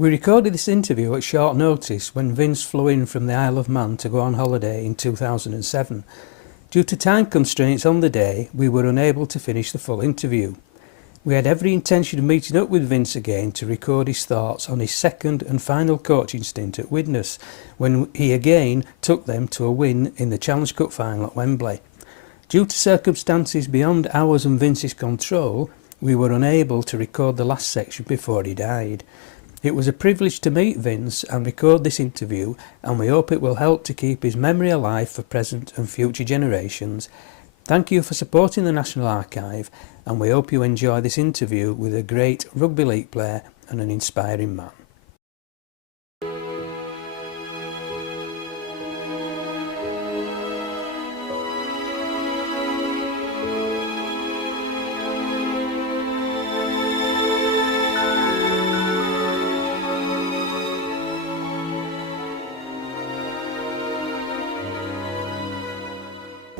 We recorded this interview at short notice when Vince flew in from the Isle of Man to go on holiday in 2007. Due to time constraints on the day, we were unable to finish the full interview. We had every intention of meeting up with Vince again to record his thoughts on his second and final coaching stint at Widnes, when he again took them to a win in the Challenge Cup final at Wembley. Due to circumstances beyond ours and Vince's control, we were unable to record the last section before he died. It was a privilege to meet Vince and record this interview, and we hope it will help to keep his memory alive for present and future generations. Thank you for supporting the National Archive, and we hope you enjoy this interview with a great rugby league player and an inspiring man.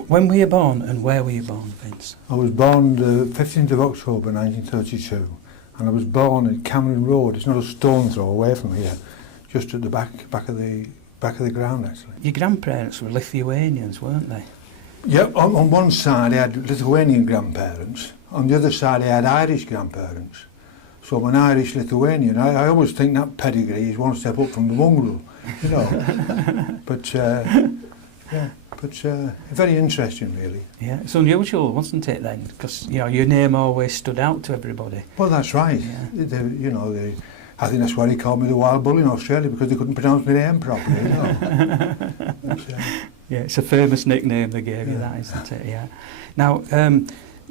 When were you born and where were you born, Vince? I was born the 15th of October 1932, and I was born at Cameron Road. It's not a stone's throw away from here, just at the back of the ground actually. Your grandparents were Lithuanians, weren't they? Yeah, on one side I had Lithuanian grandparents, on the other side I had Irish grandparents. So I'm an Irish Lithuanian. I always think that pedigree is one step up from the mongrel, you know. But yeah. But very interesting, really. Yeah, it's unusual, wasn't it then? Because you know your name always stood out to everybody. Well, that's right. Yeah. I think that's why they called me the wild bull in Australia, because they couldn't pronounce my name properly. You know. But, yeah, it's a famous nickname they gave you, that, isn't it? Yeah. Now,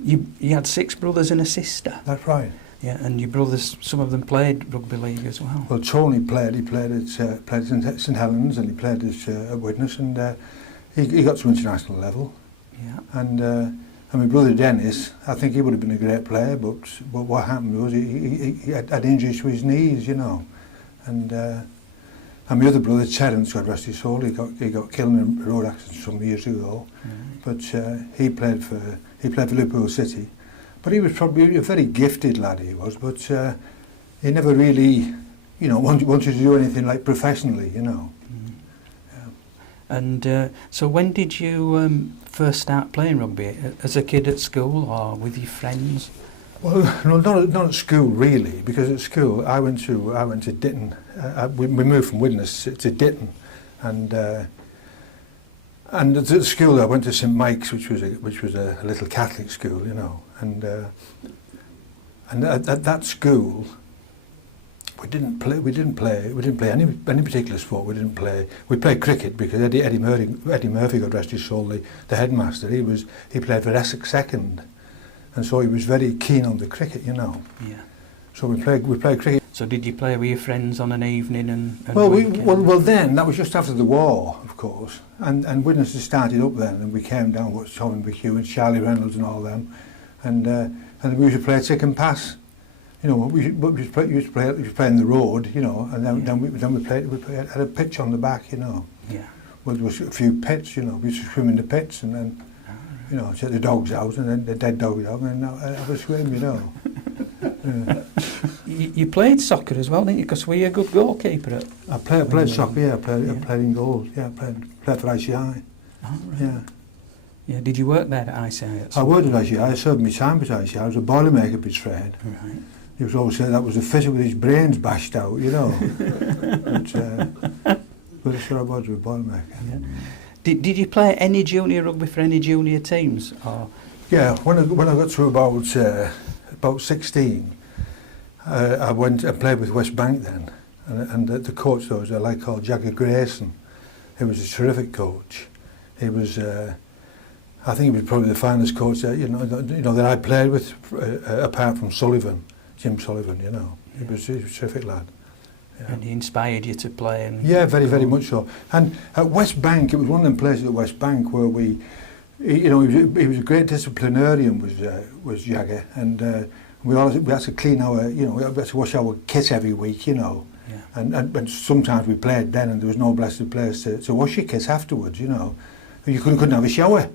you had 6 brothers and a sister. That's right. Yeah, and your brothers, some of them played rugby league as well. Well, Tony played. He played at St Helens, and he played at Widnes, and. He got to international level, yeah. And my brother Dennis, I think he would have been a great player, but what happened was he had injuries to his knees, you know, and my other brother Terence, God rest his soul, he got killed in a road accident some years ago, but he played for Liverpool City, but he was probably a very gifted lad, he was, but he never really, you know, wanted to do anything like professionally, you know. And so when did you first start playing rugby? As a kid at school or with your friends? Well, no, not at school really, because at school I went to Ditton. We moved from Widnes to Ditton, and at school I went to St Mike's, which was a little Catholic school, you know, and at that school. We didn't play any particular sport. We played cricket because Eddie Murphy, God rest his soul, the headmaster. He played for Essex Second, and so he was very keen on the cricket, you know. Yeah. So we played cricket. So did you play with your friends on an evening and well then that was just after the war, of course, and Widnes had started up then, and we came down watched Tom McHugh and Charlie Reynolds and all them, and we used to play tick and pass. You know, we used to play in the road, you know, and then we had a pitch on the back, you know. Yeah. Well, there was a few pits, you know. We used to swim in the pits, and then, you know, take the dogs out, and then the dead dogs out, and then have a swim, you know. You played soccer as well, didn't you? Because were you a good goalkeeper? I played soccer. Yeah, I played in goals. Yeah, I played for ICI. Oh, right. Yeah. Yeah. Did you work there at ICI? I worked at ICI. I served my time at ICI. I was a boilermaker by trade. Right. He was always saying that was a fitter with his brains bashed out, you know. But that's what I was, a boilermaker. Yeah. Did you play any junior rugby for any junior teams? Or? Yeah, when I got to about 16, I went and played with West Bank then, and the coach there was a lad called Jagger Grayson. He was a terrific coach. He was, I think he was probably the finest coach that, you know that I played with, apart from Sullivan. Jim Sullivan, you know, he was a terrific lad. Yeah. And he inspired you to play? And yeah, very much so. And at West Bank, it was one of them places at West Bank where he was a great disciplinarian, was Jagger, and we had to clean our, you know, we had to wash our kit every week, you know. Yeah. And sometimes we played then, and there was no blessed place to wash your kit afterwards, you know. You couldn't have a shower,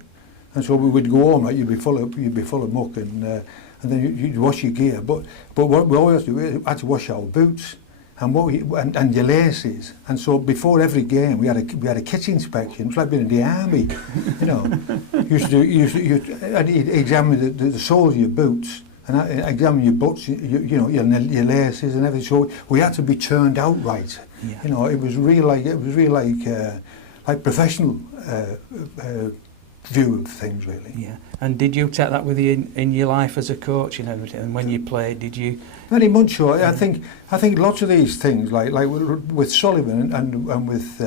and so we would go home, like, you'd be full of muck, and then you'd wash your gear. But what we always do, we had to wash our boots, and your laces. And so before every game, we had a kit inspection. It was like being in the army, you know. You'd examine the soles of your boots and examine your boots, your laces and everything. So we had to be turned out right. Yeah. You know, it was really like professional view of things, really. Yeah. And did you take that with you in your life as a coach and everything? And when you played, did you? Very much so. I think lots of these things, like with Sullivan and with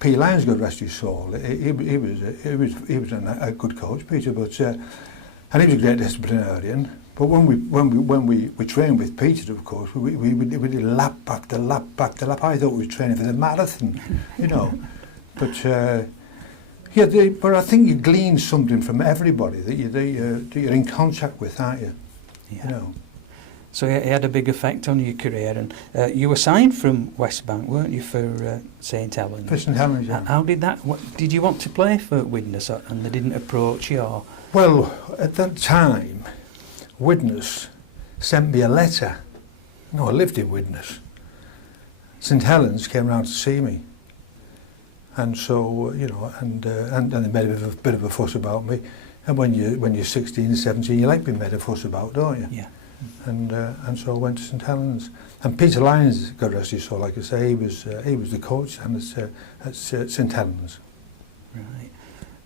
P. Lyons, God rest his soul, he was a good coach, Peter, but and he was a great disciplinarian. But when we trained with Peter, of course, we did lap after lap after lap. I thought we were training for the marathon, you know. But but I think you glean something from everybody that you're in contact with, aren't you? Yeah. You know. So it had a big effect on your career, and you were signed from West Bank, weren't you, for St Helens? For St Helens, yeah. How did that? Did you want to play for Widnes, and they didn't approach you? Or? Well, at that time, Widnes sent me a letter. No, I lived in Widnes. St Helens came round to see me. And so, you know, and they made a bit of a fuss about me. And when you're 16, 17, you like being made a fuss about, don't you? Yeah. And so I went to St Helens. And Peter Lyons, God rest his soul, like I say, he was the coach and at St Helens. Right.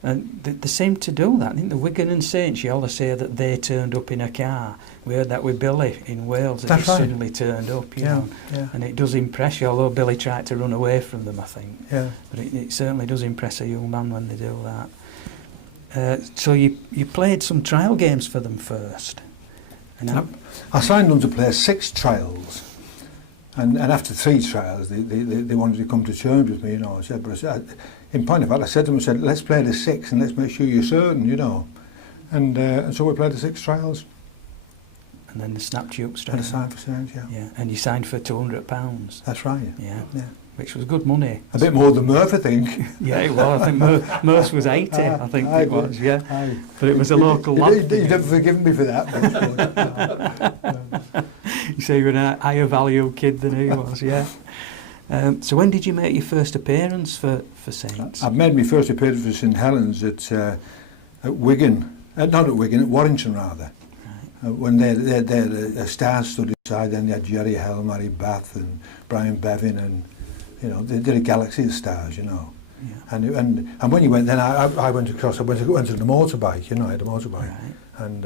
And they seemed to do that. I think the Wigan and Saints, you always say that they turned up in a car. We heard that with Billy in Wales, that he suddenly turned up, you know. Yeah. And it does impress you, although Billy tried to run away from them, I think. Yeah. But it certainly does impress a young man when they do that. So you played some trial games for them first. And I signed them to play 6 trials. And after 3 trials, they wanted to come to terms with me, you know. I said, but in point of fact, I said to them, let's play the 6 and let's make sure you're certain, you know. And so we played the 6 trials. And then they snapped you up straight. And I signed for Saints, yeah. Yeah. And you signed for £200. That's right. Yeah. Which was good money. A bit more than Murph, I think. Yeah, it was. I think Murph was 80, I think it was, yeah. But it was a local lad. You've never forgiven me for that. You say you were a higher value kid than he was, yeah. So when did you make your first appearance for Saints? I made my first appearance for St Helens at Wigan, not at Wigan, at Warrington rather. Right. When they had a star study side, then they had Jerry Hell, Mary Bath and Brian Bevan, and you know, they did a galaxy of stars, you know. Yeah. And when you went, then I went across, I went to the motorbike, you know, I had a motorbike. Right. And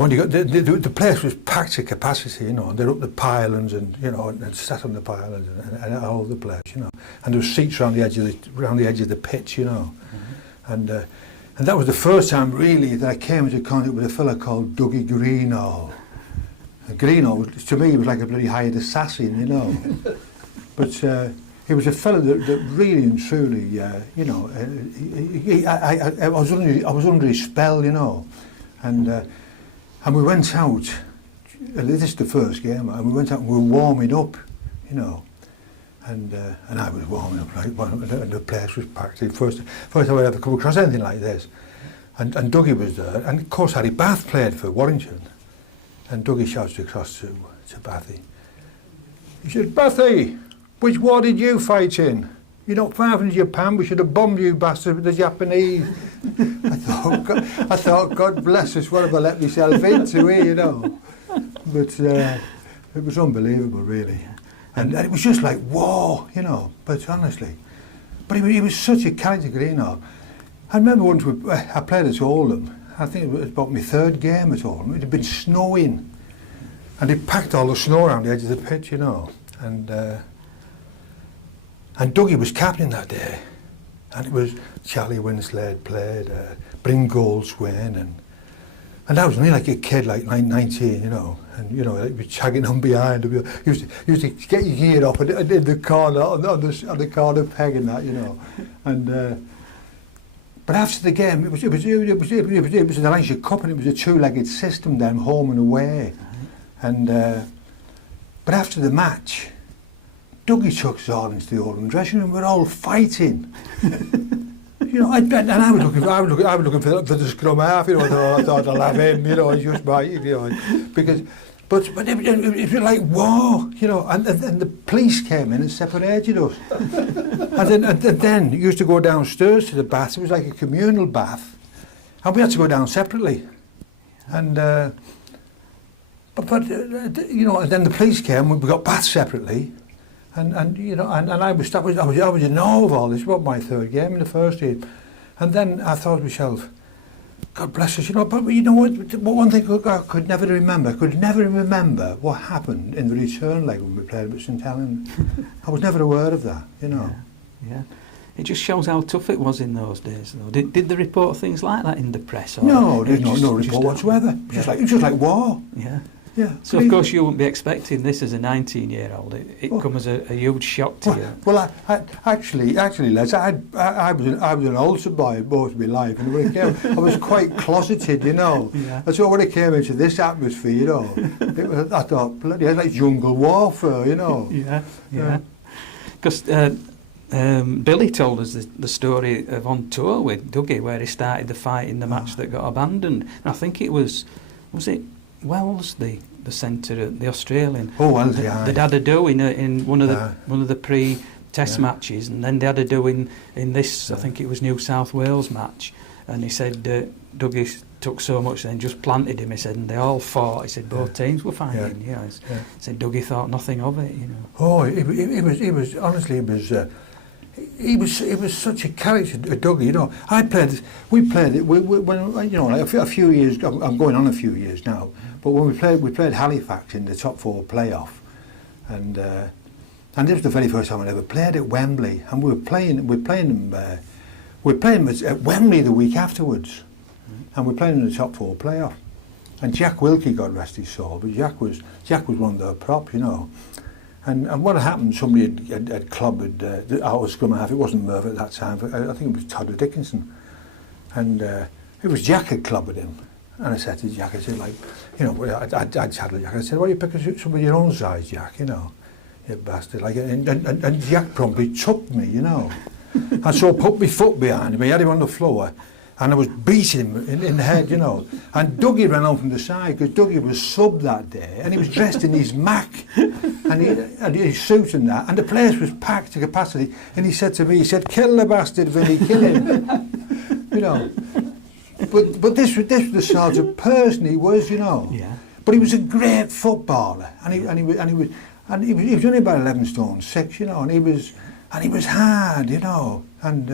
when you got, the place was packed to capacity, you know, and they're up the pylons and, you know, and sat on the pylons and all over the place, you know. And there was seats around the edge of the pitch, you know. Mm-hmm. And that was the first time really that I came into contact with a fella called Dougie Greenall. And Greenall, to me, was like a bloody hired assassin, you know. But he was a fella that really and truly, you know, I was under his spell, you know. And we went out, this is the first game, and we went out and we were warming up, you know. And I was warming up, like, and the place was packed. First time I'd ever come across anything like this. And Dougie was there, and of course Harry Bath played for Warrington. And Dougie shouted across to Bathy. He said, "Bathy, which war did you fight in? You're not far from Japan, we should have bombed you bastards with the Japanese." I thought, God bless us, what have I let myself into here, you know. But it was unbelievable, really. And it was just like, whoa, you know, but honestly. But he was such a character, Greenall. I remember once I played at Oldham. I think it was about my 3rd game at Oldham. It had been snowing. And they packed all the snow around the edge of the pitch, you know. And Dougie was captain that day. And it was Charlie Winslade played, Bryn Goldswain, and I was only like a kid, like 19, you know, and you know, like, was chagging on behind. Used to get your gear up and in the corner on the corner peg and that, you know, and but after the game, it was the Lancashire Cup, and it was a 2-legged system then, home and away, and but after the match, Dougie took us all into the Oldham dressing room. We're all fighting. You know, and I was looking for the scrum half. You know, I thought I'll have him. You know, just might, you know, because But it was like war, you know, and the police came in and separated us. and then you used to go downstairs to the bath. It was like a communal bath, and we had to go down separately. And you know, and then the police came. We got baths separately, and you know, and I was in awe of all this. It was my third game in the first team, and then I thought to myself, God bless us, you know, but you know what, one thing I could never remember what happened in the return leg when we played with St Helens. I was never aware of that, you know. Yeah. It just shows how tough it was in those days, though. Did they report things like that in the press? Or no, there's no report whatsoever. It's just like war. Yeah. Yeah. So of course you wouldn't be expecting this as a 19-year-old. It come as a huge shock to you. Well, actually, Les, I was an altar boy most of my life, and when it came, I was quite closeted, you know. Yeah. And so when it came into this atmosphere, you know, I thought, bloody hell, like jungle warfare, you know. Yeah. Because Billy told us the story of on tour with Dougie, where he started the fight in the match that got abandoned. And I think it was it Wells, the centre, the Australian. Oh, Wells, yeah. They'd had a do in one of the pre-test matches, and then they had a do in this. I think it was New South Wales match, and he said Dougie took so much, then just planted him. He said, and they all fought. He said both teams were fighting. Yeah. He said Dougie thought nothing of it. You know. Oh, it was honestly, he was such a character, Dougie. You know, we played it when, you know, like a few years. I'm going on a few years now. But when we played Halifax in the top 4 playoff, and this was the very first time I ever played at Wembley, and we were playing them at Wembley the week afterwards, and we're playing in the top 4 playoff, and Jack Wilkie, God rest his soul, but Jack was one of their prop, you know. And what happened, somebody had clobbered our scrum half. It wasn't Merv at that time, I think it was Todd Dickinson. And it was Jack had clobbered him. And I said to Jack, I said, like, you know, I'd chatted Jack. I said, why don't you pick somebody your own size, Jack, you know, you bastard. Like, and Jack promptly took me, you know. And so put my foot behind him, he had him on the floor, and I was beating him in the head, you know. And Dougie ran on from the side, because Dougie was sub that day, and he was dressed in his Mac, and his suit and that, and the place was packed to capacity, and he said to me, kill the bastard, Vinny, kill him. You know. But this was the sort of person he was, you know. Yeah. But he was a great footballer, and he was only about 11 stone 6, you know, and he was hard, you know, and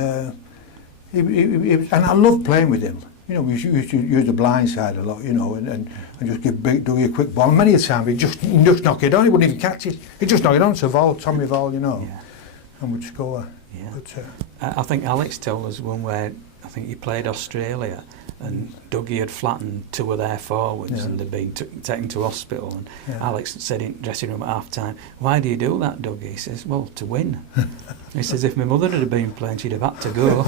and I loved playing with him. You know, we used to use the blind side a lot, you know, and just give Dougie a quick ball. Many a time he'd just knock it on. He wouldn't even catch it. He'd just knock it on to Tommy Vol, you know, and would score. Yeah. But, I think Alex told us one where I think he played Australia, and Dougie had flattened 2 of their forwards, and they'd been taken to hospital. And Alex said in dressing room at half time, "Why do you do that, Dougie?" He says, "Well, to win." He says, "If my mother had been playing, she'd have had to go."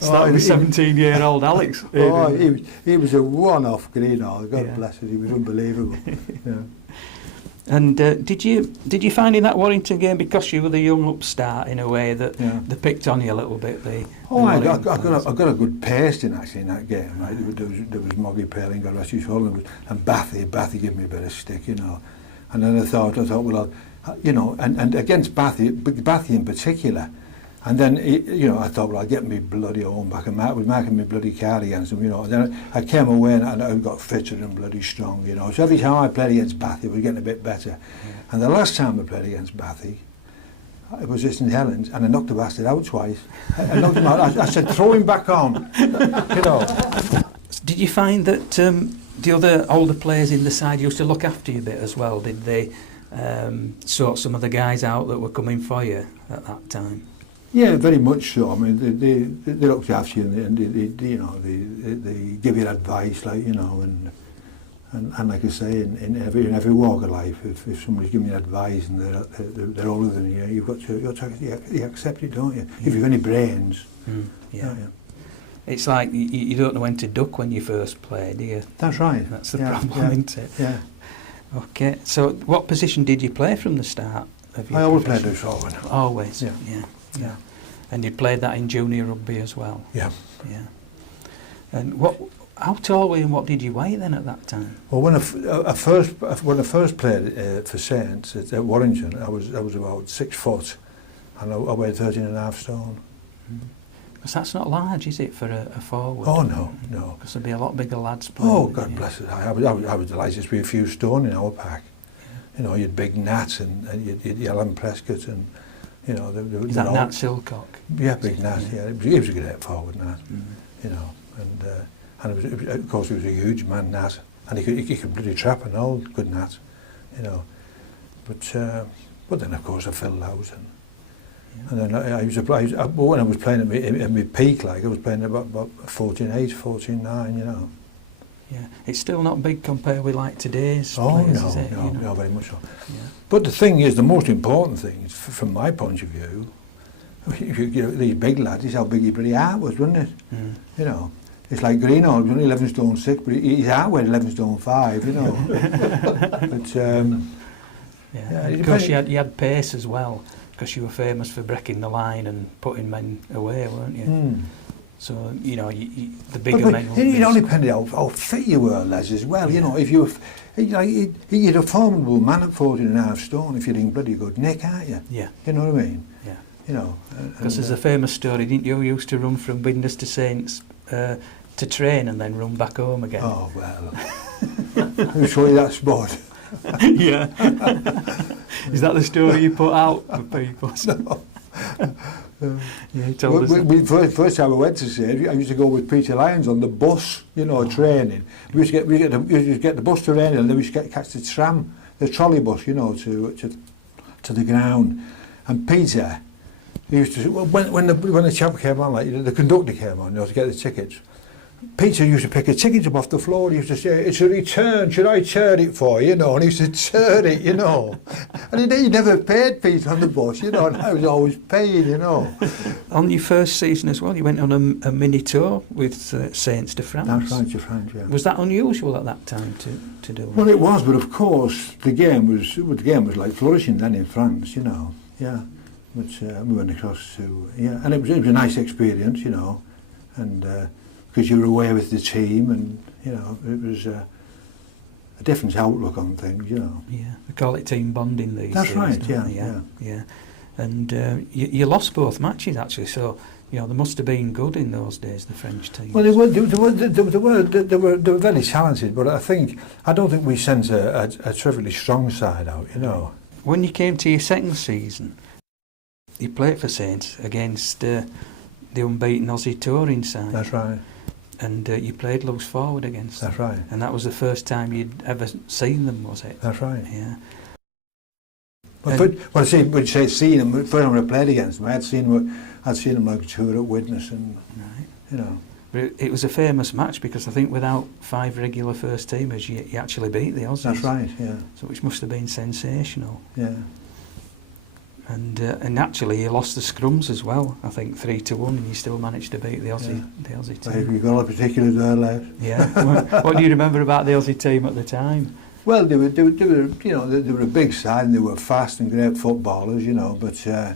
So that was 17-year-old Alex. He was a one-off greenhorn. God bless him, he was unbelievable. Yeah. And did you find in that Warrington game, because you were the young upstart in a way, that they picked on you a little bit? I got a good pasting actually in that game. Right? There was Moggy Paling, God rest his soul, and Bathy gave me a bit of stick, you know. And then I thought, well, you know, and against Bathy in particular. And then, you know, I thought, well, I'll get me bloody home back, and Matt was marking me bloody card against him, you know. And then I came away and I got fitter and bloody strong, you know. So every time I played against Bathy, we were getting a bit better. Yeah. And the last time I played against Bathy, it was just in Helens, and I knocked the bastard out twice. I knocked him out. I said, throw him back on, you know. Did you find that the other older players in the side used to look after you a bit as well? Did they sort some of the guys out that were coming for you at that time? Yeah, very much so. I mean, they looked after you, and they you know, they give you advice, like, you know, and like I say, in every walk of life, if somebody's giving you advice and they're older than you, you've got to accept it, don't you? If you've any brains. Yeah. It's like you don't know when to duck when you first play, do you? That's right. That's the problem, isn't it? Yeah. Okay. So, what position did you play from the start of your I always played as forward. Always. Yeah. And you played that in junior rugby as well. Yeah. Yeah. And what How tall were you and what did you weigh then at that time? Well, when I first played for Saints at Warrington, I was about 6 foot, and I weighed 13.5 stone. Because that's not large, is it, for a forward? Oh no, no. Because there'd be a lot bigger lads playing. Oh, God bless it. I was delighted to be a few stone in our pack. Yeah. You know, you'd Big Nat and you'd Alan Prescott and, you know... Is that Nat Silcock? Yeah, Big Nat, yeah. He was a great forward, Nat, you know. And it was, of course, he was a huge man, Nat. And he could bloody trap and all, good Nat, you know. But then, of course, I filled out and then when I was playing at my peak, like I was playing about 14.8, 14.9, you know. Yeah, it's still not big compared with like today's players, no, is it? No, no, very much so. Yeah. But the thing is, the most important thing, is, from my point of view, you know, these big lads, is how big your bloody heart was, wasn't it? You know, it's like Greenall, he was only 11 stone 6, but his heart weighed 11 stone 5, you know. But of course you had pace as well, because you were famous for breaking the line and putting men away, weren't you? So, you know, the bigger men... It all depended how fit you were, Les, as well. You know, if you were... You're a formidable man at 14.5 stone if you're in bloody good nick, aren't you? Yeah. You know what I mean? Yeah. You know... Because there's a famous story, didn't you? You used to run from Widnes to Saints to train and then run back home again. Oh, well... I'll show you that spot. Yeah. Is that the story you put out for people? No. Yeah, he told us first time I went to Saints, I used to go with Peter Lyons on the bus, you know, training. We used to get the bus to Raining, and then we used to catch the tram, the trolley bus, you know, to the ground. And Peter, he used to, when the chap came on, like the conductor came on, you know, to get the tickets. Peter used to pick a ticket up off the floor. He used to say, "It's a return. Should I turn it for you?" You know, and he used to turn it, you know. And he never paid Peter on the bus, you know, and I was always paying, you know. On your first season as well, you went on a mini tour with Saints to France. That's right, to France, yeah. Was that unusual at that time to do? Well, it was, but of course the game was like flourishing then in France, you know. Yeah, but we went across to and it was a nice experience, you know, and. Because you were away with the team, and you know it was a different outlook on things, you know. Yeah, they call it team bonding these days. That's right. Yeah. And you lost both matches actually, so you know they must have been good in those days, the French team. Well, they were very talented, but I don't think we sent a terribly strong side out, you know. When you came to your second season, you played for Saints against the unbeaten Aussie touring side. That's right. And you played loose forward against them. That's right. And that was the first time you'd ever seen them, was it? That's right. Yeah. When you say seen them, the first time I played against them, I'd seen them like a tour at Widnes, and you know. But it was a famous match because I think without 5 regular first teamers, you actually beat the Aussies. That's right. Yeah. So which must have been sensational. Yeah. And actually you lost the scrums as well, I think 3-1, and you still managed to beat the Aussie team. Have you got a particular there left? Yeah. What do you remember about the Aussie team at the time? Well, they were you know, they were a big side and they were fast and great footballers, you know, but there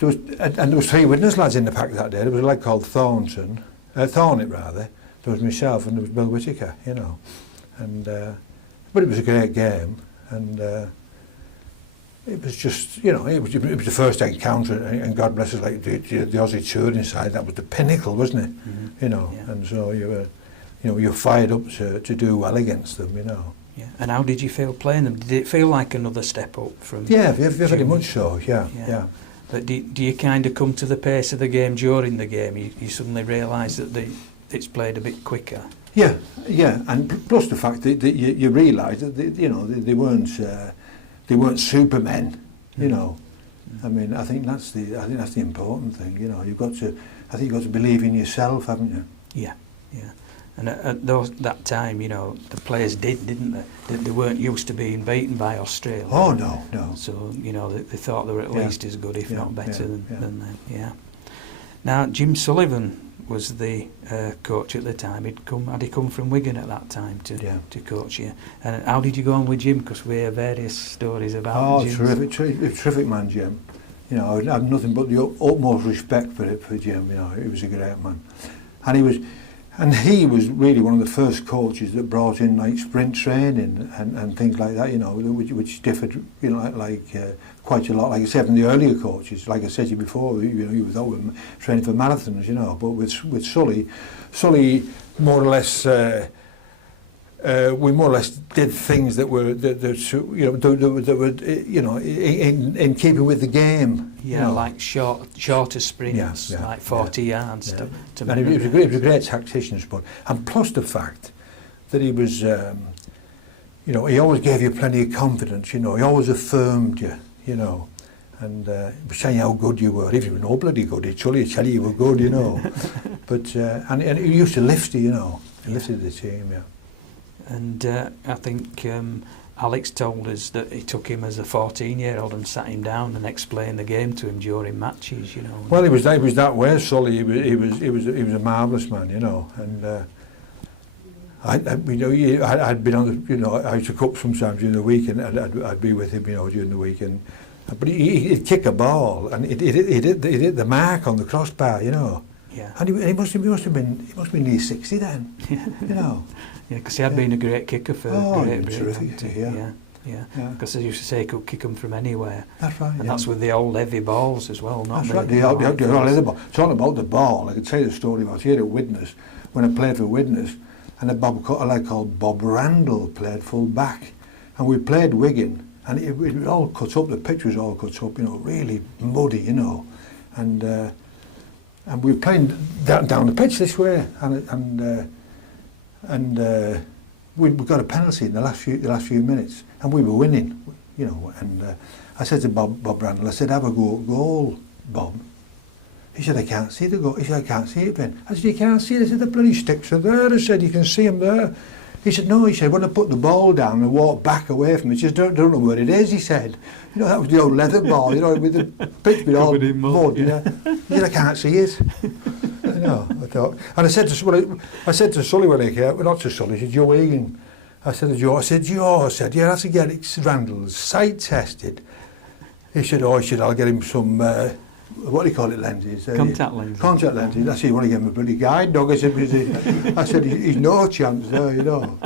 was 3 Widnes lads in the pack that day. There was a lad called Thornett rather. There was myself and there was Bill Whittaker, you know. And but it was a great game, and it was just, you know, it was the first encounter, and God bless us, like the Aussie touring side, that was the pinnacle, wasn't it? You know, and so you're fired up to do well against them, you know. Yeah. And how did you feel playing them? Did it feel like another step up from? Yeah, very much so. Yeah. But do you kind of come to the pace of the game during the game? You suddenly realise that it's played a bit quicker. Yeah, and plus the fact that you realise that they weren't supermen, you know. I mean, I think that's the important thing, you know. You've got to believe in yourself, haven't you? Yeah. And at that time, you know, the players didn't they? They weren't used to being beaten by Australia. Oh no. So you know, they thought they were at least as good, if not better than them. Yeah. Now Jim Sullivan was the coach at the time. Had he come from Wigan at that time to coach you? And how did you go on with Jim? Because we hear various stories about Jim. Oh, terrific man, Jim. You know, I have nothing but the utmost respect for Jim. You know, he was a great man, and he was. And he was really one of the first coaches that brought in like sprint training and things like that, you know, which differed, you know, quite a lot. Like I said, from the earlier coaches, like I said to you before, you know, you were training for marathons, you know. But with Sully more or less, we more or less did things that were that were in keeping with the game. Yeah, you know. like shorter sprints, like 40 yards. Yeah. To And he was a great tactician, but and plus the fact that he was, you know, he always gave you plenty of confidence. You know, he always affirmed you. You know, and was saying how good you were. If you were no bloody good, he'd tell you were good. You know, but and he used to lift you. You know, he lifted the team. Yeah. And I think Alex told us that he took him as a 14-year-old and sat him down and explained the game to him during matches, you know. Well, he was that way, Sully. He was a marvellous man, you know. And I'd been on the, you know, I used to cook sometimes during the week, and I'd be with him, you know, during the weekend. But he'd kick a ball, and he'd hit the mark on the crossbar, you know. Yeah. And he must have been nearly 60 then, you know. Yeah, because he had been a great kicker for Great Britain. Terrific, yeah. Because as you say, he could kick them from anywhere. That's right. And that's with the old heavy balls as well, not That's right. The old leather ball. Talking about the ball, I could tell you the story about here at Widnes, when I played for Widnes, and a lad called Bob Randall played full back, and we played Wigan, and it was all cut up. The pitch was all cut up, you know, really muddy, you know, and we were playing down the pitch this way, and we got a penalty in the last few minutes, and we were winning, you know. And I said to Bob Randall, I said, "Have a go at goal, Bob." He said, "I can't see the goal." He said, "I can't see it, Ben." I said, "You can't see it?" I said, "The bloody sticks are there." I said, "You can see them there." He said, "No," he said, "when I put the ball down and walked back away from it, just don't know where it is," he said. "You know, that was the old leather ball, you know, with the pitch being all mud, you know." He said, "I can't see it." You know, I thought, and I said to Sully when I came, well, not to Sully, to Joe Egan. I said to Joe, "You have to get it, Randall's sight tested." He said, "I'll get him some, what do you call it, lenses?" Contact lenses. Contact lenses. I said, "You want to give him a bloody guide dog?" I said, he's no chance there, you know.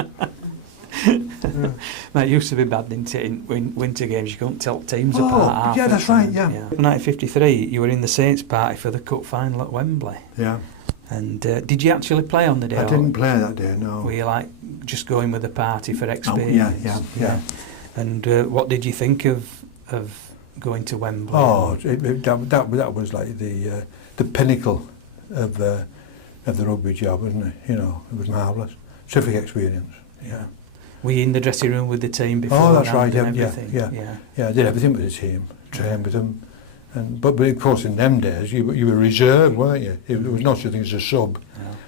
Mate, it used to be bad, didn't it? In winter games, you couldn't tell teams apart. Yeah, that's right, yeah. In 1953, you were in the Saints party for the cup final at Wembley. Yeah. And did you actually play on the day? I didn't play that day, no. Were you like just going with the party for experience? Yeah. And what did you think of going to Wembley? Oh, that was like the pinnacle of the rugby job, wasn't it? You know, it was marvellous. Terrific experience. Yeah. Were you in the dressing room with the team before? Oh, that's right. Yeah, I did everything with the team, trained with them, but of course in them days you were reserved, weren't you? It was not such a thing as a sub,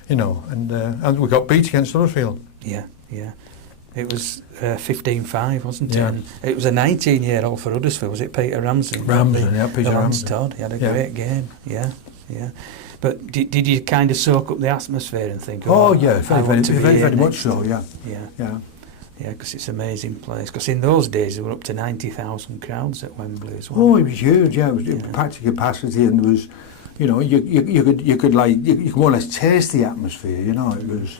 you know. And we got beat against Huddersfield. Yeah. It was 15-5, wasn't it? Yeah. And it was a 19-year-old for Huddersfield. Was it Peter Ramsden? Peter Ramsden. Todd. He had a great game. Yeah. But did you kind of soak up the atmosphere and think? Oh yeah, very much so. Yeah, because it's an amazing place. Because in those days there were up to 90,000 crowds at Wembley as well. Oh, it was huge. Yeah, it was packed to capacity, and there was, you know, you could more or less taste the atmosphere. You know, it was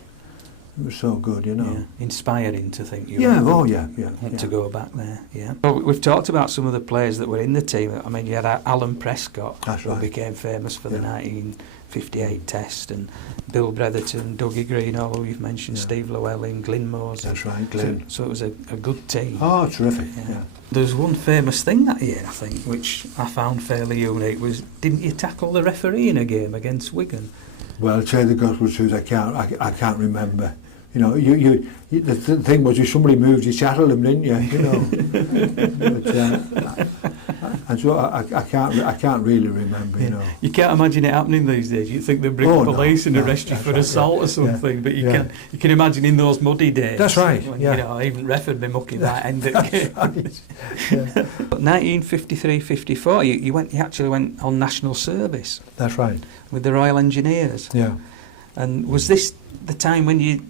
so good. You know, inspiring to think you. Want to go back there. Yeah. Well, we've talked about some of the players that were in the team. I mean, you had Alan Prescott, who became famous for the 1958 Test, and Bill Bretherton, Dougie Greenall, who you've mentioned, Steve Llewellyn, Glyn Moses. That's right, Glyn. So it was a good team. Oh, terrific. Yeah. There's one famous thing that year, I think, which I found fairly unique, was didn't you tackle the referee in a game against Wigan? Well, to tell you the gospel truth, I can't remember. You know, the thing was, if somebody moved, you shuttled them, didn't you? You know. But, and so I can't really remember. You know. You can't imagine it happening these days. You think they'd bring police and arrest you for assault or something, but you can imagine in those muddy days. That's right. When, you know, even ref would be mucking that end of the game. Right. But 1953-54, you actually went on national service. That's right. With the Royal Engineers. Yeah. And was this the time when you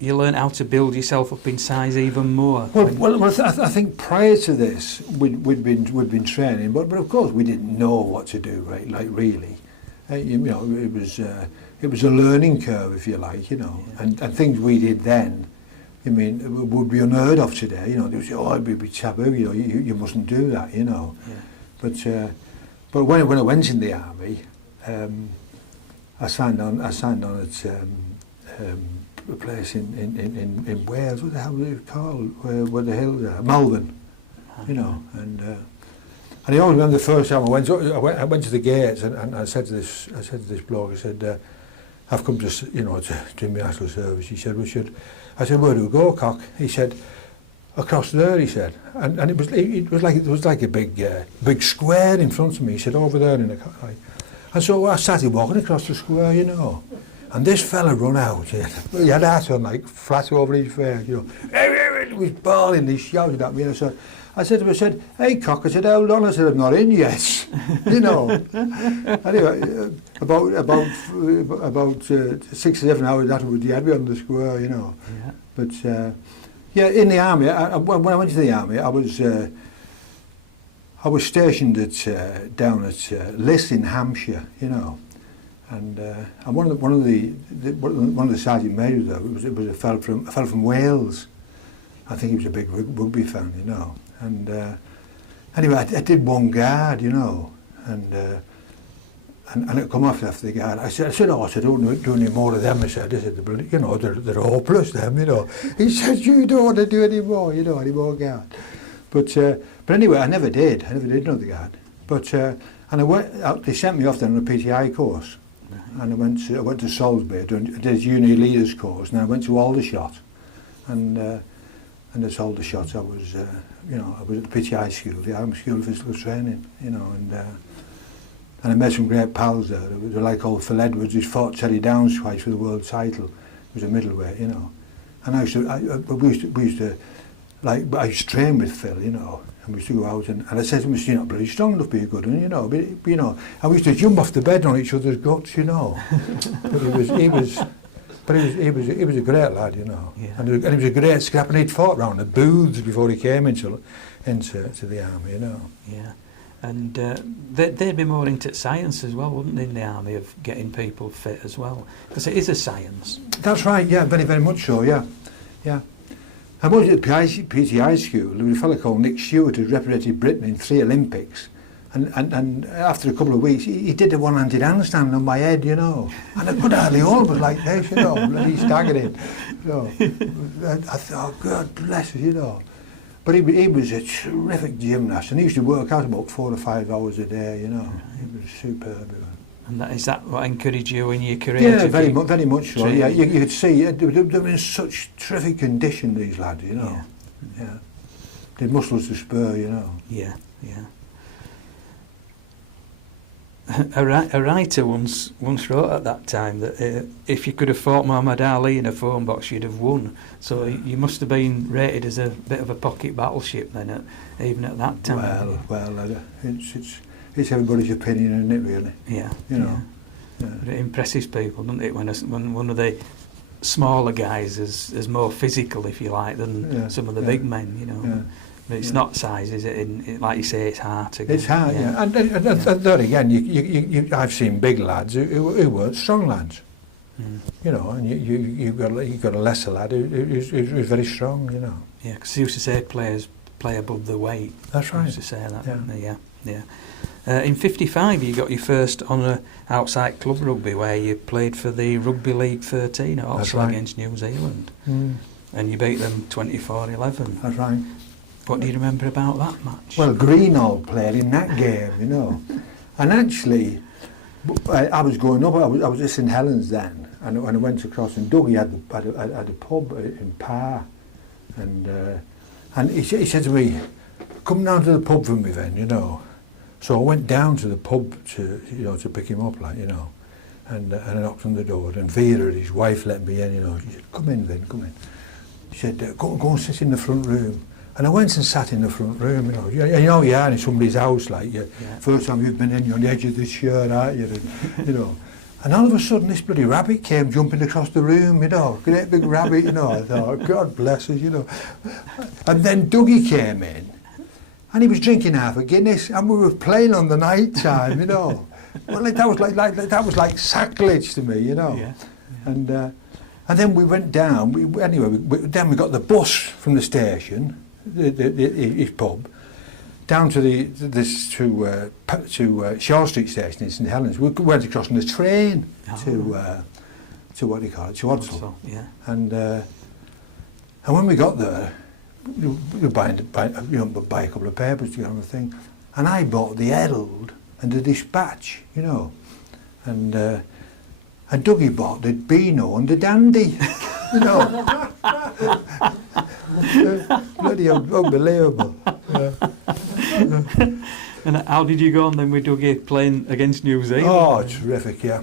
learn how to build yourself up in size even more? Well, I think prior to this, we'd been training, but of course we didn't know what to do, right? Like really, you know, it was it was a learning curve, if you like, you know, Yeah. and things we did then, I mean, it would be unheard of today, you know. They would say, oh, it'd be taboo, you know, you mustn't do that, you know. Yeah. But when I went in the army, I signed on at a place in Wales. What the hell was it called? Where the hills are? Malvern, you know. And I always remember the first time I went to the gates, and I said to this bloke, I said, I've come to, you know, to do my national service. He said, I said, where do we go, cock? He said, across there, he said, and it was like a big square in front of me. He said, over there in the car. And so I started walking across the square, you know, and this fella run out. He had that on like flat over his face, you know. He was bawling, he shouted at me, and I said to him, hey cock, I said, hold on, I said, I'm not in yet, you know. Anyway, about 6 or 7 hours afterwards, he had me on the square, you know. Yeah. But yeah, in the army, when I went to the army, I was stationed down at Liss in Hampshire, you know, and one of the sergeant majors there was a fellow from Wales. I think he was a big rugby fan, you know, and anyway, I did one guard, you know, and it come off after the guard. I said, oh, I don't do any more of them. I said, you know, they're hopeless, them, you know. He said, you don't want to do any more, you know, any more guard. But anyway, I never did know the guard. But and I went. They sent me off then on a PTI course, and I went to Salisbury. I did a junior leaders course, and then I went to Aldershot, and at Aldershot I was, you know, I was at the PTI school, the Army School of Physical Training, you know, and I met some great pals there. There was a lad called Phil Edwards, who's fought Teddy Downs twice for the world title. He was a middleweight, you know, and we used to. Like, but I used to train with Phil, you know, and we used to go out and I said to him, you're not bloody strong enough to be good, and you know, and we used to jump off the bed on each other's guts, you know. But he was a great lad, you know, Yeah. and he was a great scrap, and he'd fought round the booths before he came into the army, you know. Yeah, and they'd be more into science as well, wouldn't they, in the army, of getting people fit as well, because it is a science. That's right, yeah, very, very much so, yeah, yeah. I was at PTI school. There was a fellow called Nick Stewart who represented Britain in 3 Olympics, and after a couple of weeks he did a one-handed handstand on my head, you know, and I could hardly hold it like this, you know, and he staggered it. So I thought, oh, God bless us, you know. But he was a terrific gymnast, and he used to work out about 4 or 5 hours a day, you know. He was superb. And is that what encouraged you in your career? Yeah, very much so. training? Yeah, you could see they were in such terrific condition, these lads, you know. Yeah. They had muscles to spur, you know. Yeah, yeah. A writer once wrote at that time that if you could have fought Muhammad Ali in a phone box, you'd have won. So you must have been rated as a bit of a pocket battleship then, even at that time. Well, it's everybody's opinion, isn't it, really? Yeah. You know. Yeah. But it impresses people, doesn't it, when one of the smaller guys is more physical, if you like, than some of the big men, you know. Yeah. But it's not size, is it? Like you say, it's heart again. It's heart, yeah. And there again, I've seen big lads who weren't strong lads. Mm. You know, and you got a lesser lad who's very strong, you know. Yeah, because he used to say players play above the weight. That's right. He used to say that, Yeah. didn't he? Yeah. In '55, you got your first honour outside club rugby, where you played for the Rugby League 13 at Oxford against New Zealand, and you beat them 24-11. That's right. What do you remember about that match? Well, Greenall played in that game, you know, and actually, I was going up. I was at St Helens then, and I went across, and Dougie had a pub in Parr, and he said to me, "Come down to the pub for me then," you know. So I went down to the pub to pick him up, like, you know, and I knocked on the door, and Vera, his wife, let me in, you know. She said, "Come in, then, come in." She said, "Go and sit in the front room." And I went and sat in the front room, you know. You know, you are in somebody's house, like, first time you've been in, you're on the edge of the shirt, aren't you? And, you know. And all of a sudden, this bloody rabbit came jumping across the room, you know, great big rabbit, you know. I thought, God bless us, you know. And then Dougie came in, and he was drinking half a Guinness, and we were playing on the night time, you know. Well, that was like sacrilege to me, you know. Yeah. And then we went down. Then we got the bus from the station, his pub, down to Shaw Street Station in St Helens. We went across on the train to what do you call it, to Odsal. Yeah. And when we got there, you buy a couple of papers to get on the thing, and I bought the Herald and the Dispatch, you know, and Dougie bought the Beano and the Dandy, you know. Bloody unbelievable. Yeah. And how did you go on then with Dougie playing against New Zealand? Oh, terrific, yeah.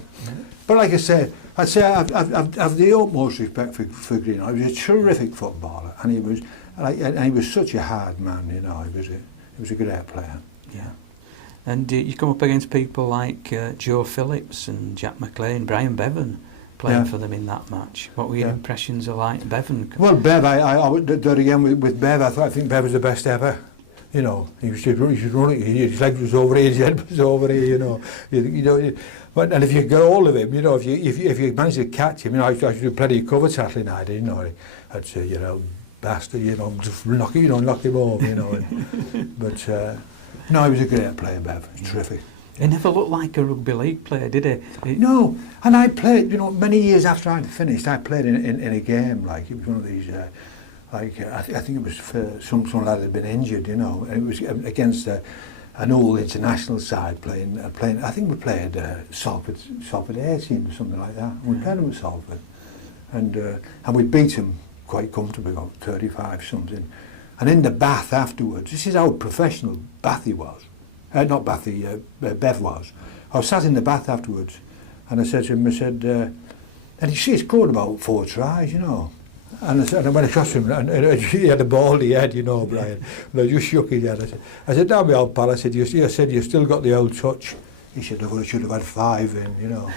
But like I say, I've the utmost respect for Greenough. He was a terrific footballer, and he was such a hard man, you know. He was a great player. Yeah. And you come up against people like Joe Phillips and Jack McLean, Brian Bevan playing for them in that match. What were your impressions of like Bevan? Well, Bev, I would do it again with Bev. I think Bev was the best ever. You know, he was running, his legs was over here, his head was over here, you know. But and if you get hold of him, you know, if you manage to catch him, you know, I used to do plenty of cover tackling, I did, you know. I'd say, you know, bastard, you know, just knock him over, you know. But no, he was a great player, Bev. He was terrific. He never looked like a rugby league player, did he? No, and I played, you know, many years after I'd finished, I played in a game, like, it was one of these, I think it was for some lad had been injured, you know, and it was against an old international side playing. I think we played Salford A team or something like that. And we played them at Salford, and we beat them quite comfortably, about 35 something. And in the bath afterwards, this is how professional Bathy was. Not Bathy, Bev was. I was sat in the bath afterwards, and I said to him, and he scored about 4 tries, you know. And I went across to him, and he had a baldy head, you know, Brian. And I just shook his head. I said, "Damn me, old pal," I said, "You still got the old touch." He said, "I should have had 5 in, you know."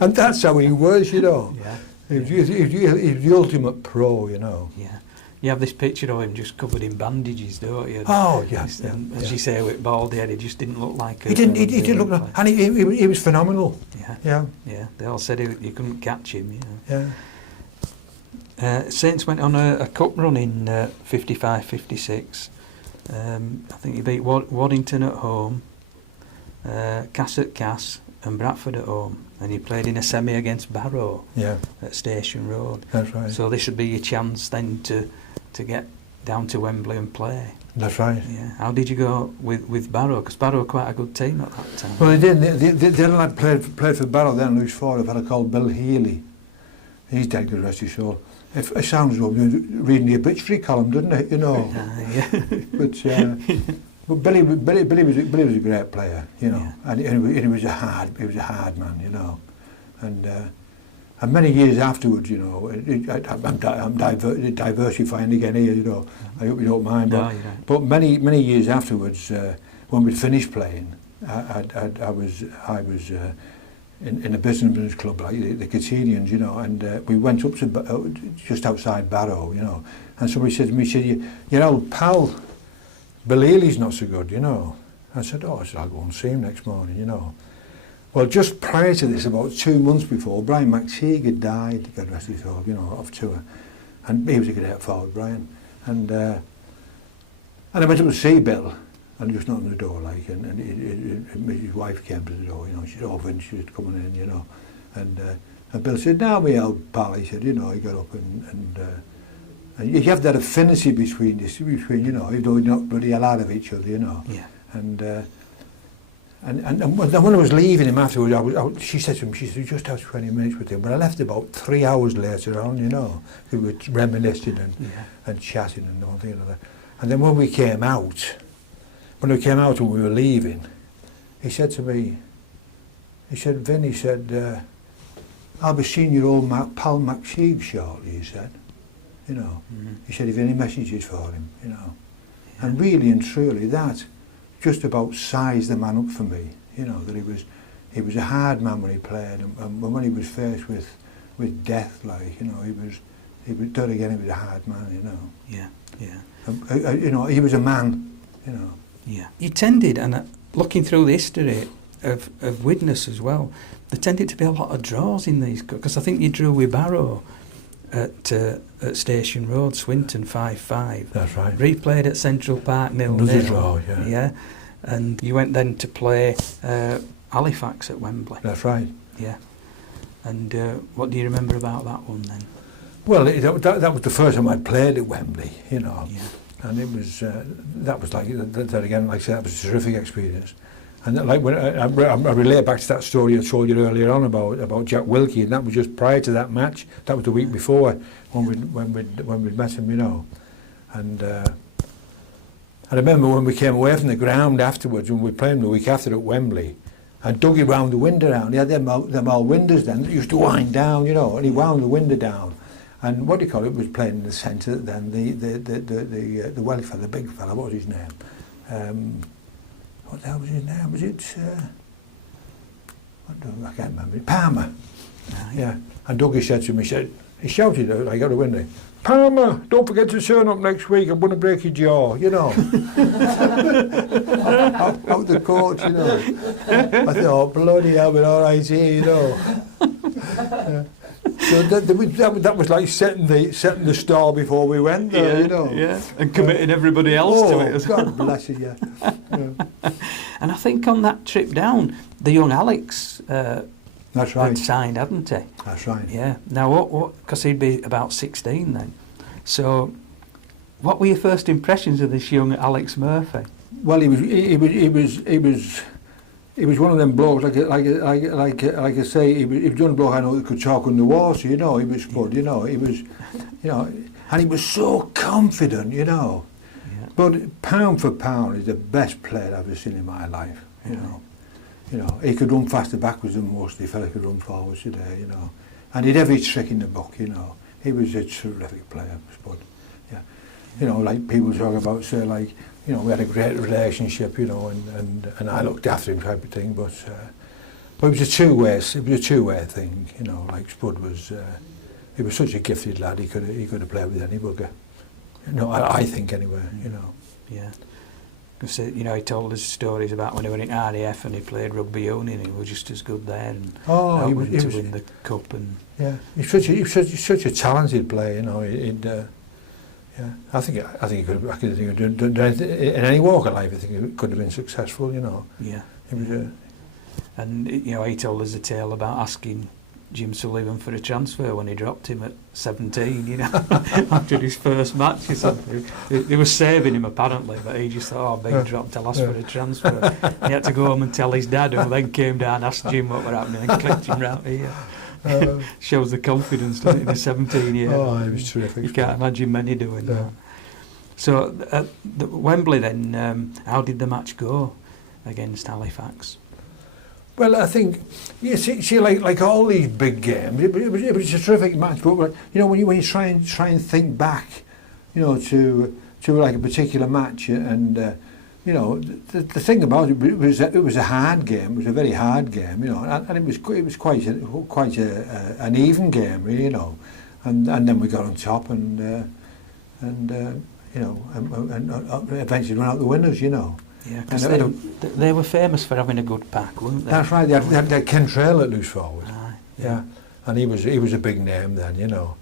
And that's how he was, you know. Yeah. He was the ultimate pro, you know. Yeah. You have this picture of him just covered in bandages, don't you? Oh, yeah. As you say, with baldy head, he just didn't look like a... He didn't look... And he was phenomenal. Yeah. Yeah. Yeah. They all said you couldn't catch him, you know. Yeah. Saints went on a cup run in 55-56. I think you beat Waddington at home, Cass at Cass, and Bradford at home. And you played in a semi against Barrow at Station Road. That's right. So this would be your chance then to get down to Wembley and play. That's right. Yeah. How did you go with Barrow? Because Barrow were quite a good team at that time. Well, they did. The other lad played for Barrow then, loose forward, a fellow called Bill Healy. He's dead, God rest his soul. It sounds like reading the obituary column, doesn't it? You know. Yeah. But Billy was a great player, you know, and he was a hard man, you know, and many years afterwards, you know, I'm diversifying again here, you know. I hope you don't mind, but many years afterwards, when we finished playing, I was in a businessmen's club like the Catenians, you know, and we went up to just outside Barrow, you know, and somebody said to me, your old pal Bill Healy's not so good, you know. I said, I'll go and see him next morning, you know. Well, just prior to this, about 2 months before, Brian McTeague had died, God rest his soul, you know, off tour. And he was a great forward, Brian. And I went up to see Bill, and just knocked on the door, like, and his wife came to the door, you know, she said, Vince, she was coming in, you know. And Bill said, "Now, my old pal," he said, you know, he got up and you have that affinity between you know, even though you're not bloody hell out of each other, you know. Yeah. And when I was leaving him afterwards, she said to him, she said, "You just have 20 minutes with him." But I left about 3 hours later on, you know. We were reminiscing and chatting and one thing and another. And then when we came out and we were leaving, he said to me, he said, "Vin," he said, "I'll be seeing your old pal McTeague shortly," he said. You know, he said, "Have you any messages for him?" You know, and really and truly, that just about sized the man up for me. You know, that he was a hard man when he played, and when he was faced with death, like, you know, he was there again. He was a hard man. You know. Yeah, yeah. You know, he was a man. You know. Yeah. You tended, and looking through the history, of Widnes as well, there tended to be a lot of draws in these, because I think you drew with Barrow at Station Road, Swinton 5-5. That's right. Replayed at Central Park 0-0. Another draw, yeah. Yeah, and you went then to play Halifax at Wembley. That's right. Yeah. And what do you remember about that one then? Well, that was the first time I'd played at Wembley, you know. Yeah. And it was, that was like, that again, like I said, that was a terrific experience. And like when I relate back to that story I told you earlier on about Jack Wilkie, and that was just prior to that match. That was the week before when we'd met him, you know. And I remember when we came away from the ground afterwards, when we were playing the week after at Wembley, and Dougie wound the window down. He had them old windows then that used to wind down, you know, and he wound the window down. And what do you call it, was playing in the centre then, the welly fella, the big fella, what was his name? What the hell was his name? Was it, I can't remember, Palmer. Yeah. And Dougie said to me, he shouted like out the window, "Palmer, don't forget to turn up next week, I'm going to break your jaw," you know. out the court, you know. I thought, oh, bloody hell, we're all right here, you know. So that was like setting the stall before we went there, you know. Yeah, and committing everybody else to it as well. God bless you, yeah. And I think on that trip down, the young Alex That's right. had signed, hadn't he? That's right. Yeah. Now, what? Because he'd be about 16 then. So, what were your first impressions of this young Alex Murphy? Well, he was one of them blokes, like I say, he was one bloke I know that could talk on the water, you know. He was good, you know. He was, you know, and he was so confident, you know. Yeah. But pound for pound, he's the best player I've ever seen in my life, you know. You know, he could run faster backwards than most of the fella could run forwards today, you know. And he'd every trick in the book, you know. He was a terrific player, Spud. Yeah. You know, like people talk about, say, like, you know, we had a great relationship, you know, and I looked after him type of thing, but it was a two-way thing, you know. Like Spud was, he was such a gifted lad. He could have played with any bugger, you know. I think anyway, you know. Yeah. Because you know, he told us stories about when he went in RAF and he played rugby union. He was just as good there, and he was to win the cup. And yeah, he's such a talented player, you know. Yeah, I think he could have done anything in any walk of life. I think he could have been successful, you know. Yeah. He was and you know, he told us a tale about asking Jim Sullivan for a transfer when he dropped him at 17, you know, after his first match. He said he was saving him apparently, but he just thought, oh, big drop, I'll ask for a transfer. He had to go home and tell his dad, who then came down, asked Jim what were happening, and clicked him round here. Shows the confidence, doesn't it, in a 17-year. Oh, it was terrific. You can't imagine many doing that. So at Wembley then, how did the match go against Halifax? Well, I think, you see, like all these big games, it was a terrific match. But you know, when you try and think back, you know, to like a particular match, and you know, the thing about it was a hard game. It was a very hard game, you know, and it was quite an even game, really, you know, and then we got on top and you know, and eventually went out the winners, you know. Yeah, because they were famous for having a good pack, weren't they? That's right. They had Ken Trail at loose forward. Yeah, and he was a big name then, you know.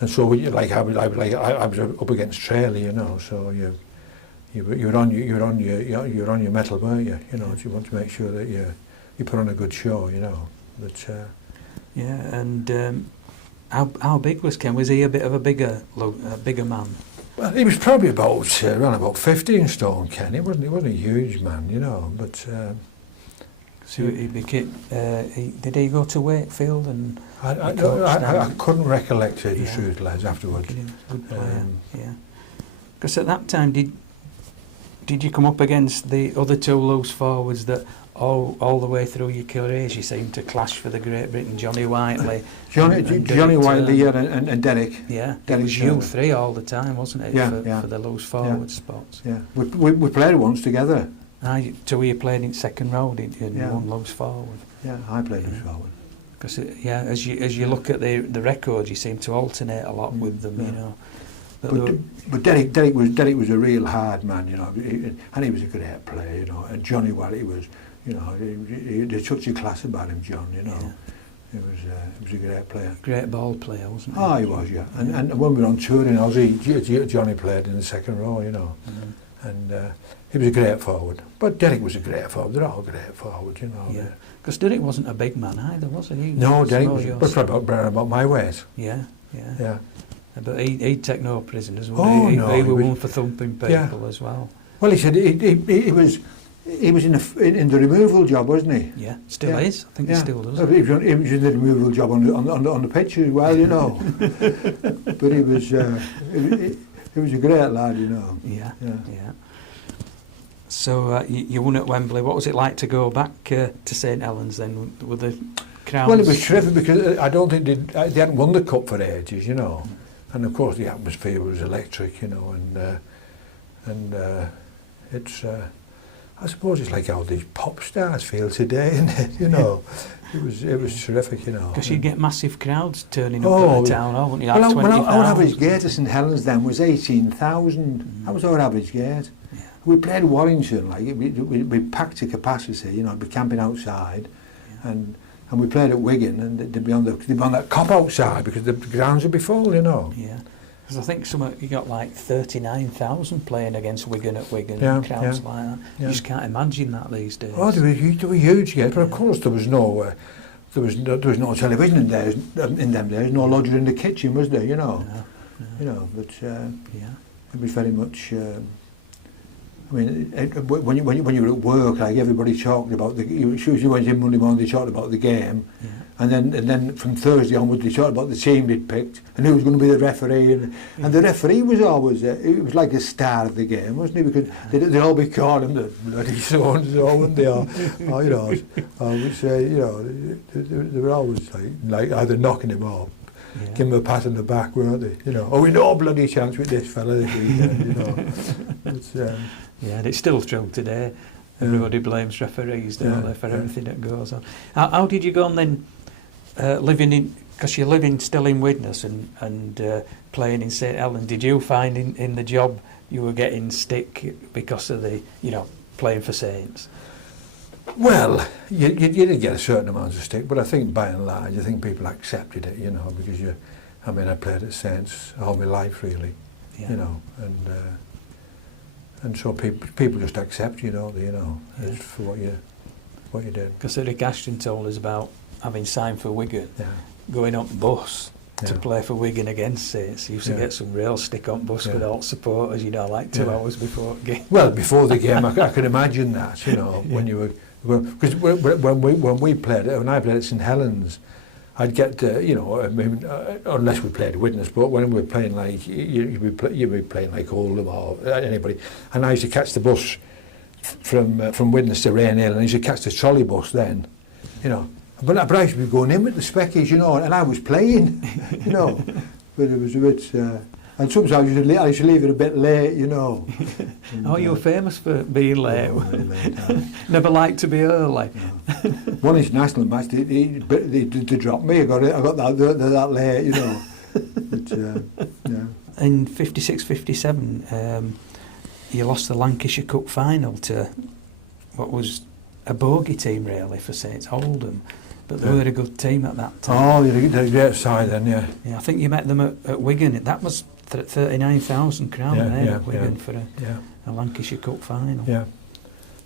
And so I was up against Trail, you know. So you were on your mettle, weren't you? You know, you want to make sure that you put on a good show, you know. But yeah, and how big was Ken? Was he a bit of a bigger man? Well, he was probably around about 15 stone, Ken. He wasn't a huge man, you know, but... so he became... did he go to Wakefield and... I couldn't recollect it, the truth, Les, afterwards. Good player, yeah. Because at that time, did you come up against the other two loose forwards that all the way through your career you seemed to clash for the Great Britain, Johnny Whiteley? Johnny Whiteley and Derek. Yeah, it was you three all the time, wasn't it? For the loose forward spots. Yeah, we played once together. Two of you played in second row, didn't you? And one loose forward. Yeah, I played loose forward. Because as you look at the records, you seem to alternate a lot with them, you know. But Derek was a real hard man, you know, and he was a great player, you know. And Johnny Whiteley was You know, he had such a class about him, John. You know, he was a great player. Great ball player, wasn't he? Oh, he was, yeah. And when we were on tour in Aussie, Johnny played in the second row. You know, and he was a great forward. But Derek was a great forward. They're all great forwards, you know. Yeah. Because Derek wasn't a big man either, was he? No, Derek was probably about my weight. Yeah. Yeah. But he'd take no prisoners. He was one for thumping people as well. Well, he said he was in the removal job, wasn't he? Yeah, still is. I think he still does. He was in the removal job on the pitch as well, you know. But he was a great lad, you know. Yeah. So you won at Wembley. What was it like to go back to St Helens then with the crowds? Well, it was terrific because I don't think they hadn't won the cup for ages, you know. And of course the atmosphere was electric, you know, and it's I suppose it's like how these pop stars feel today, isn't it? You know, it was terrific, you know. Because you get massive crowds turning up at the town hall, wouldn't you? Like well, our average gate at St Helens then was 18,000. That was our average gate. Yeah. We played Warrington, like we packed to capacity, you know, we'd be camping outside, and we played at Wigan, and they'd be on that cop outside because the grounds would be full, you know. Yeah. Because I think you got like 39,000 playing against Wigan at Wigan, and crowds like that. You just can't imagine that these days. Oh, they were huge, yeah. But of course there was no television in them days, no lodger in the kitchen, was there? You know, no. You know. But it was very much. I mean, when you were at work, like everybody talked about usually Wednesday, Monday morning they talked about the game, and then from Thursday onwards they talked about the team they'd picked and who was going to be the referee, and the referee was always it was like a star of the game, wasn't he? Because they'd all be calling him the bloody so and so, wouldn't they? Or you know, I would say, you know, they were always like either knocking him off. Yeah. Give him a pat on the back, weren't they? You know, we no bloody chance with this fella this weekend, you know. It's, and it's still true today. Everybody blames referees, don't they, for everything that goes on. How did you go on then, living in, because you're living still in Widnes and playing in St Helens, did you find in the job you were getting stick because of the, you know, playing for Saints? Well, you did get a certain amount of stick, but I think by and large, I think people accepted it, you know, because I played at Saints all my life, really, you know, and so people just accept you, don't they, you know, for what you did. Because Rick Ashton told us about having signed for Wigan, going on bus to play for Wigan against Saints. He used to get some real stick on bus with all supporters, you know, like 2 hours before the game. Well, before the game, I could imagine that, you know, when you were. Because when I played at St Helens, I'd get you know, I mean, unless we played Widnes, but when we were playing like you'd be playing like Oldham or anybody, and I used to catch the bus from Widnes to Rainhill, and I used to catch the trolley bus then, you know. But I used to be going in with the speckies, you know, and I was playing, you know. But it was a bit. And sometimes I used to leave it a bit late, you know. You were famous for being late. Really late. Never liked to be early. No. One international match, they dropped me. I got that late, you know. But, In 56-57, you lost the Lancashire Cup final to what was a bogey team, really, for St Oldham. But they were a good team at that time. Oh, they're a great side then, yeah. Yeah, I think you met them at Wigan. That was 39,000 crown at Wigan for a Lancashire Cup final. Yeah.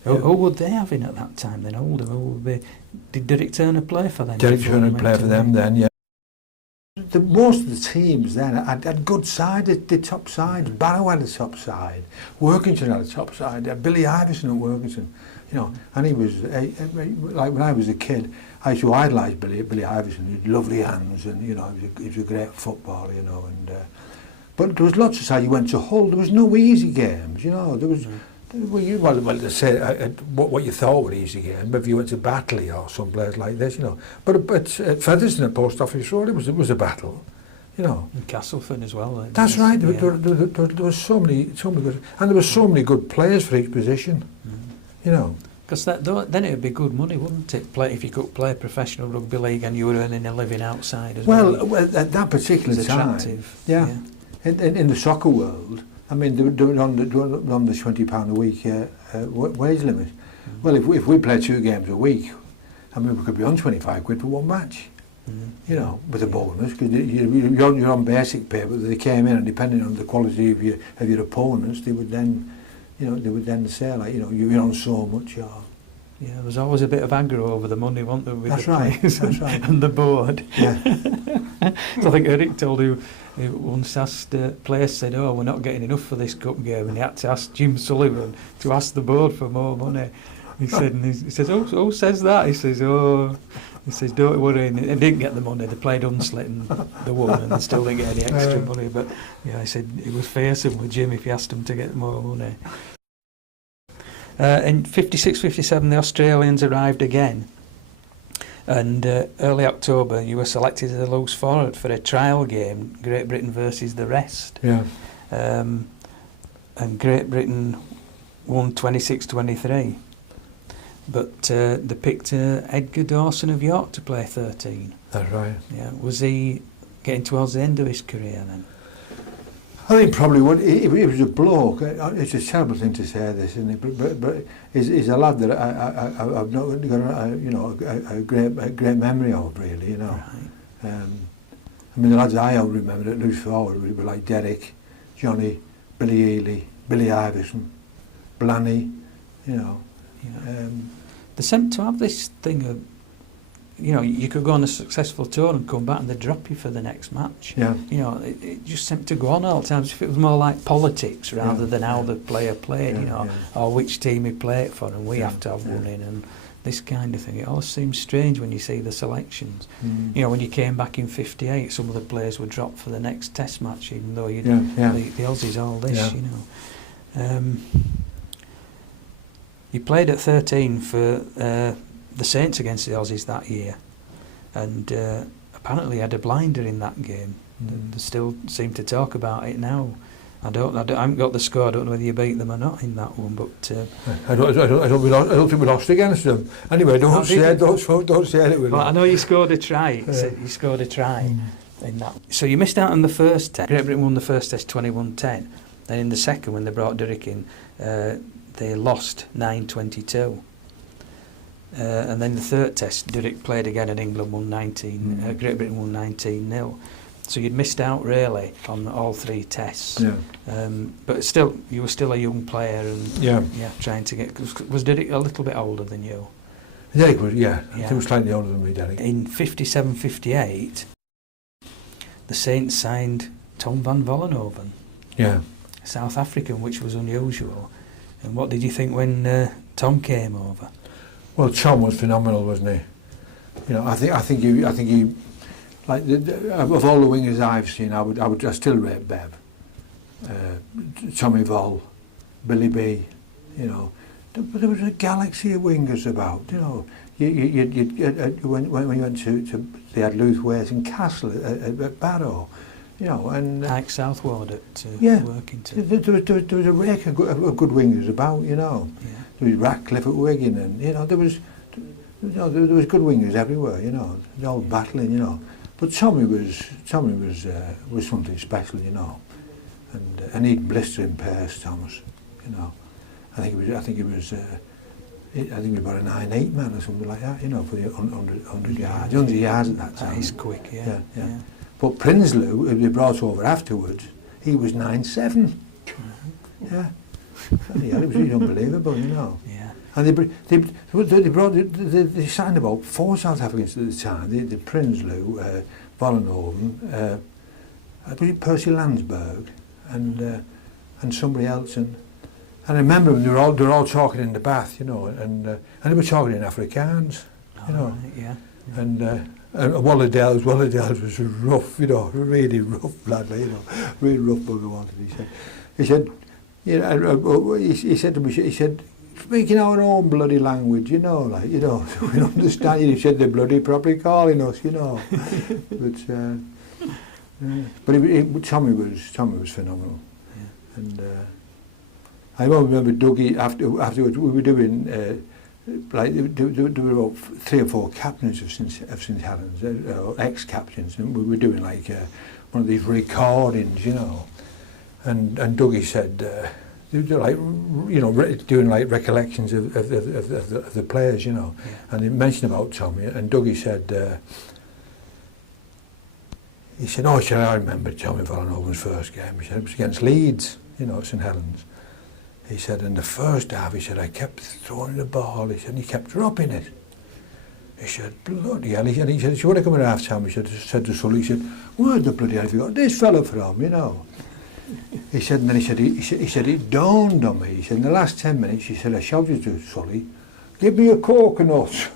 Who would they have in at that time then, Oldham? Who would be? Did Derek Turner play for them? Derek Turner played for them then, yeah. Most of the teams then had good side, the top side. Barrow had a top side. Workington had a top side. Billy Iverson at Workington, you know. And he was like when I was a kid, I used to idolise Billy Iverson. He had lovely hands, and you know, he was a great footballer, you know. And but there was lots of sides. You went to Hull. There was no easy games, you know. There was. Well, to say what you thought were easy games, but if you went to Batley or some place like this, you know. But at Featherston at Post Office Road, it was a battle, you know. And Castleford as well. That's right. There was so many good, and there were so many good players for each position, you know. Because then it would be good money, wouldn't it? If you could play professional rugby league and you were earning a living outside as well. Well, at that particular time, attractive. In the soccer world. I mean, they were doing on the £20 a week wage limit. Well, if we play 2 games a week, I mean, we could be on 25 quid for one match. You know, with a bonus, because you're on basic pay, but they came in, and depending on the quality of your opponents, they would then, you know, they would then say, like, you know, you're on so much. Or yeah, there's always a bit of aggro over the money, wasn't there, with that's the right, players that's right. and the board. Yeah. So I think Eric told you, he once asked, players said, "Oh, we're not getting enough for this cup game," and he had to ask Jim Sullivan to ask the board for more money. He said, and he says, "Oh, who says that?" He says, "Oh." He says, "Don't worry," and they didn't get the money. They played unslit and they won, and they still didn't get any extra money. But yeah, he said it was fearsome with Jim if he asked him to get more money. In 56-57, the Australians arrived again, and early October, you were selected as a loose forward for a trial game, Great Britain versus the rest. Yeah. And Great Britain won 26-23. But they picked Edgar Dawson of York to play 13. That's right. Yeah, was he getting towards the end of his career then? I think probably what he was a bloke. It's a terrible thing to say this, isn't it? But he's a lad that I've not got a great memory of, really. You know. Right. I mean, the lads I all remember at loose forward were like Derek, Johnny, Billy Ely, Billy Iverson, Blanny. You know. Yeah. They seem to have this thing of, you know, you could go on a successful tour and come back and they'd drop you for the next match. Yeah. You know, it just seemed to go on all the time. If it was more like politics rather than how the player played, you know, or which team he played for, and we have to have one in, and this kind of thing. It always seems strange when you see the selections. You know, when you came back in 58, some of the players were dropped for the next test match, even though you'd the Aussies all this, you know. He played at 13 for the Saints against the Aussies that year, and apparently had a blinder in that game. They still seem to talk about it now. I haven't got the score. I don't know whether you beat them or not in that one, but I don't think we lost against them. Anyway, don't say it with well, I know you scored a try. You scored a try in that. So you missed out on the first test. Great Britain won the first test 21-10. Then in the second, when they brought Durrick in, they lost 9-22. And then the third test, Durrick played again and England won 19, Great Britain won 19-0. So you'd missed out really on all 3 tests. Yeah. But still, you were still a young player and trying to get... Was Durrick a little bit older than you? Derek was, I think he was slightly older than me, Derek. In 57-58, the Saints signed Tom van Vollenhoven. Yeah. South African, which was unusual. And what did you think when Tom came over? Well, Tom was phenomenal, wasn't he? You know, I think he like of all the wingers I've seen, I still rate Bev, Tommy Vol, Billy B. You know, but there was a galaxy of wingers about. You know, when you went to they had Luthwaite and Castle at Barrow. You know, and like Southward at Workington. There was a rake of good wingers about. You know, there was Ratcliffe at Wigan, and you know there was good wingers everywhere. You know, they're all battling. You know, but Tommy was something special. You know, and he'd blistering pace, Thomas. You know, I think he was about a 9'8" man or something like that. You know, for the 100 yards, 100 yards at that time. That is quick, yeah. But Prinsloo, who they brought over afterwards, he was 9'7". Yeah, it was unbelievable, you know. Yeah. And they signed about 4 South Africans at the time. The Prinsloo, Vollenhoven, Percy Landsberg, and somebody else. And I remember when they were all talking in the bath, you know, and they were talking in Afrikaans, you know. Right, yeah. And Walladells was rough, you know, really rough lad, you know, really rough bugger wanted. He said, you know, he said to me, he said, speaking our own bloody language, you know, like, you know, so we understand you. He said they're bloody properly calling us, you know. But Tommy was phenomenal. Yeah. And I remember Dougie afterwards we were doing. Like there were about 3 or 4 captains of St Helens, ex-captains, and we were doing like one of these recordings, you know. and Dougie said, they were like, you know, doing like recollections of the players, you know, and he mentioned about Tommy, and Dougie said, he said, oh, I remember Tommy Vollenhoven's first game. He said, it was against Leeds, you know, at St Helens. He said, in the first half, he said, I kept throwing the ball, he said, and he kept dropping it. He said, bloody hell, he said, if you want to come at half time, he said to Sully, he said, where the bloody hell have you got this fella from, you know? He said, and then he said, it dawned on me. He said, in the last 10 minutes, he said, I shouted to Sully, give me a coconut.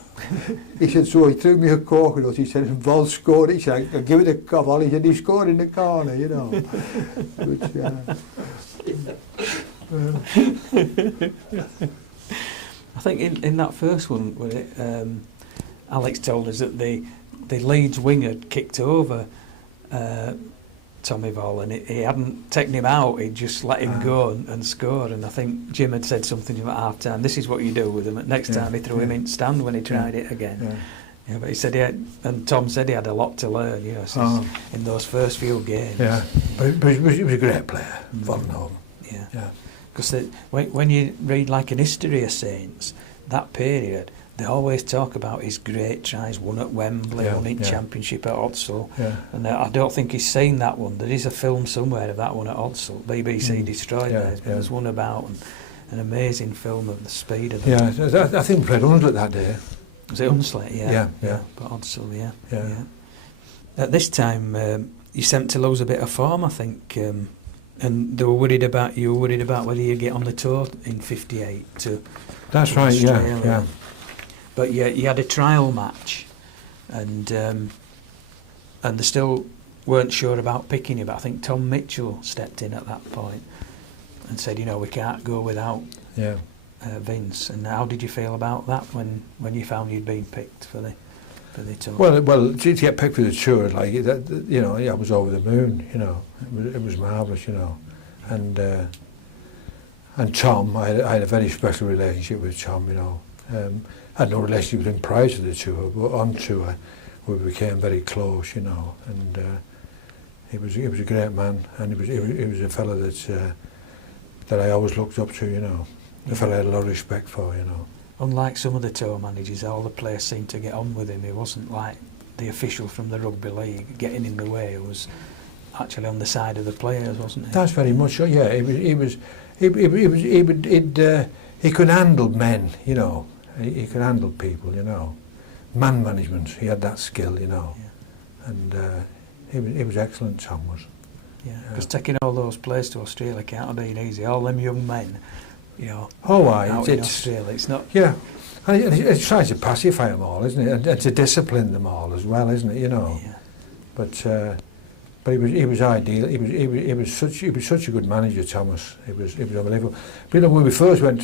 He said, so he threw me a coconut. He said, and Vol scored it. He said, I'll give it a cobble. He said, he scored in the corner, you know. I think in that first one, with it, Alex told us that the Leeds winger kicked over Tommy Vol, and he hadn't taken him out, he'd just let him go and score. And I think Jim had said something about half time, this is what you do with him. Next time he threw him in stand when he tried it again. Yeah, but he said and Tom said he had a lot to learn, you know, in those first few games. Yeah, but he was a great player, Vollenhoven. Yeah. Because when you read like an history of Saints, that period, they always talk about his great tries, one at Wembley, one in Championship at Odsal. And I don't think he's seen that one. There is a film somewhere of that one at Odsal. BBC destroyed theirs, but there's one about an amazing film of the speed of them. Yeah, I think we played Hunslet that day. Was it Hunslet? Yeah. But Odsal, yeah. At this time, you sent to lose a bit of form, I think. And you were worried about whether you get on the tour in '58 to. That's right. Australia. Yeah. But you had a trial match, and they still weren't sure about picking you. But I think Tom Mitchell stepped in at that point and said, you know, we can't go without Vince. And how did you feel about that when you found you'd been picked for the tour? Well, to get picked for the tour, like that, you know, I was over the moon. You know, it was marvellous. You know, and Tom, I had a very special relationship with Tom. You know. I had no relationship with him prior to the tour, but on tour we became very close, you know. And he was a great man, and he was a fellow that I always looked up to, you know. A fellow I had a lot of respect for, you know. Unlike some of the tour managers, all the players seemed to get on with him. He wasn't like the official from the Rugby League getting in the way. He was actually on the side of the players, wasn't he? That's very much so. Yeah, he could handle men, you know. He could handle people, you know. Man management, he had that skill, you know. And he was excellent, Tom was. Yeah, because taking all those players to Australia can't have been easy. All them young men, you know, out in Australia, it's not. Yeah, and it tries to pacify them all, isn't it? And to discipline them all as well, isn't it? You know. Yeah. But he was ideal. He was such a good manager, Thomas. It was unbelievable. But you know, when we first went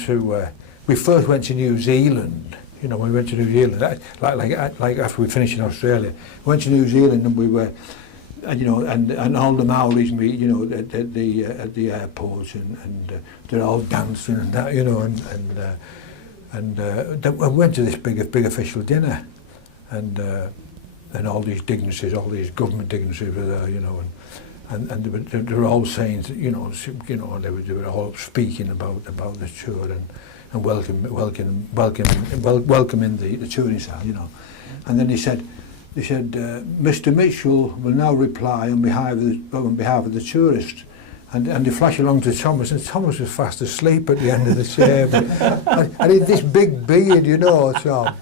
to New Zealand. You know, when we went to New Zealand, like after we finished in Australia, we went to New Zealand and we were. And you know, and all the Maoris meet, you know, at the airport, and they're all dancing and that, you know, and then we went to this big official dinner, and all these dignitaries, all these government dignitaries were there, you know, and they were all saying, you know, they were all speaking about the tour and welcoming the touring style, you know, and then they said, Mr. Mitchell will now reply on behalf of the tourists. And they flash along to Thomas, and Thomas was fast asleep at the end of the table. and he had this big beard, you know, Tom.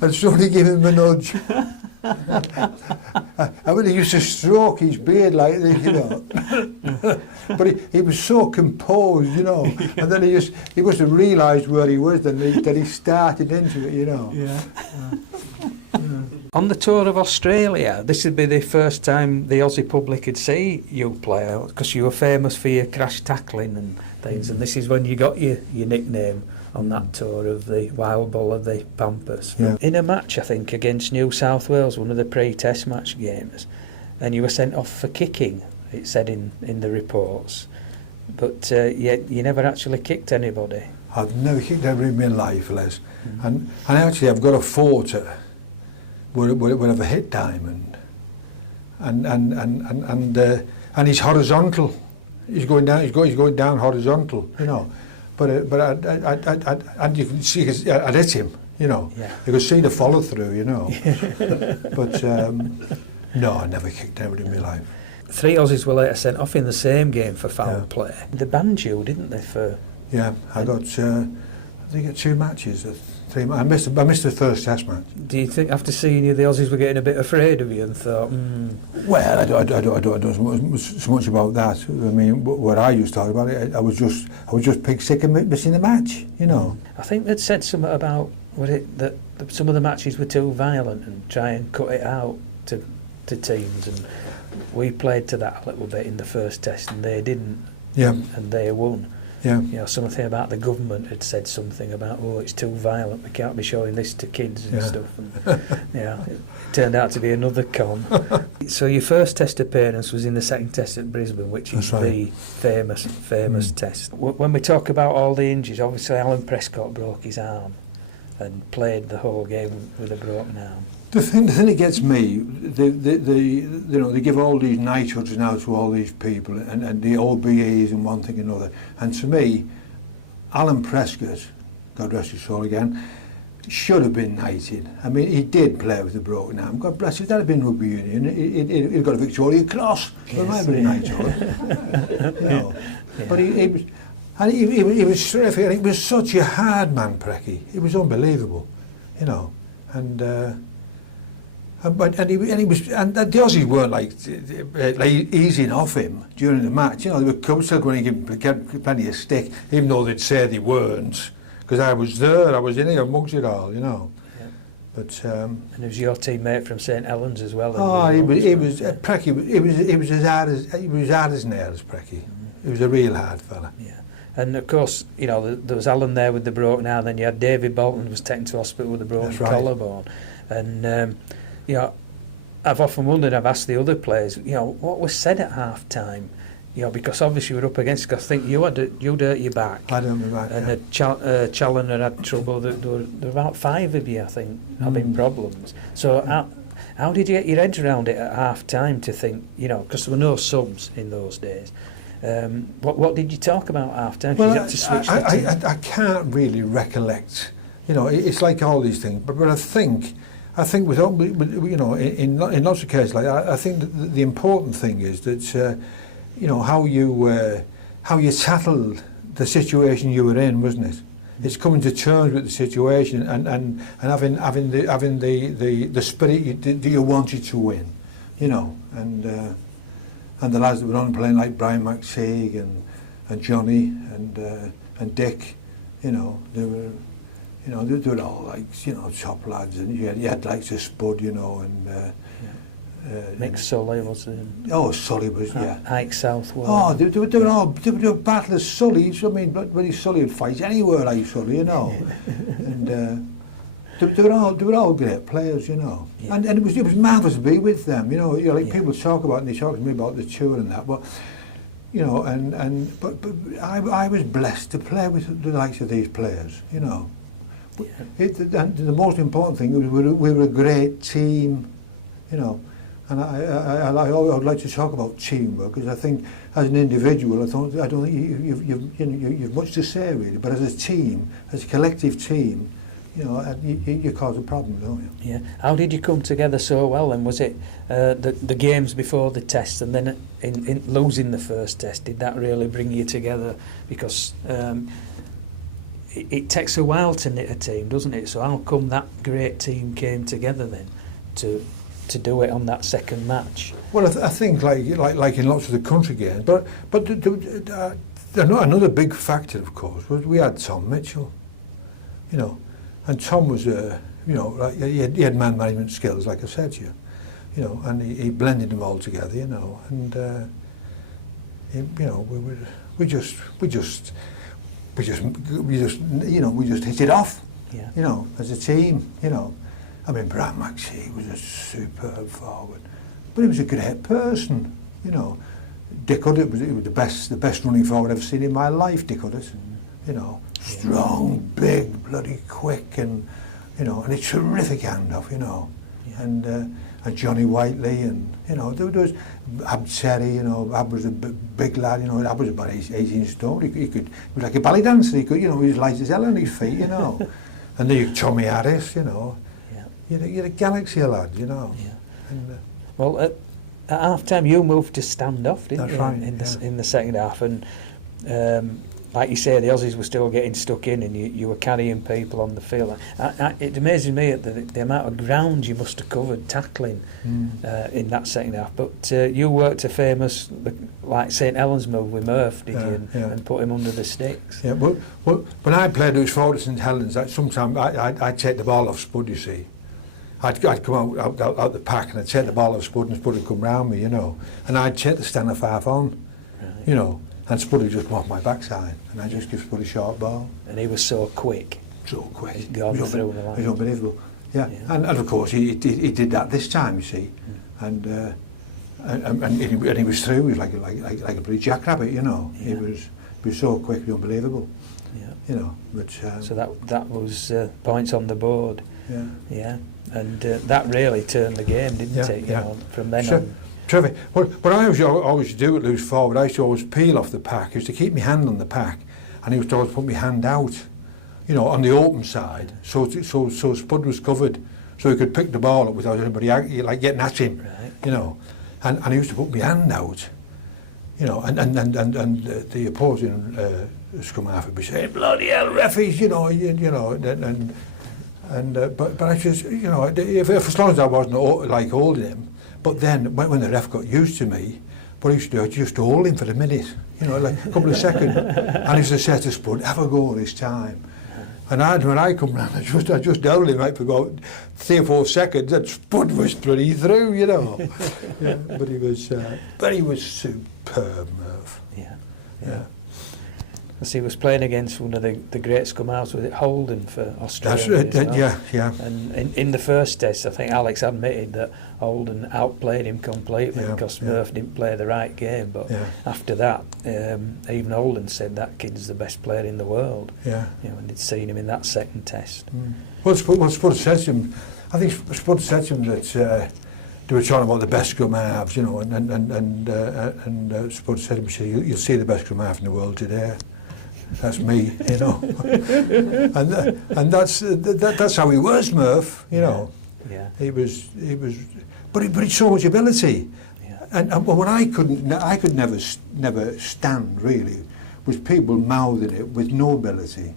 And somebody gave him a nudge. I mean, he used to stroke his beard like this, you know. But he was so composed, you know. And then he must have realised where he was, that he started into it, you know. Yeah. On the tour of Australia, this would be the first time the Aussie public would see you play, because you were famous for your crash tackling and things, and this is when you got your nickname on that tour of the Wild Bull of the Pampas. Yeah. In a match, I think, against New South Wales, one of the pre-test match games, and you were sent off for kicking, it said in the reports, but you never actually kicked anybody. I've never kicked anybody in my life, Les. And actually I've got a photo where I've hit Diamond, and and he's horizontal. He's going down. He's going down horizontal. You know, but and you can see I'd hit him. You know, you could see the follow through. You know, but no, I never kicked out in my life. 3 Aussies were later sent off in the same game for foul play. They banned you, didn't they? For I got. I think I got 2 matches. 3. I missed the first Test match. Do you think after seeing you, the Aussies were getting a bit afraid of you and thought? Well, I don't know so much about that. I mean, what I used to talk about it, I was just pig sick of missing the match. You know. I think they'd said something about that some of the matches were too violent and try and cut it out to teams, and we played to that a little bit in the first Test, and they didn't. Yeah. And they won. Yeah. You know, something about the government had said something about, it's too violent, we can't be showing this to kids and stuff. And, it turned out to be another con. So your first Test appearance was in the second Test at Brisbane, which is the famous Test. When we talk about all the injuries, obviously Alan Prescott broke his arm and played the whole game with a broken arm. The thing that gets me, they give all these knighthoods now to all these people, and the OBEs and one thing and another. And to me, Alan Prescott, God rest his soul again, should have been knighted. I mean, he did play with a broken arm. God bless him. If that had been rugby union, he'd got a Victoria Cross. It might have been a knighthood. You know. But he was terrific. And he was such a hard man, Precky. It was unbelievable, you know. And the Aussies weren't like easing off him during the match. You know, they were still going to give him plenty of stick, even though they'd say they weren't. Because I was there, I was in here amongst it all, you know. Yeah. But and it was your teammate from St Helens as well. He was Precky. He was as hard as nails, Precky. He was a real hard fella. Yeah. And of course, you know, there was Alan there with the broken arm. Then you had David Bolton, who was taken to hospital with a broken collarbone. And you know, I've often wondered, I've asked the other players, you know, what was said at half time? You know, because obviously you were up against, because I think you'd hurt your back. I'd hurt my back, and Challoner had trouble. There were about 5 of you, I think, having problems. So how did you get your head around it at half time to think, you know, because there were no subs in those days. What did you talk about at half time? Well, you had to switch I can't really recollect. You know, it's like all these things. But I think with you know, in lots of cases like that, I think that the important thing is that you know, how you tackled the situation you were in, wasn't it? It's coming to terms with the situation and having the spirit that you wanted to win, you know, and the lads that were on playing like Brian McTeague and Johnny and Dick, you know, they were all like, you know, top lads, and you had like Spud, you know, and Mick Sully was Sully was, Ike Southwell. Oh, they were battle of Sully. I mean, bloody Sully would fight anywhere like Sully, you know. And they were all great players, you know. Yeah. And it was marvellous to be with them, you know. Like people talk about, and they talk to me about the tour and that, but you know, but I was blessed to play with the likes of these players, you know. Yeah. And the most important thing was we were a great team, you know. And I would like to talk about teamwork, because I think as an individual, I don't think you've much to say really, but as a team, as a collective team, you know, you cause a problem, don't you? Yeah. How did you come together so well? And was it the games before the test, and then in losing the first test, did that really bring you together? Because it takes a while to knit a team, doesn't it? So how come that great team came together then to do it on that second match? Well, I think like in lots of the country games, but another big factor, of course, was we had Tom Mitchell, you know, and Tom was you know, like he had man management skills, like I said to you, you know, and he blended them all together, you know, and you know, we just you know, we just hit it off, you know, as a team, you know. I mean, Brian McTeague was a superb forward, but he was a great person, you know. Dick Huddett was the best running forward I've ever seen in my life. Dick Huddett, you know, strong, big, bloody quick, and you know, and a terrific handoff, you know. Yeah. And and Johnny Whiteley, and you know, there was Ab Terry, you know, Ab was a big lad, you know, Ab was about 18 stone. He was like a ballet dancer. He could, you know, he was light as hell on his feet, you know. And then you Tommy Harris, you know. Yeah. You're a galaxy of lads, you know. Yeah. And, well, at half time you moved to stand off, didn't you? Right, in the second half, and like you say, the Aussies were still getting stuck in, and you were carrying people on the field. It amazes me at the amount of ground you must have covered tackling in that second half. But you worked a famous, like St Helens move with Murph, did you? And put him under the sticks. Yeah, well, when I played, it was forward at St Helens. Sometimes I'd take the ball off Spud, you see. I'd come out the pack and I'd take the ball off Spud, and Spud would come round me, you know. And I'd take the stand-off half on, you know. And Spud would just come off my backside, and I just give Spud a short ball. And he was so quick. So quick. He'd gone through the line. It was unbelievable. Yeah. And of course he did that this time, you see, and he was through. He was like a bloody jackrabbit, you know. He was so quick, it was unbelievable. Yeah. You know, but so that was points on the board. Yeah. Yeah. And that really turned the game, didn't it? You know, from then on. Trevor, what I always do at loose forward, I used to always peel off the pack. I used to keep my hand on the pack, and he used to always put my hand out, you know, on the open side, so Spud was covered, so he could pick the ball up without anybody like getting at him, you know. And I used to put my hand out, you know, and the opposing scrum half would be saying, "Bloody hell, referees," you know, but I just, you know, if as long as I wasn't like holding him. But then, when the ref got used to me, what I used to do, I just hold him for a minute, you know, like a couple of seconds. And I used to say to Spud, "Have a go this time." And when I come round, I just held him like for about 3 or 4 seconds, and Spud was bloody through, you know. Yeah, but he was superb, Murph. Yeah. He was playing against one of the great scum halves, was it Holden for Australia? That's right, yeah. And in the first test, I think Alex admitted that Holden outplayed him completely because Murph didn't play the right game. But after that, even Holden said that kid's the best player in the world. Yeah. You know, and they'd seen him in that second test. Well, Spud said to him, I think Spud said to him that they were talking about the best scrum halves, you know, and Spud said to him, "You'll see the best scrum half in the world today. That's me," you know. and that's how he was, Murph, you know. Yeah. He was, but he so much ability. Yeah. And what I could never stand really was people mouthing it with no ability.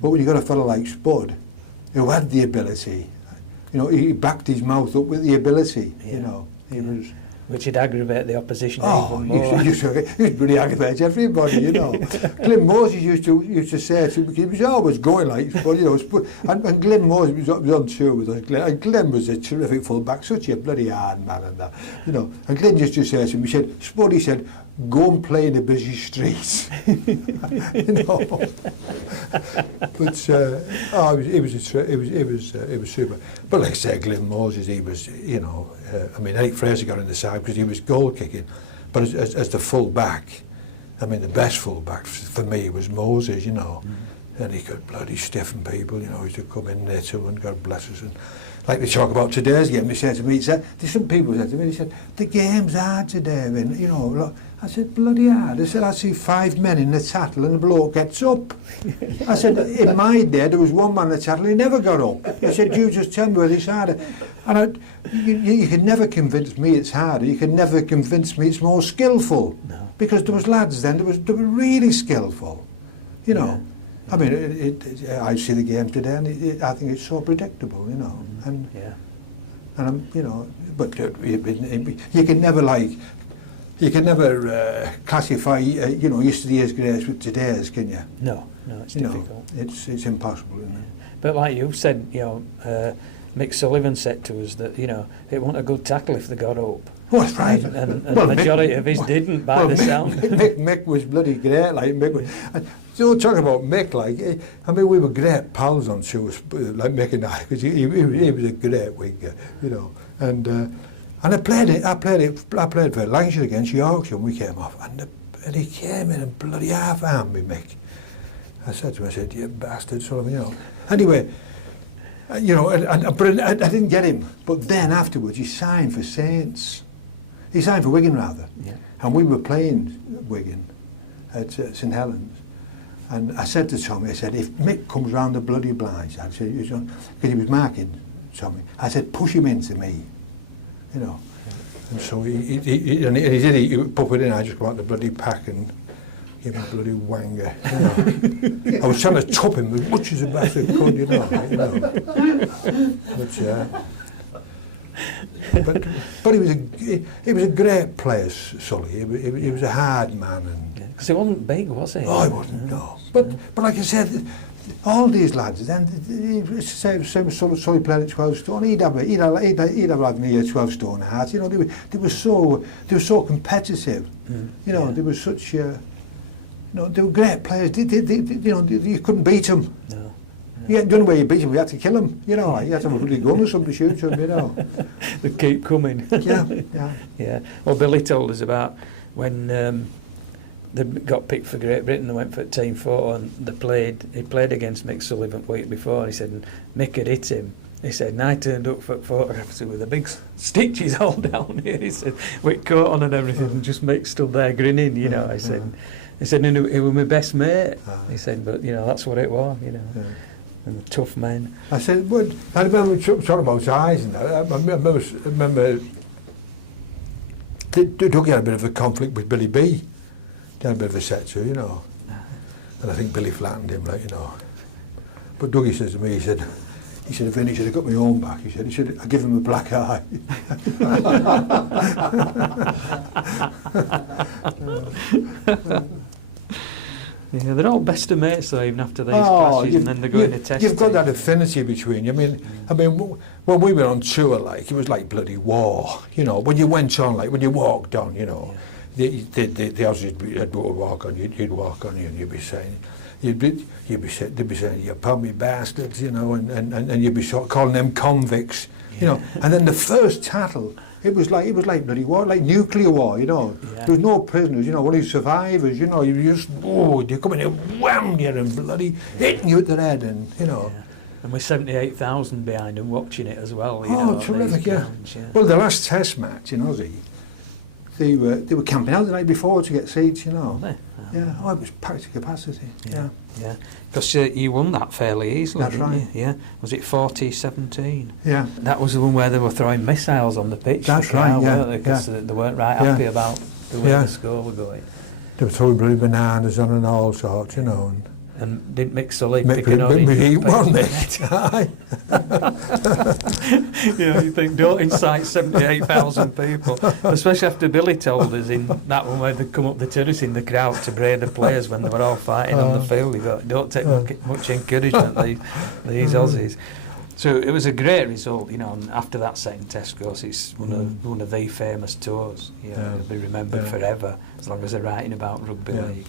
But when you got a fellow like Spud, who had the ability, you know, he backed his mouth up with the ability. You know, he was. Which would aggravate the opposition even more. He used to really aggravate everybody, you know. Glenn Moses used to say to him, he was always going like, but you know, and Glenn Moses was on tour with us. And Glenn was a terrific full-back, such a bloody hard man and that, you know. And Glenn used to say to him, he said, "Spud," he said, "go and play in the busy streets." You know. But it was super. But like I say, Glenn Moses, he was, you know, I mean, Eric Fraser got in the side because he was goal kicking, but as the full back, I mean, the best full back for me was Moses, you know, and he could bloody stiffen people, you know. He used to come in there too, and God bless us. And like they talk about today's game, he said to me, there's some people said to me, he said, "The game's hard today, and you know." Look, I said, "Bloody hard." I said, "I see 5 men in the tattle and the bloke gets up." I said, "In my day, there was 1 man in the tattle, he never got up." I said, "You just tell me whether it's harder." And you can never convince me it's harder. You can never convince me it's more skillful. No. Because there was lads then, they were really skillful. You know. Yeah. I mean, I see the game today, and I think it's so predictable, you know. And I'm, you know, but you can never classify, you know, yesterday's grades with today's, can you? No, it's difficult. It's impossible, isn't it? But like you said, you know, Mick Sullivan said to us that, you know, it wasn't a good tackle if they got up. Oh, that's right. And the majority of his didn't, by the sound. Mick was bloody great, like Mick was. And, you know, talking about Mick, like, I mean, we were great pals on tour, like Mick and I, because he was a great winger, you know. And I played for Lancashire against Yorkshire, and we came off, and he came in and bloody half-armed me, Mick. I said to him, "You bastard," sort of, you know. Anyway, you know, but I didn't get him. But then afterwards, he signed for Saints. He signed for Wigan, rather. Yeah. And we were playing Wigan at St Helens. And I said to Tommy, I said, if Mick comes round the bloody blinds, I said, because he was marking Tommy, I said, push him into me, you know. And so he did, he put it in, I just got out the bloody pack and gave him a bloody wanger, you know. I was trying to top him as much as a bastard could, you know. But he was a great player, Sully. He was a hard man. Because he wasn't big, was he? Oh, he wasn't, no. But like I said, all these lads, then, same sort of Sully playing at 12 stone, he'd have like me a 12 stone heart. You know, they were so competitive. You know, they were such, you know, they were great players. You know, you couldn't beat them. No. You don't know where you beat them, you had to kill them. You know, like, you had to have a really gun or something to shoot them. You know. They keep coming. Yeah. Well, Billy told us about when they got picked for Great Britain. They went for team photo and he played against Mick Sullivan the week before. He said Mick had hit him. He said, and I turned up for photographs with the big stitches all down here. He said, with coat on and everything, and just Mick stood there grinning, you know. He said, and he was my best mate. He said, but, you know, that's what it was, you know. And the tough men. I said, well, I remember talking about eyes and that. I remember Dougie had a bit of a conflict with Billy B. They had a bit of a set to, you know. And I think Billy flattened him, like, you know. But Dougie says to me, he said, if Vinny should have got my own back, he said, I'd give him a black eye. Yeah, they're all best of mates though, even after these clashes, and then they're going to test. You've got that affinity between you. I mean, when we were on tour, like, it was like bloody war. You know, when you went on, like, when you walked on, you know, the Aussies would walk on you, you'd walk on you, and you'd be saying, they'd be saying, you pommy bastards, you know, and you'd be sort of calling them convicts, you know. And then the first tattle, it was like bloody war, like nuclear war, you know. There was no prisoners, you know, only survivors, you know. You just, you come in and wham you and bloody hitting you at the head, and you know. Yeah. And with 78,000 behind them watching it as well. You know, terrific, grounds, Well, the last Test match in Aussie, they were camping out the night before to get seats, you know. Were they? Yeah, it was packed to capacity. Yeah. Because you won that fairly easily, That's didn't right. you? Yeah. Was it 40-17? Yeah. That was the one where they were throwing missiles on the pitch. That's right, weren't they? Because they weren't right happy about the way the score were going. They were throwing bloody bananas on and all sorts, you know. And didn't Mick Sully pick an orange? Wasn't it? Aye. You know, you think, don't incite 78,000 people, especially after Billy told us in that one where they'd come up the terrace in the crowd to braid the players when they were all fighting on the field. You thought, don't take much encouragement, these Aussies. So it was a great result, you know, and after that second Test course, it's one of the famous tours. You know, it'll be remembered forever, as long as they're writing about rugby league.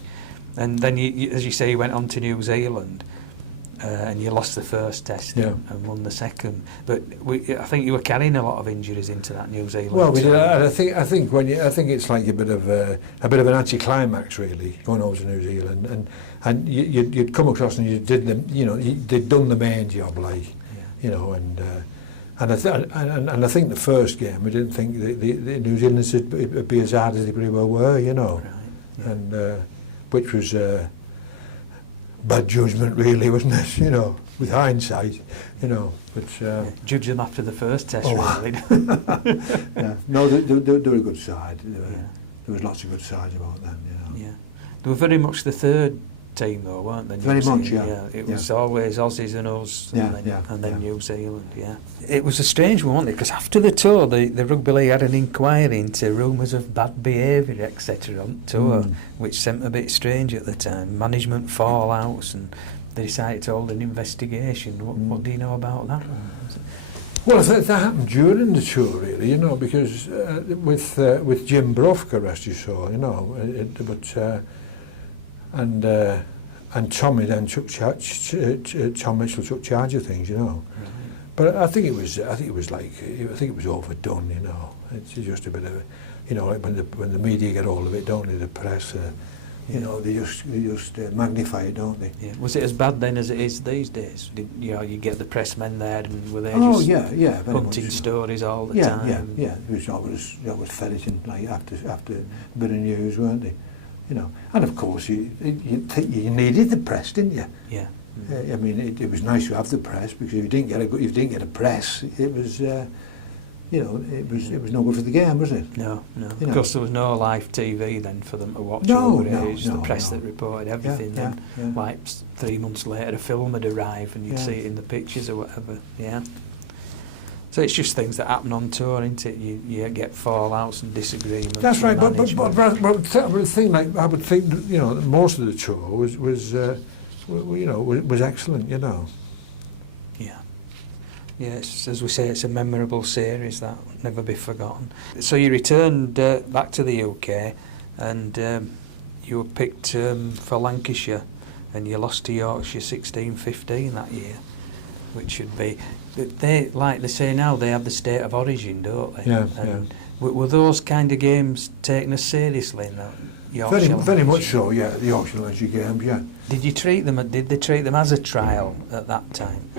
And then, as you say, you went on to New Zealand, and you lost the first Test and won the second. But I think you were carrying a lot of injuries into that New Zealand. Well, I think it's like a bit of an anticlimax, really, going over to New Zealand, and you'd come across and you did them, you know, they'd done the main job, like, you know, and I think the first game, we didn't think the New Zealanders would be as hard as they pretty well were, you know, and. Which was bad judgment, really, wasn't it? You know, with hindsight, you know. But judge them after the first Test, really. No, they were a good side. There was lots of good sides about them, you know. Yeah, they were very much the third team, though, weren't they? Very much, yeah. It was always Aussies and us, and then New Zealand, It was a strange one, wasn't it? Because after the tour, the Rugby League had an inquiry into rumours of bad behaviour, etc. on tour, which seemed a bit strange at the time. Management fallouts, and they decided to hold an investigation. What do you know about that one? Well, that happened during the tour, really, you know, because with Jim Brough, rest his soul, you know, and Tommy then took charge. Tom Mitchell took charge of things, you know. Right. But I think it was overdone, you know. It's just a bit of, you know, like when the media get hold of it, don't they? The press, You know, they just magnify it, don't they? Yeah. Was it as bad then as it is these days? You get the pressmen there, and were they Oh just very hunting much. stories all the time? Yeah. It was ferreting like after a bit of news, weren't they? You know, and of course you needed the press, didn't you? Yeah. I mean, it was nice to have the press, because if you didn't get a press, it was it was no good for the game, was it? No. You know. Of course, there was no live TV then for them to watch. No, It was the press no. that reported everything. Yeah. Like 3 months later, a film would arrive, and you'd Yeah. see it in the pictures or whatever. Yeah. So it's just things that happen on tour, isn't it? You get fallouts and disagreements. That's right, but management. I would think, you know, most of the tour was excellent, you know. Yeah. Yeah, as we say, it's a memorable series that will never be forgotten. So you returned back to the UK, and you were picked for Lancashire, and you lost to Yorkshire 16-15 that year, which should be... They, like they say now, they have the state of origin, don't they? Yeah, and were those kind of games taken as seriously in that Yorkshire? Very much so, yeah, the Yorkshire Lancashire games, yeah. Did they treat them as a trial at that time?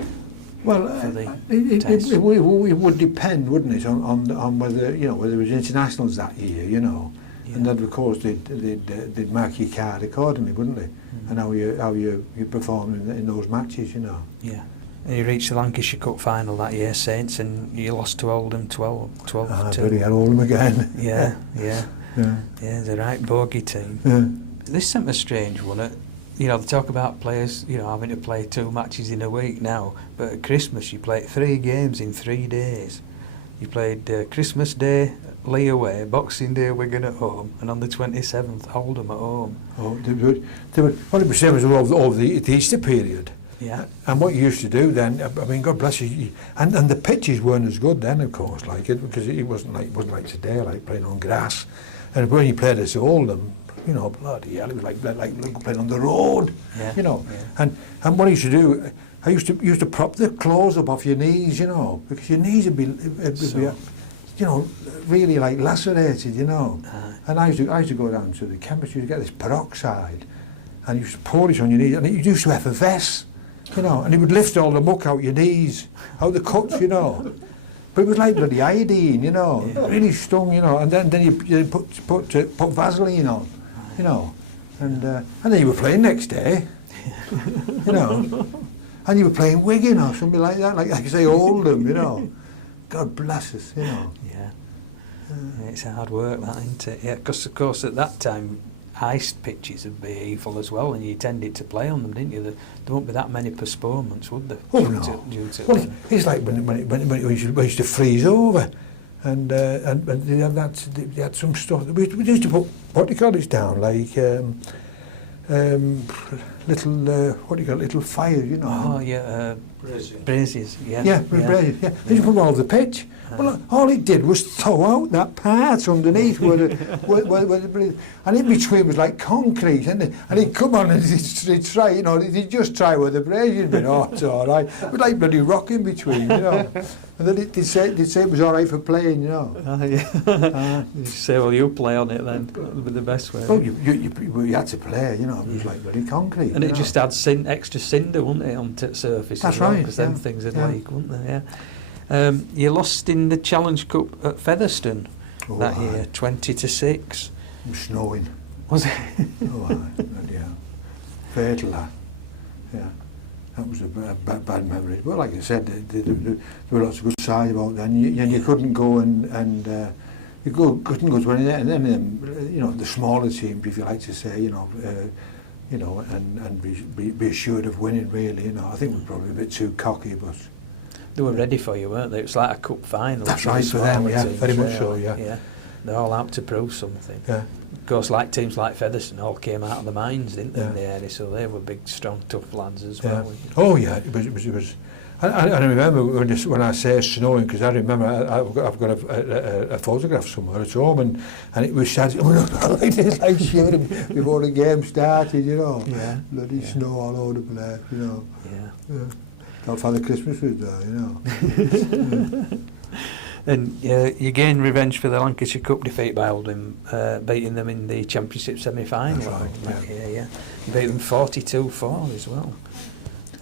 Well, For the it would depend, wouldn't it, on whether, you know, whether it was internationals that year, you know, Yeah. and then of course they'd mark your card accordingly, wouldn't they? And how you perform in those matches, you know. Yeah. And you reached the Lancashire Cup final that year, Saints, and you lost to Oldham 12-2. Bloody hell, Oldham again. Yeah. Yeah. The right bogey team. Yeah. This seemed a strange one. You know, they talk about players, you know, having to play 2 matches in a week now, but at Christmas you played 3 games in 3 days. You played Christmas Day, Lee away, Boxing Day, Wigan at home, and on the 27th, Oldham at home. Oh, they were 100% over the Easter period. Yeah. And what you used to do then, I mean, God bless you, and the pitches weren't as good then, of course, like it, because it wasn't like today, like playing on grass. And when you played at Oldham, you know, bloody hell, it was like playing on the road, Yeah. you know. Yeah. And what I used to do, I used to prop the clothes up off your knees, you know, because your knees would be you know, really like lacerated, you know. And I used to go down to the chemist, you get this peroxide, and you used to pour it on your knees, and it used to effervesce, you know, and it would lift all the muck out your knees, out the cuts, you know. But it was like bloody iodine, you know. Yeah. It really stung, you know. And then you put Vaseline on, you know, and then you were playing next day, you know, and you were playing Wigan or something like that, like I say Oldham, you know. God bless us, you know. Yeah. It's hard work, that, isn't it? Yeah, because of course at that time ice pitches would be evil as well, and you tended to play on them, didn't you? There won't be that many postponements, would there? Oh no. Well, it's like when it used to freeze over, and they had some stuff. We used to put, what do you call it, down, like little fires, you know. Oh yeah, braziers. Yeah. Yeah, braziers. Yeah, they just put them all over the pitch. Well, all it did was thaw out that part underneath where the and in between was like concrete, and he'd come on and he'd try, you know, he'd just try where the brazier had been. Oh, it's all right. It was like bloody rock in between, you know. And then they'd say it was all right for playing, you know. Yeah. You say, well, you play on it then. That would be the best way. Oh, you had to play, you know. It was like bloody concrete. And it just had extra cinder, wouldn't it, on the surface? That's as well, right. Because them things would leak, wouldn't they? Yeah. You lost in the Challenge Cup at Featherstone that year, 20-6. It was snowing. Was it? Yeah. Fatal, that. Yeah. That was a bad memory. But like I said, there were lots of good sides about then. You couldn't go and couldn't go to any of them, you know, the smaller teams, if you like to say, you know, and be assured of winning, really. You know, I think we're probably a bit too cocky, but They were ready for you, weren't they? It was like a cup final. That's right, for them, yeah, very much so, yeah. They're all out to prove something. Yeah. Of course, like teams like Featherstone all came out of the mines, didn't they, in the area, so they were big, strong, tough lads as well. Oh yeah, it was. I remember when I say snowing, because I remember I've got a photograph somewhere at home, and it was sad, like this, like shivering before the game started, you know. Yeah. Bloody snow all over the place, you know. Yeah. Thought Father Christmas was there, you know. And you gained revenge for the Lancashire Cup defeat by Oldham, beating them in the Championship semi-final. That's right, that year, yeah. You beat them 42-4 as well.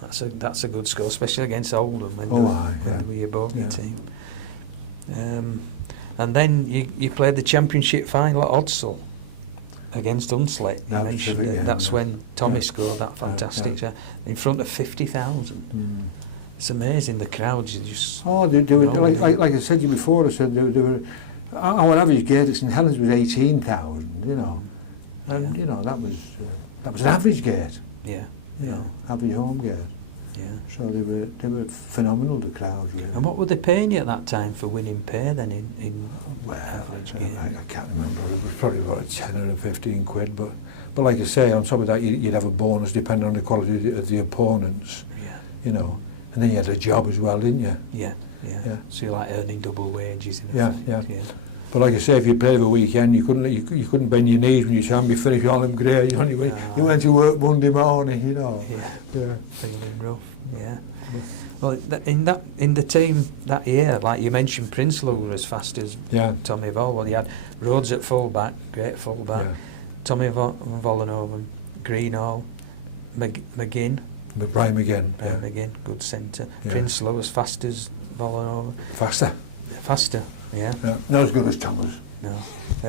That's a good score, especially against Oldham when they were your bogey team. And then you played the Championship final at Odsal against Hunslet. You mentioned that's when Tommy scored that fantastic shot in front of 50,000. It's amazing, the crowds just... Oh, they were, like I said to you before, I said they were, our average gate at St Helens was 18,000, you know. And, you know, that was an average gate. Yeah. You know, average home gate. Yeah. So they were phenomenal, the crowds, really. And what were they paying you at that time for winning pay then in average game? I can't remember, it was probably about 10 or 15 quid, but like I say, on top of that, you'd have a bonus depending on the quality of the opponents, you know. And then you had a job as well, didn't you? Yeah. So you're like earning double wages. Yeah. But like I say, if you played over a weekend, you couldn't bend your knees when you time you finish all them grey. You went to work Monday morning, you know. Yeah. Feeling rough. Yeah. Well, in the team that year, like you mentioned, Prinsloo were as fast as Tommy Vol. Well, you had Rhodes at full-back, great full-back. Yeah. Tommy Vollenhoven, Greenall, McGinn. Brian McGinn. McGinn, good centre. Prinsloo as fast as Vollenhoven. Faster, yeah. Not as good as Thomas. No.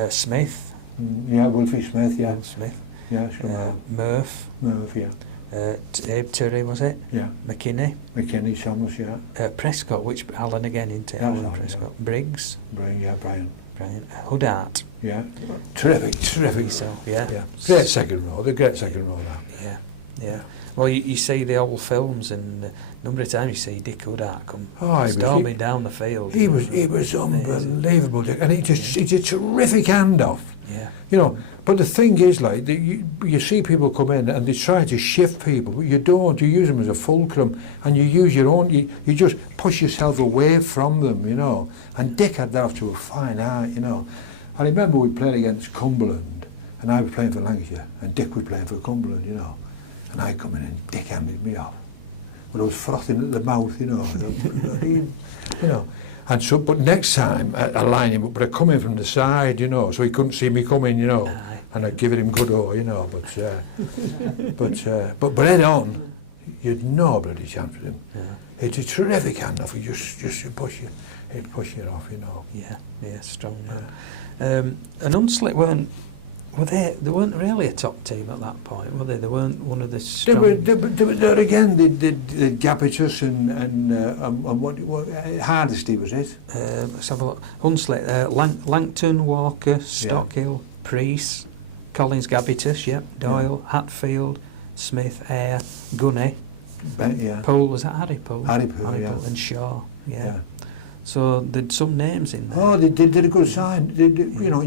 Smith. Wilfie Smith, yeah. Smith. Yeah, sure. Murph, yeah. Abe Turry, was it? Yeah. McKinney, Thomas, yeah. Prescott, which Alan again, into Alan Prescott. Yeah. Briggs. Brian. Huddart. Yeah. Terrific. So, yeah. Great second row, that. Yeah. Well, you see the old films, and a number of times you see Dick Huddart come storming down the field. He was unbelievable, Dick, and he's a terrific handoff. Yeah. You know, but the thing is, like, you see people come in and they try to shift people, but you don't. You use them as a fulcrum, and you use your own. You just push yourself away from them, you know. And Dick had that off to a fine art, you know. I remember we played against Cumberland, and I was playing for Lancashire, and Dick was playing for Cumberland, you know. And I come in and Dick handed me off. But I was frothing at the mouth, you know. You know. And so, but next time I line him up, but I come in from the side, you know, so he couldn't see me coming, you know. And I'd give it him good you know. But head on, you'd no bloody chance with him. Yeah. It's a terrific handoff. He just push you off, you know. Yeah, strong man. And Hunslet weren't. They weren't really a top team at that point, were they? They weren't one of the strong... They were again, they Gapitus and what Hardesty was it? Let's have a look. Hunslet, Langton, Walker, Stockhill, Priest, Collins, Gabitus, Doyle, Hatfield, Smith, Eyre, Gunny, Poole, was that Harry Poole? Harry Poole, yeah. And Shaw, yeah. So there'd some names in there. Oh, they did a good side. You know,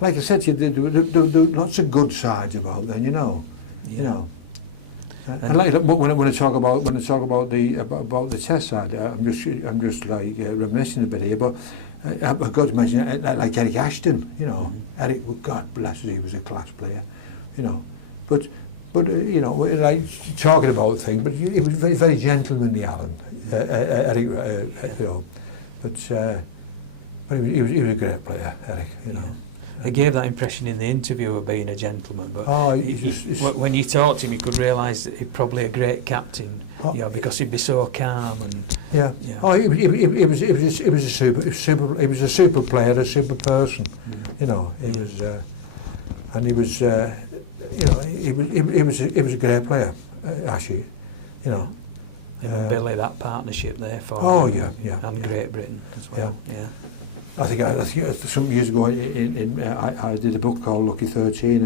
like I said to you, there were lots of good sides about then, you know. You know. And like when I talk about the test side, I'm just like reminiscing a bit here, but I've got to mention like Eric Ashton, you know. Eric, God bless him, he was a class player, you know. But you know, like talking about things, but he was very, very gentlemanly, Alan. Eric, you know. But he was a great player, Eric, you know. He gave that impression in the interview of being a gentleman, but when you talked to him, you could realise that he's probably a great captain, you know, because he'd be so calm and. Yeah. Oh, he was a super player, a super person, you know. He was, and he was, you know, he was a great player, actually, you know. And Billy, that partnership there for. Oh him, and Great Britain as well. Yeah. I think some years ago I did a book called Lucky 13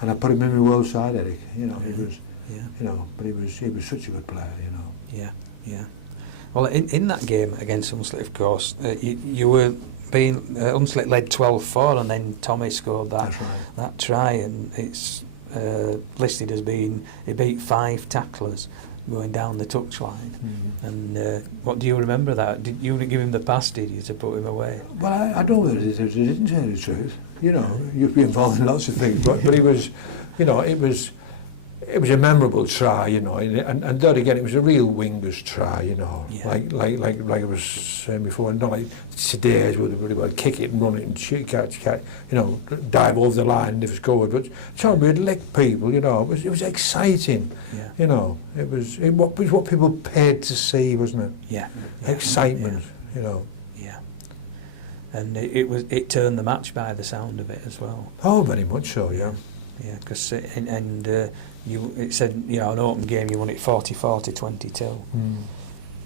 and I put him in my world side, Eric. You know, he was, you know, but he was such a good player, you know. Yeah. Well, in that game against Hunslet, of course, you were being Hunslet led 12-4, and then Tommy scored that try, and it's listed as being he beat 5 tacklers going down the touchline. And what do you remember that? Did you give him the pass, did you, to put him away? Well, I don't know whether he didn't tell the truth. You know, you've been involved in lots of things, but he was, you know, it was it was a memorable try, you know, and there again, it was a real winger's try, you know, like I was saying before, not like today's would have really well kick it and run it and shoot, catch, you know, dive over the line and if it's scored, but Tom would lick people, you know, it was exciting, you know, it was what people paid to see, wasn't it? Yeah. Excitement, you know. Yeah. And it turned the match by the sound of it as well. Oh, very much so, yeah. Yeah, because it said, you know, an open game you won it 40-40, 22.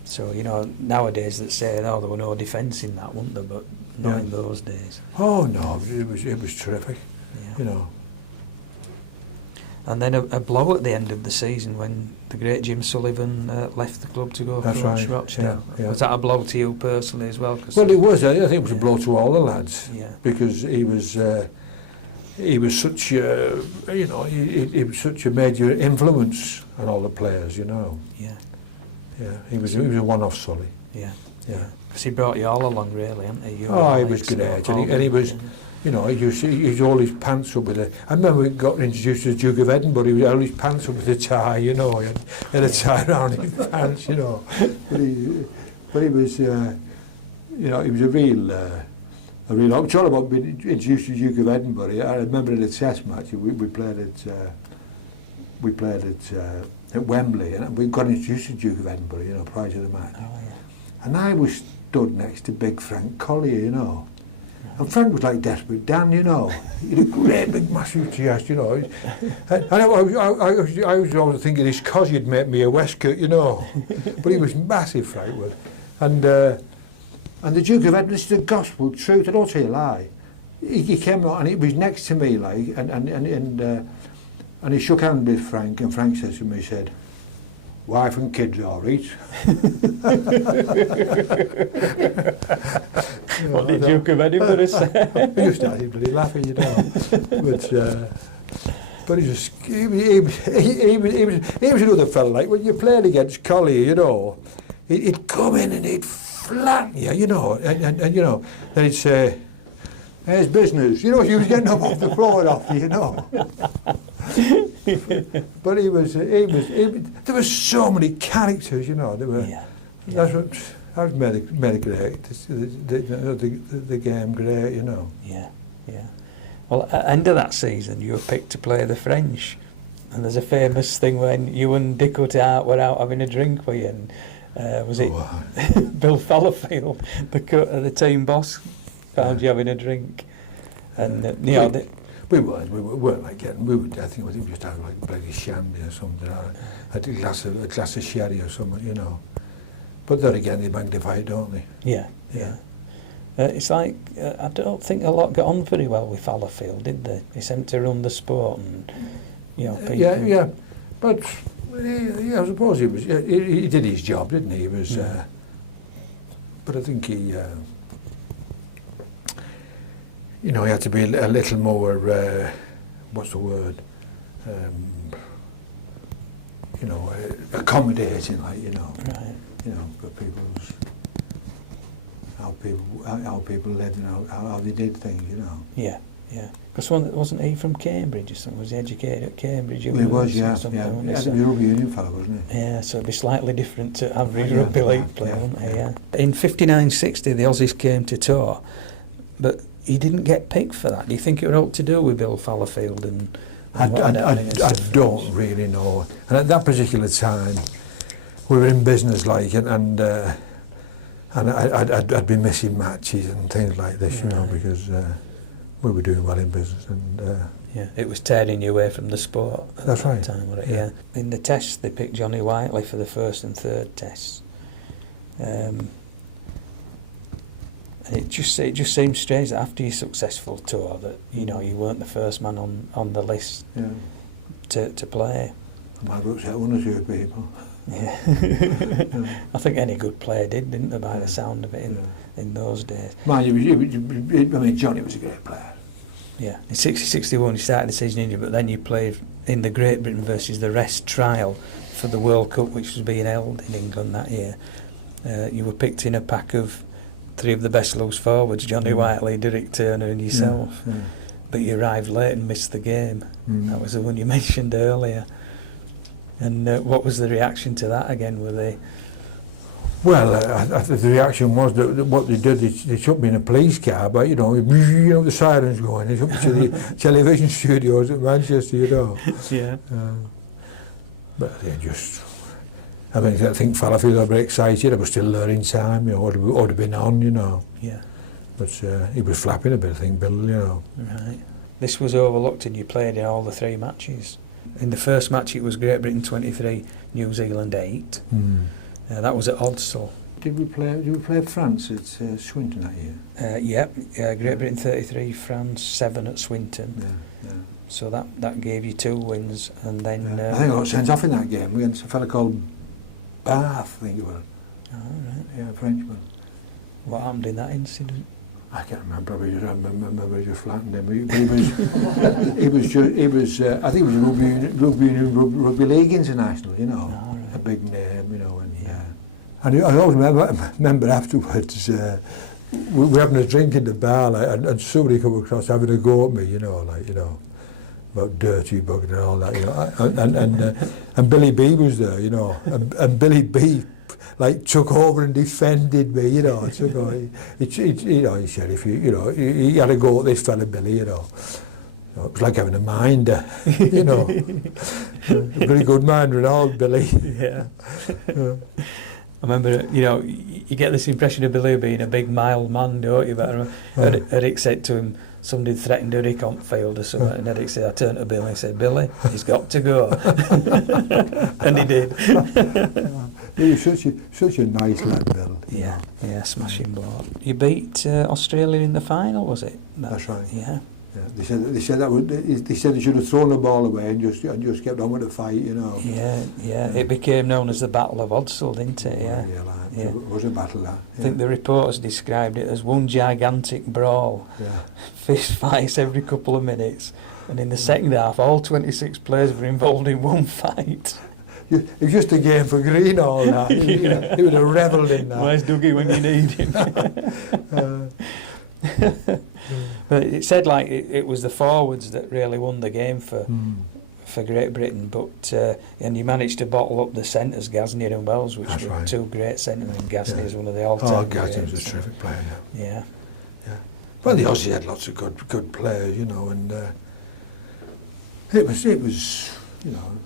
So, you know, nowadays that say, oh, there were no defence in that, weren't there? But not in those days. Oh no, it was terrific. You know. And then a blow at the end of the season when the great Jim Sullivan left the club to go coach Rochdale. Yeah. Was that a blow to you personally as well? Well, it was. I think it was a blow to all the lads. Yeah. Because he was such a, you know, he was such a major influence on all the players, you know. Yeah. Yeah, he was a one-off Sully. Yeah. Because he brought you all along, really, hadn't he? He was great, and he was, you know, he used all his pants up with a. I remember we got introduced to the Duke of Edinburgh. He had all his pants up with a tie, you know. He had a tie around his pants, you know. But he was, you know, he was a real. I'm talking about being introduced to the Duke of Edinburgh. I remember in a test match we played at Wembley, and we got introduced to the Duke of Edinburgh, you know, prior to the match. And I was stood next to big Frank Collier, you know. And Frank was like Desperate Dan, you know. He had a great big massive chest, you know. And I was always thinking this cos he'd make me a waistcoat, you know. But he was massive, Frank was. And the Duke of Edinburgh, this is the gospel truth, I don't tell you a lie. He came out and he was next to me, like, and he shook hands with Frank, and Frank says to me, he said, "Wife and kids all right." What did Duke of Edinburgh say? He started bloody laughing, you know. But he was another fella, like, when you played against Collier, you know, he'd come in and he'd flatten you know, and you know, then he'd say, "There's business," you know, he was getting up off the floor off you, you know. But there were so many characters, you know. There were. That made it great. The game great, you know. Yeah. Well, at the end of that season, you were picked to play the French, and there's a famous thing when you and Dick Hart were out having a drink, were you? And was it Bill Fallowfield, the team boss, found you having a drink? And you know. We weren't like getting. I think we just had like bloody shandy or something, or a glass of sherry or something, you know. But there again, they magnify it, don't they? Yeah. It's like I don't think a lot got on very well with Fallowfield, did they? He seemed to run the sport, and you know. People. Yeah. But I suppose he was. He did his job, didn't he? He was. But I think he. You know, he had to be a little more, what's the word, you know, accommodating, like, you know. Right. You know, for people's, how people lived and how they did things, you know. Yeah. Because wasn't he from Cambridge or something? Was he educated at Cambridge? He was, yeah. He was a rugby union fellow, wasn't he? Yeah, so it'd be slightly different to average rugby league player, wouldn't he? Yeah. In 59-60, the Aussies came to tour, but he didn't get picked for that. Do you think it were all to do with Bill Fallowfield and I don't really know. And at that particular time, we were in business, like, and I'd be missing matches and things like this, you know, because we were doing well in business, and it was tearing you away from the sport at that's that right. time, wasn't it? Yeah. In the tests, they picked Johnny Whiteley for the first and third tests. And it just seems strange that after your successful tour that, you know, you weren't the first man on the list to play. I might have upset one or two people. Yeah. I think any good player didn't they, by the sound of it in those days. Mind you, Johnny was a great player. Yeah. In 60-61 you started the season injured, but then you played in the Great Britain versus the Rest trial for the World Cup, which was being held in England that year. You were picked in a pack of three of the best loose forwards, Johnny Whiteley, Derek Turner and yourself. But you arrived late and missed the game. That was the one you mentioned earlier. And what was the reaction to that again? Were they? Well, the reaction was that what they did, they took me in a police car, but you know, the sirens going, they took me to the television studios at Manchester, you know. Yeah. But they just, I mean, I think Fallowfield were very excited. I was still learning time, you know, would have been on, you know. Yeah. But he was flapping a bit, I think, Bill, you know. Right. This was overlooked and you played in all the 3 matches. In the first match it was Great Britain 23, New Zealand 8. That was at Odsal. Did we play France at Swinton that year? Yep, Great Britain 33, France 7 at Swinton. Yeah. So that gave you 2 wins, and then... I think I got sent off in that game against a fella called Bath, I think it was. Oh, right. Yeah, a Frenchman. What happened in that incident? I can't remember. I just flattened him. He was. I think he was rugby league international. You know, Oh, right. a big name. You know, and Yeah. and I always remember afterwards. We were having a drink in the bar, like, and somebody come across having a go at me. You know, like, you know, about dirty bugger and all that. You know, and Billy B was there. You know, and Billy B, like, took over and defended me, you know. Took over, he said, if he had a go at this fella Billy, you know. So it was like having a minder, you know. A very good minder and all, Billy. Yeah. I remember, you know, you get this impression of Billy being a big, mild man, don't you? But Eric said to him, somebody threatened Eric on field or something, and Eric said, I turned to Billy and said, Billy, he's got to go. And he did. He was such a nice lad, Bill. Yeah, smashing bloke. You beat Australia in the final, was it? That's right. Yeah. Yeah. They said they should have thrown the ball away and just kept on with the fight, you know. Yeah. It became known as the Battle of Odsal, didn't it? Yeah. Yeah. It was a battle, that. Yeah. I think the reporters described it as one gigantic brawl. Yeah. Fist fights every couple of minutes. And in the second half, all 26 players were involved in one fight. It was just a game for green, all that. He would have revelled in that. Where's Dougie when you need him? But it said like it was the forwards that really won the game for Great Britain, but and you managed to bottle up the centres, Gasnier and Wells, which That's were right. 2 great centremen. Gasnier is one of the all-time. Oh, Gasnier was a terrific player. Yeah. Well, the Aussie had lots of good players, you know, and it was you know,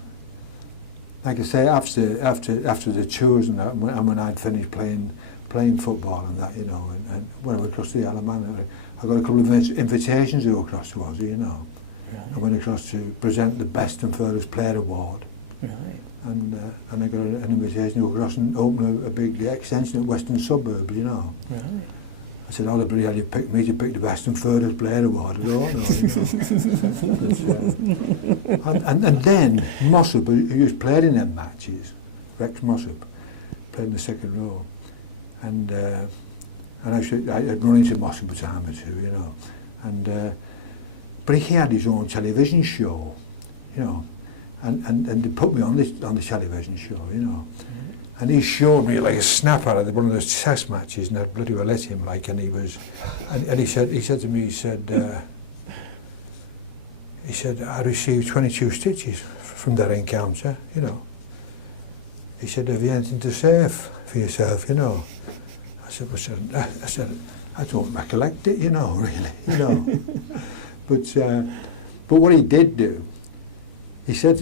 like I say, after the tours and that, and when I'd finished playing football and that, you know, and when I went across the Isle of Man, I got a couple of invitations to go across to Aussie, you know. Right. I went across to present the Best and Furthest Player Award, Right. and I got an invitation to go across and open a big extension at Western Suburbs, you know. Right. I said, oh, the bloody hell, you picked me to pick the Best and Furthest Player Award. I don't know, you know. And then Mossop, who just played in them matches, Rex Mossop, played in the second row. And I'd run into Mossop a time or two, you know. And but he had his own television show, you know. And they put me on the television show, you know. And he showed me like a snap out of one of those test matches, and I bloody well let him, like, and he was, and he said to me, he said, I received 22 stitches from that encounter, you know. He said, have you anything to say for yourself, you know? I said, I don't recollect it, you know, really, you know. But what he did do, he said,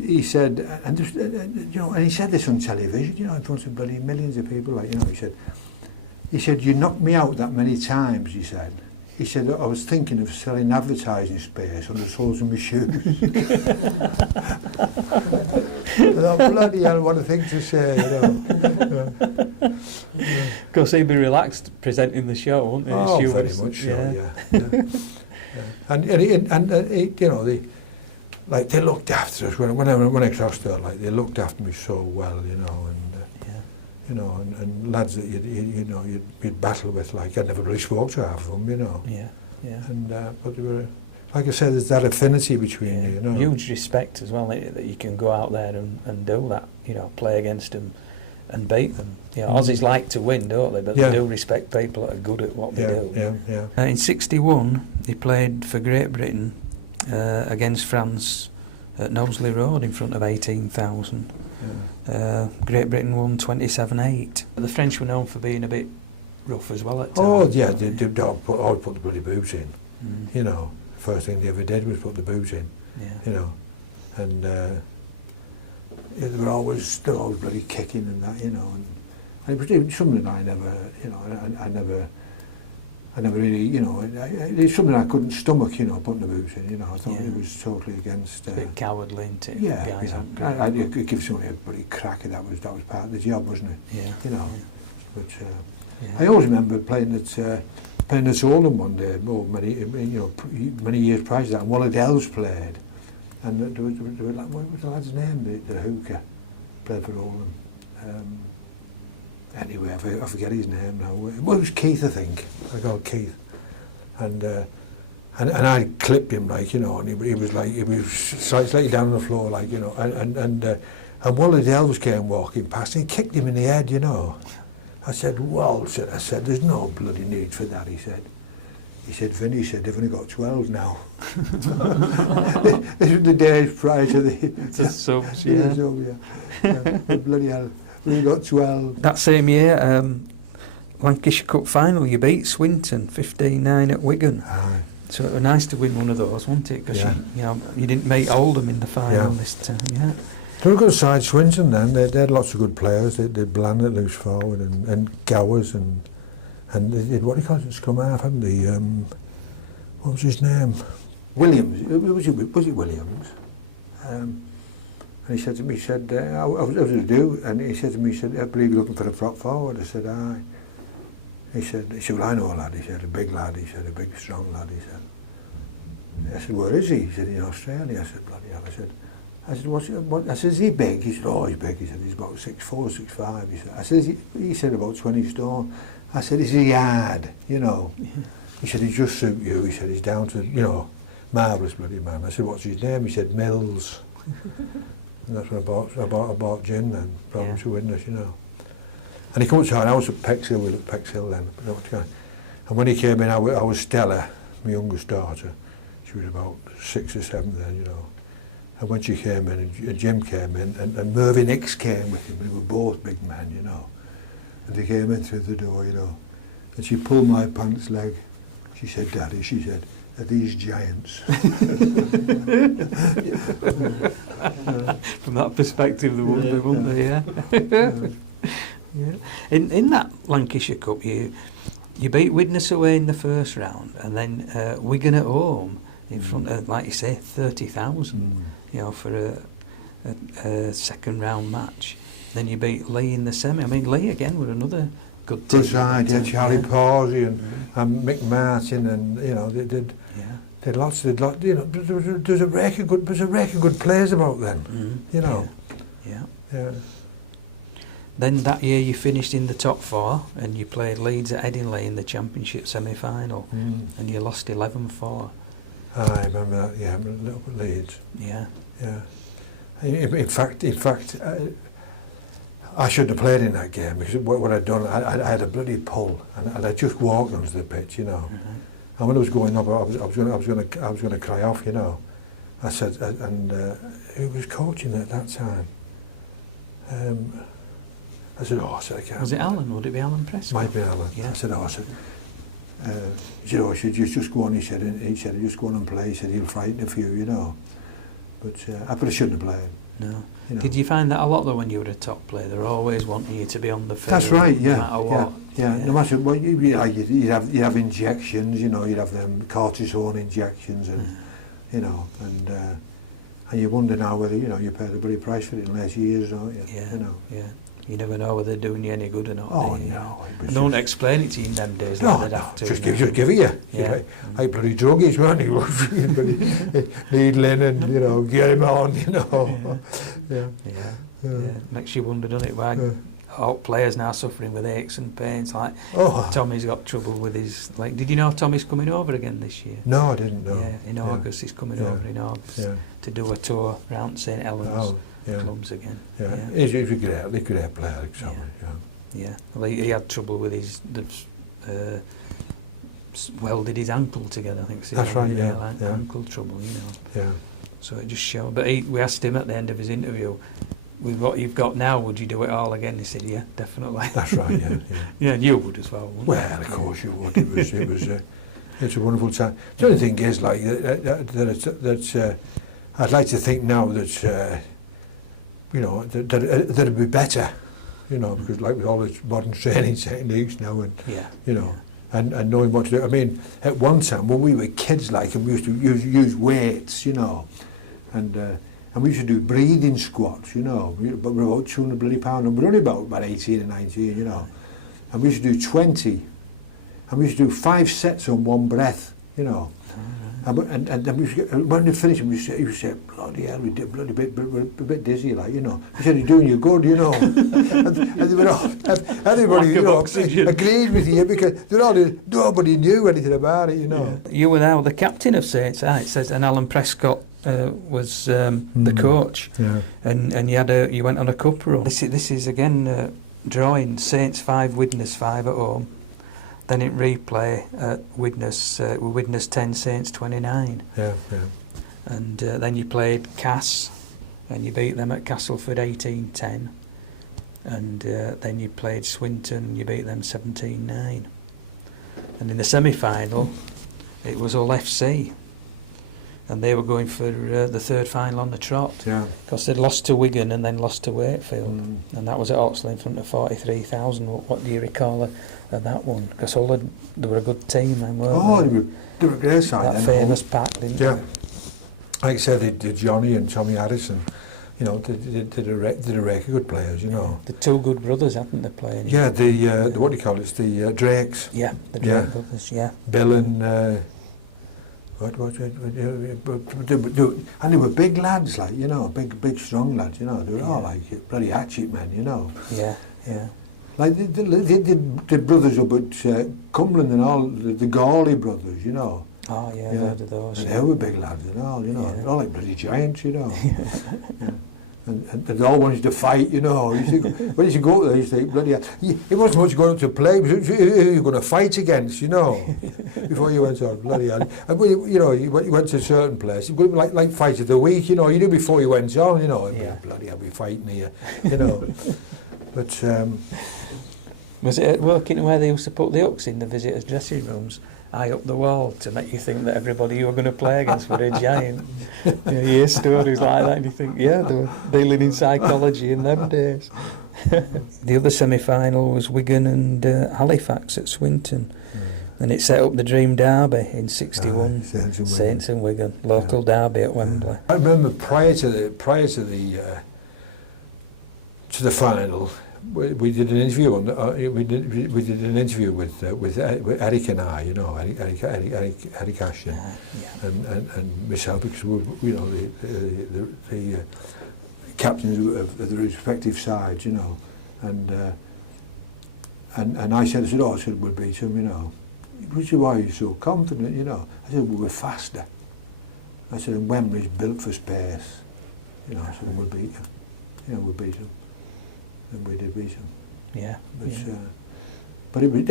and just, you know, and he said this on television, you know, in front of bloody millions of people, like, you know, he said, you knocked me out that many times, he said. He said, I was thinking of selling advertising space on the soles of my shoes. I thought, bloody hell, what a thing to say, you know. Of course, he'd be relaxed presenting the show, wouldn't he? Oh, very much so, yeah. And you know, they looked after us when I crossed there. Like, they looked after me so well, you know, and you know, and lads that you'd battle with, like, I never really spoke to half of them, you know. Yeah. And but they were, like I said, there's that affinity between you, you know. Huge respect as well, that you can go out there and do that, you know, play against them and beat them. You know, Aussies like to win, don't they? But they do respect people that are good at what they do. Yeah. In '61, he played for Great Britain against France at Knowsley Road in front of 18,000. Great Britain won 27-8. The French were known for being a bit rough as well at times. Oh, yeah, they always put the bloody boots in. You know, the first thing they ever did was put the boots in. You know, and they're always bloody kicking and that, you know, and it was something I never, you know, I never really, you know, it's something I couldn't stomach, you know, putting the boots in, you know. I thought it was totally against... a bit cowardly, isn't it? Yeah, guys I could give somebody a bloody crack, and that was part of the job, wasn't it? Yeah. You know, but I always remember playing at Oldham one day, many years prior to that, and one of the elves played, and there was what was the lad's name, the hooker, played for Oldham. Anyway, I forget his name now. Well, it was Keith, I think. I got Keith, and I clipped him, like, you know, and he was slightly down on the floor, like, you know, and one of the elves came walking past and he kicked him in the head, you know. I said, well, I said, there's no bloody need for that, he said. He said, Vinny, they've only got 12 now. This was the days prior to the subs, bloody hell. We got 12. That same year, Lancashire Cup final, you beat Swinton 15-9 at Wigan. Aye. So it was nice to win one of those, wasn't it? Because you didn't meet Oldham in the final this time. Yeah. They were a good side, Swinton. Then they had lots of good players. They had Bland at loose forward and Gowers and they did what do you call it? Scrum half, hadn't they? What was his name? Williams. Was it Williams? And he said to me, I was to do, and he said to me, I believe you're looking for a prop forward. I said, aye. He said, well, I know a lad. He said, a big lad. He said, a big, strong lad. He said, I said, where is he? He said, in Australia. I said, bloody hell. I said, what? I said, is he big? He said, oh, he's big. He said, he's about 6'4", 6'5". He said, I said, he said about 20 stone. I said, is he hard? You know. He said, he just suit you. He said, he's down to, you know, marvellous bloody man. I said, what's his name? He said, Mills. And that's when I bought gin then, from to Widnes, you know. And he come to I was at Pexhill, we lived at Pexhill then. And when he came in, I was Stella, my youngest daughter. She was about 6 or 7 then, you know. And when she came in, and Jim came in, and Mervyn Hicks came with him, they were both big men, you know. And they came in through the door, you know. And she pulled my pants leg. She said, Daddy, she said, are these giants? From that perspective, they would be, wouldn't they? Yeah. In that Lancashire Cup, you beat Widnes away in the first round, and then Wigan at home in front of, like you say, 30,000. You know, for a second round match. Then you beat Lee in the semi. I mean, Lee again were another good team. Good side, yeah. Charlie Pawsey and Mick Martin, and you know they did. They had lots. You know, there's a wreck of good players about then. You know. Yeah. Then that year you finished in the top 4 and you played Leeds at Headingley in the Championship semi-final and you lost 11-4. I remember that. Yeah, a little bit Leeds. Yeah. In fact, I shouldn't have played in that game because what I'd done, I had a bloody pull and I just walked onto the pitch, you know. And when I was going up, I was going to cry off, you know. I said, and who was coaching at that time? I said, I can't. Was it Alan? Would it be Alan Prescott? Might be Alan. Yeah. I said, he said, I should just go on. He said, just go on and play. He said, he'll frighten a few, you know. But I shouldn't have played. No. You know. Did you find that a lot though when you were a top player? They're always wanting you to be on the field. That's right. Yeah. No matter what. Yeah. No matter what, you'd have injections. You know, you'd have them cortisone injections, and you know, and you wonder now whether you pay the bloody price for it in later years, don't you? Yeah. You know. Yeah. You never know whether they're doing you any good or not. Oh no! Don't explain it to you in them days. No, like they'd have to. Just give it you. Yeah. Like bloody druggies, weren't he? Needling and get him on, Yeah. Makes you wonder, doesn't it? Why all players now suffering with aches and pains. Like Tommy's got trouble with his. Like, did you know Tommy's coming over again this year? No, I didn't know. Yeah, in August he's coming over in August to do a tour around St Helens. Clubs again. Yeah. He's a great player, Yeah. Well, he had trouble with his welded his ankle together. I think. That's right. Ankle trouble, Yeah. So it just showed. But we asked him at the end of his interview, with what you've got now, would you do it all again? He said, yeah, definitely. That's right, yeah. Yeah, and you would as well, wouldn't you? Well, of course you would. It's a wonderful time. The only thing is, like, I'd like to think now that, you know, that it'd be better, you know, because like with all this modern training techniques now, and you know, and knowing what to do. I mean, at one time when we were kids, like, and we used to use weights, you know, and we used to do breathing squats, you know, but we were about 200 bloody pound, and we were only about 18 and 19, you know, and we used to do 20, and we used to do 5 sets on one breath, you know. And then we when we finished, we said, bloody hell, we did bloody a bit dizzy, like, you know. We said, you're doing you good, you know. and they were all, everybody, you know, agreed with you because nobody knew anything about it, you know. Yeah. You were now the captain of Saints, it says, and Alan Prescott was the coach. Yeah. And you went on a cup run. This is again drawing Saints 5, Widnes 5 at home. Then in replay at Widnes 10, Saints 29. Yeah. And then you played Cass, and you beat them at Castleford 18-10. And then you played Swinton, you beat them 17-9. And in the semi-final, it was Hull FC. And they were going for the third final on the trot. Yeah. Because they'd lost to Wigan and then lost to Wakefield. And that was at Oxley in front of 43,000. What do you recall of that one? Because they were a good team then, weren't they? They were a great side. That famous pack, didn't they? Like I said, they did Johnny and Tommy Addison. You know, did a wreck of good players, you know. The two good brothers, haven't they, playing? Yeah, the what do you call it? The Drakes. Yeah, the Drake brothers, yeah. Bill and... and they were big lads, like, you know, big strong lads, you know. They were all like bloody hatchet men, you know. Yeah. Like the brothers up at Cumberland and all, the Gawley brothers, you know. Oh yeah, I've heard of those. And they were big lads and all, you know. They're all like bloody giants, you know. And they all wanted to fight, you know. When you go there, you think, bloody hell. It wasn't much going up to play, but who you going to fight against, you know, before you went on, bloody hell. And you know, you went to a certain place, like fight of the week, you know, you knew before you went on, you know, bloody hell, be fighting here, you know. But... was it working where they used to put the hooks in the visitors' dressing rooms, high up the wall, to make you think that everybody you were going to play against were a giant? You hear stories like that and you think, yeah, they were dealing in psychology in them days. The other semi-final was Wigan and Halifax at Swinton. And it set up the dream derby in '61, Saints and Wigan, local derby at Wembley. I remember prior to the final, we did an interview on we did an interview with Eric and I, you know, Eric Ashton and myself, because we know the captains of the respective sides, you know, and I said, we'll beat them, you know. Which is why you're so confident, you know. I said, we're faster. I said, and Wembley's built for space, you know. I said, we'll beat them, you know, we'll beat them. And we did beat them. Yeah. But it was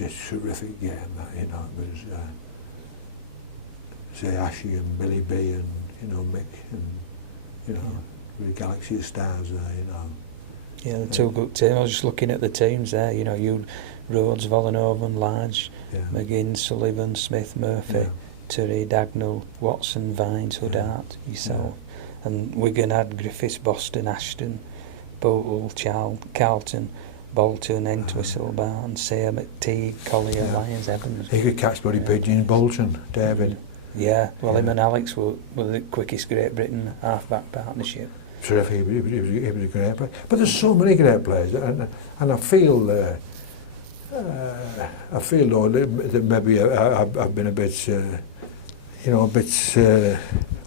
a terrific game, that, you know. It was say Ashy and Billy B and, you know, Mick and, you know, the Galaxy of Stars there, you know. Yeah, the two good teams. I was just looking at the teams there, you know, you Rhodes, Vollenhoven, Large, McGinn, Sullivan, Smith, Murphy, Turry, Dagnall, Watson, Vines, Huddart, yourself. And Wigan had Griffiths, Boston, Ashton, Bogle, Carlton, Bolton, Entwistle, Barnes, Sayre, McTeague, Collier, Lyons, Evans. He could catch bloody pigeons, Bolton, David. Yeah, well, him and Alex were the quickest Great Britain half-back partnership. Terrific, he was a great player. But there's so many great players, and I feel though that maybe I've been a bit, you know, a bit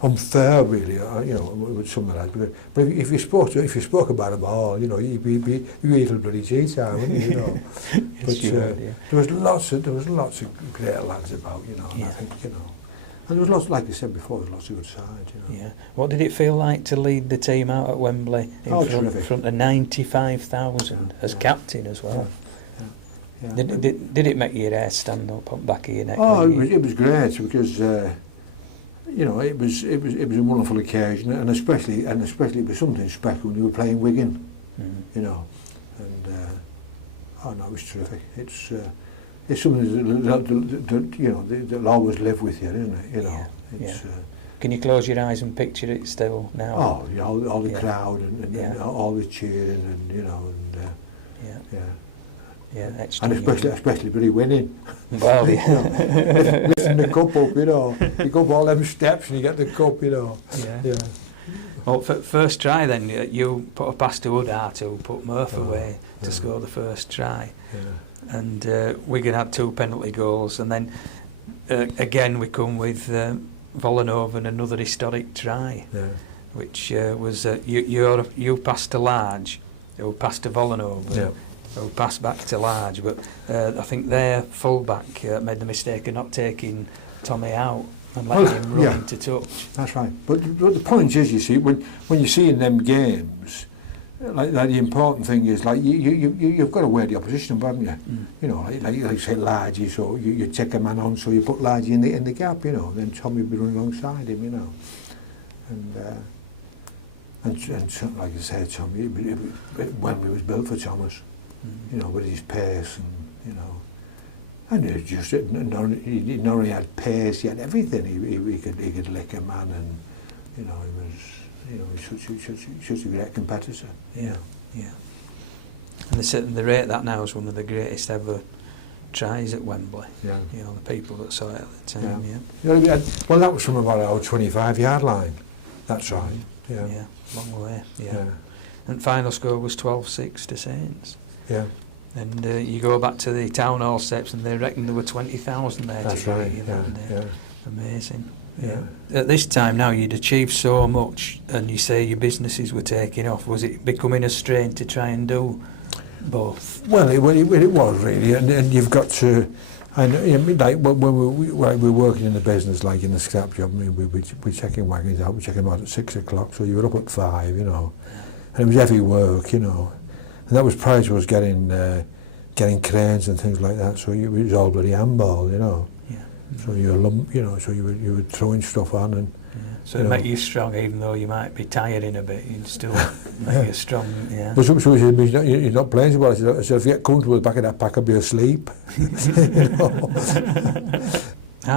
unfair, really, you know, with some of that. But if you spoke about them all, you know, you'd eat a bloody tea time, wouldn't you? You know. But there was lots of great lads about, you know. And I think, you know. And there was lots, like I said before, there was lots of good sides, you know. Yeah. What did it feel like to lead the team out at Wembley in front of 95,000 as captain as well? Yeah. Did it make your hair stand up on the back of your neck? Oh, it was great, because you know, it was a wonderful occasion, and especially it was something special when you were playing Wigan, you know, and oh no, it was terrific. It's something that you know that'll always live with you, isn't it? You know, Can you close your eyes and picture it still now? Oh, you know, all the crowd and all the cheering, and you know, and and especially really winning. Well, lifting the cup up, you know, you go up all them steps and you get the cup, you know. Yeah. Well, first try then, you put a pass to Woodhart who put Murph away to score the first try. Yeah. And Wigan had 2 penalty goals, and then again we come with Vollenhoven, another historic try, which was you passed to Large, who passed to Vollenhoven, who passed back to Large, but I think their full-back made the mistake of not taking Tommy out and letting him run into touch. That's right. But the point is, you see, when you see in them games, like the important thing is, like you've got to wear the opposition, haven't you? You know, like say Largy, so you take a man on, so you put Largy in the gap, you know, then Tommy will be running alongside him, you know, and like I said, Tommy, Wembley was built for Thomas, you know, with his pace, and you know, and he just not only had pace, he had everything. He could lick a man, and you know, he was. You know, he's such a great competitor. Yeah. And they rate that now as one of the greatest ever tries at Wembley. Yeah. You know, the people that saw it at the time. Yeah. Well, that was from about our 25-yard line. That's right. Yeah. Yeah. Long way. Yeah. And final score was 12-6 to Saints. Yeah. And you go back to the town hall steps, and they reckon there were 20,000 there. That's right. Yeah. Amazing. Yeah. At this time now, you'd achieved so much, and you say your businesses were taking off. Was it becoming a strain to try and do both? Well, it was really, and you've got to. I mean, like when we were working in the business, like in the scrap job, I mean, we're checking wagons out, we're checking them out at 6 o'clock, so you were up at 5, you know, and it was heavy work, you know, and that was prior to us getting cranes and things like that. So it was all bloody handball, you know. So you were throwing stuff on, and so it make you strong, even though you might be tiring a bit. You'd still make you strong. Yeah. But so you're not playing so well. So if you get comfortable at the back of that pack, I'll be asleep. You know.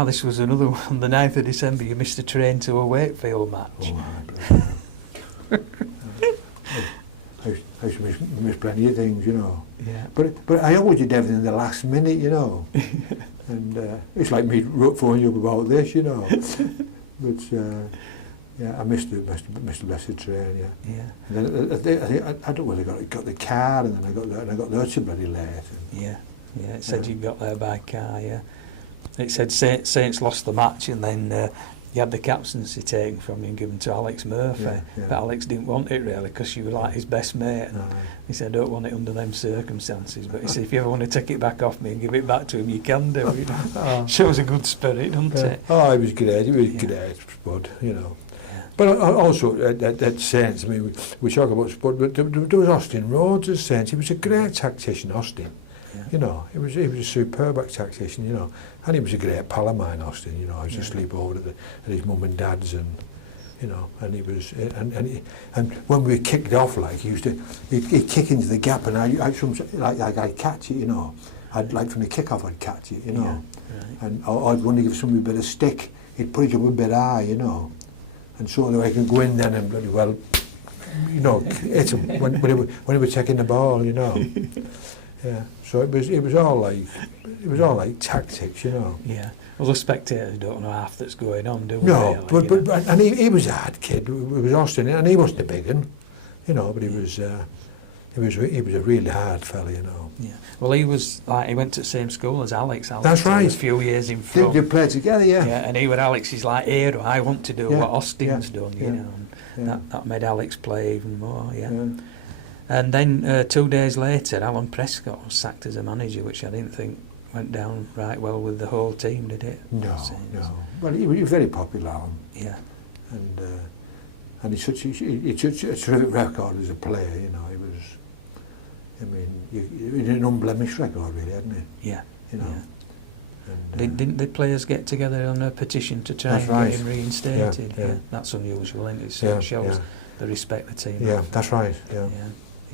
This was another one. On the 9th of December, you missed a train to a Wakefield match. I used to miss plenty of things, you know. Yeah. But I always did everything in the last minute, you know. And it's like me phoning you up about this, you know. But I missed the blessed train, Yeah. And then I don't know whether I got the car, and then I got there too bloody late. Yeah. It said you got there by car. Yeah. It said Saints lost the match, and then you had the captaincy taken from you and given to Alex Murphy. But Alex didn't want it really, because you were like his best mate. And he said, I don't want it under them circumstances. But he said, if you ever want to take it back off me and give it back to him, you can do. You know? Shows a good spirit, doesn't it? Oh, it was great. It was great, Spud, you know. But also at Saints, I mean, we talk about Spud, but there was Austin Rhodes at Saints. He was a great tactician, Austin. You know, he was a superb tactician, you know, and he was a great pal of mine, Austin. You know, I used to sleep over at his mum and dad's, and you know, and he was, and when we kicked off, like he'd kick into the gap, and I'd catch it, you know, I'd like from the kick off, I'd catch it, you know, and I'd want to give somebody a bit of stick, he'd put it up a bit high, you know, and so that I could go in then and bloody well, you know, hit him when he was taking the ball, you know. Yeah, so it was all like tactics, you know. Yeah. Well, the spectators don't know half that's going on, do no, they? No, but and he was a hard kid. It was Austin, and he wasn't a big one, you know. But he was a really hard fella, you know. Yeah. Well, he went to the same school as Alex. That's right. Was a few years in front. They played together, yeah. Yeah, and he was Alex's hero. I want to do what Austin's done, you know. And that made Alex play even more. Yeah. And then 2 days later, Alan Prescott was sacked as a manager, which I didn't think went down right well with the whole team, did it? No. Well, he was very popular, Alan. Yeah. And he's such a terrific record as a player, you know. He was, I mean, he had an unblemished record, really, hadn't he? Yeah. You know. And, Didn't the players get together on a petition to try That's and right. get him reinstated? Yeah. That's unusual, isn't it? So Yeah, it shows yeah. the respect the team Yeah, have. that's right. Yeah.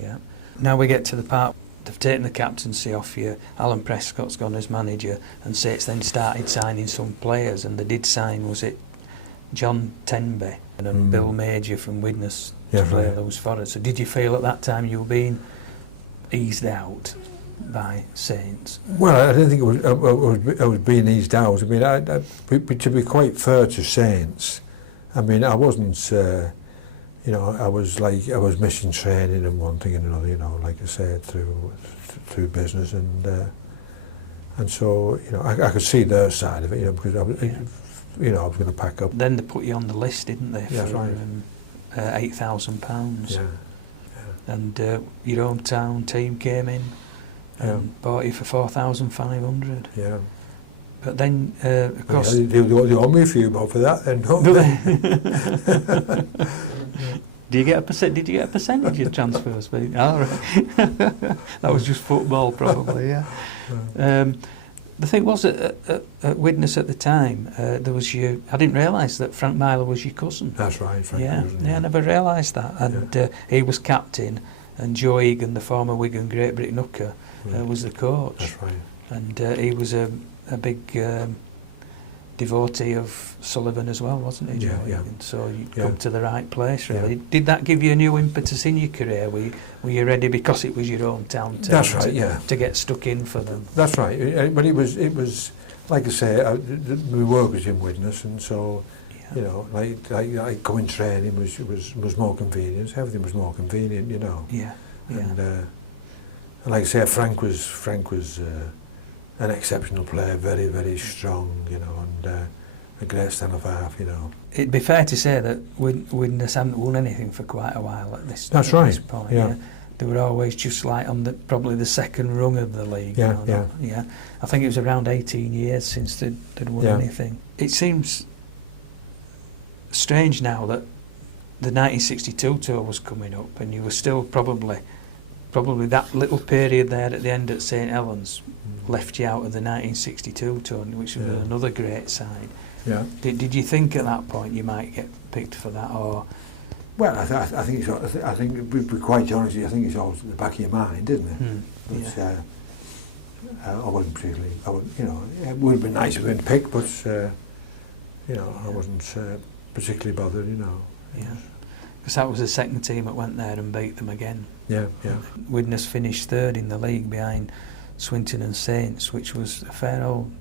Yeah. Now we get to the part, they've taken the captaincy off you, Alan Prescott's gone as manager, and Saints then started signing some players, and they did sign, was it John Tenby and Bill Major from Widnes to Yeah, play right. those forwards. So did you feel at that time you were being eased out by Saints? Well, I didn't think I was being eased out. I mean, to be quite fair to Saints, I mean, I wasn't, you know, I was missing training and one thing and another, you know, like I said, through business, and so, you know, I could see their side of it, you know, because I was, you know, I was going to pack up. Then they put you on the list, didn't they? Yeah, for right. £8,000. Yeah, And your hometown team came in and bought you for 4,500. yeah. But then, of course, Yeah, they owe me a few more for that, then, don't do they? they? Did you get a percentage of transfers? All right. That was just football, probably. Yeah. The thing was at Widnes at the time, there was I didn't realise that Frank Myler was your cousin. That's right, Frank. I never realised that. And he was captain, and Joe Egan, the former Wigan Great Britain hooker, was the coach. That's right. And he was a big devotee of Sullivan as well, wasn't he, Joe Yeah. Egan? So you come to the right place, really. Yeah. Did that give you a new impetus in your career? Were you ready because it was your hometown team? That's right, yeah. To get stuck in for them? That's right. But it was like I say, my work was in Widnes, and so, you know, like going training was more convenient. Everything was more convenient, you know. Yeah. And like I say, Frank was an exceptional player, very, very strong, you know, and a great stand-up half, you know. It'd be fair to say that Widnes hadn't won anything for quite a while at this, That's at right, this point. yeah. They were always just like on probably the second rung of the league. Yeah, you know, yeah. I think it was around 18 years since they'd won anything. It seems strange now that the 1962 tour was coming up, and you were still probably that little period there at the end at St Helens left you out of the 1962 tour, which was another great side. Yeah. Did you think at that point you might get picked for that, or? Well, I think to be quite honest, I think it's always at the back of your mind, isn't it? But I wasn't particularly. You know, it would have been nice if I'd been picked, but you know, I wasn't particularly bothered. You know. Yeah. Because that was the second team that went there and beat them again. Yeah. Widnes finished third in the league behind Swinton and Saints, which was a fair old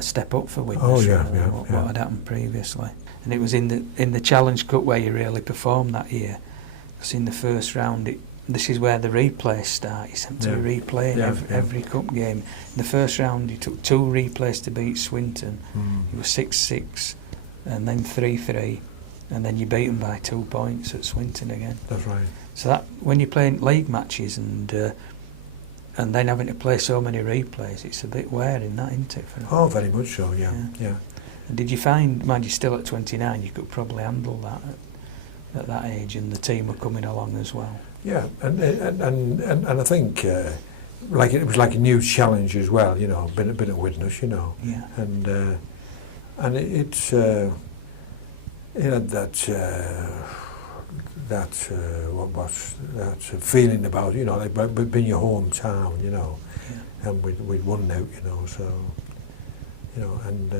step up for Widnes. Oh, yeah, what had happened previously. And it was in the Challenge Cup where you really performed that year. Because in the first round, this is where the replays start. You seem to be replaying every cup game. In the first round, you took 2 replays to beat Swinton. You were 6-6, and then 3-3. And then you beat them by 2 points at Swinton again. That's right. So that when you're playing league matches and then having to play so many replays, it's a bit wearing, that, isn't it? Oh, very much so. Yeah. And did you find, mind you, still at 29, you could probably handle that at that age, and the team were coming along as well? Yeah, and I think like it was like a new challenge as well. You know, been at Widnes, you know. Yeah. And it's. You know, that feeling about, you know, like being your hometown, you know, and we'd won out, you know, so, you know, and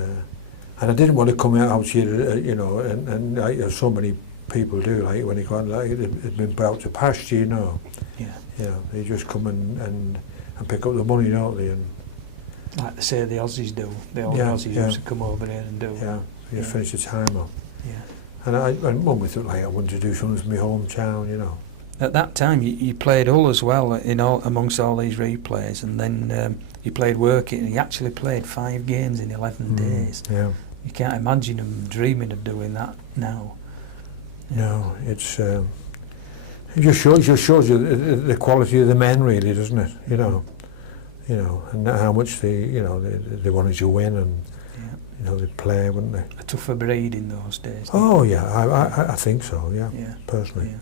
I didn't want to come out here, you know, and like so many people do, like when they go out, like it'd been put out to pasture, you know. Yeah. You know, they just come and pick up the money, don't they? And like they say the Aussies do. The old Aussies used to come over here and do. Yeah, you finish the time up. Yeah. And when we thought, like, I wanted to do something for my hometown, you know. At that time, you played Hull as well amongst all these replays, and then you played Working, and you actually played 5 games in 11 days. Yeah. You can't imagine them dreaming of doing that now. No, it just shows you the quality of the men, really, doesn't it? You know, and how much they wanted you win, and you know, they'd play, wouldn't they? A tougher breed in those days. Oh yeah, I think so. Yeah, personally. Yeah.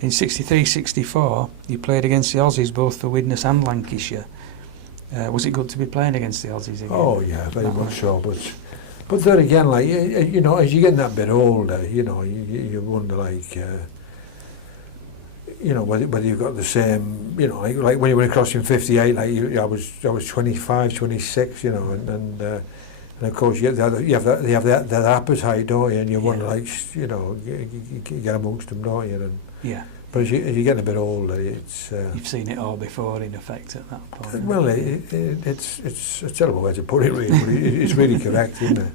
In 63-64, you played against the Aussies both for Widnes and Lancashire. Was it good to be playing against the Aussies again? Oh yeah, very much so. But then again, like you know, as you get that bit older, you know, you wonder like, you know, whether you've got the same, you know, like when you were crossing 58, like I was 25, 26, you know, and of course you have that appetite, don't you? And you wonder like, you know, you get amongst them, don't you? And, yeah. But as you get a bit older, it's... You've seen it all before, in effect, at that point. Well, it's a terrible way to put it, really, but it's really correct, isn't it?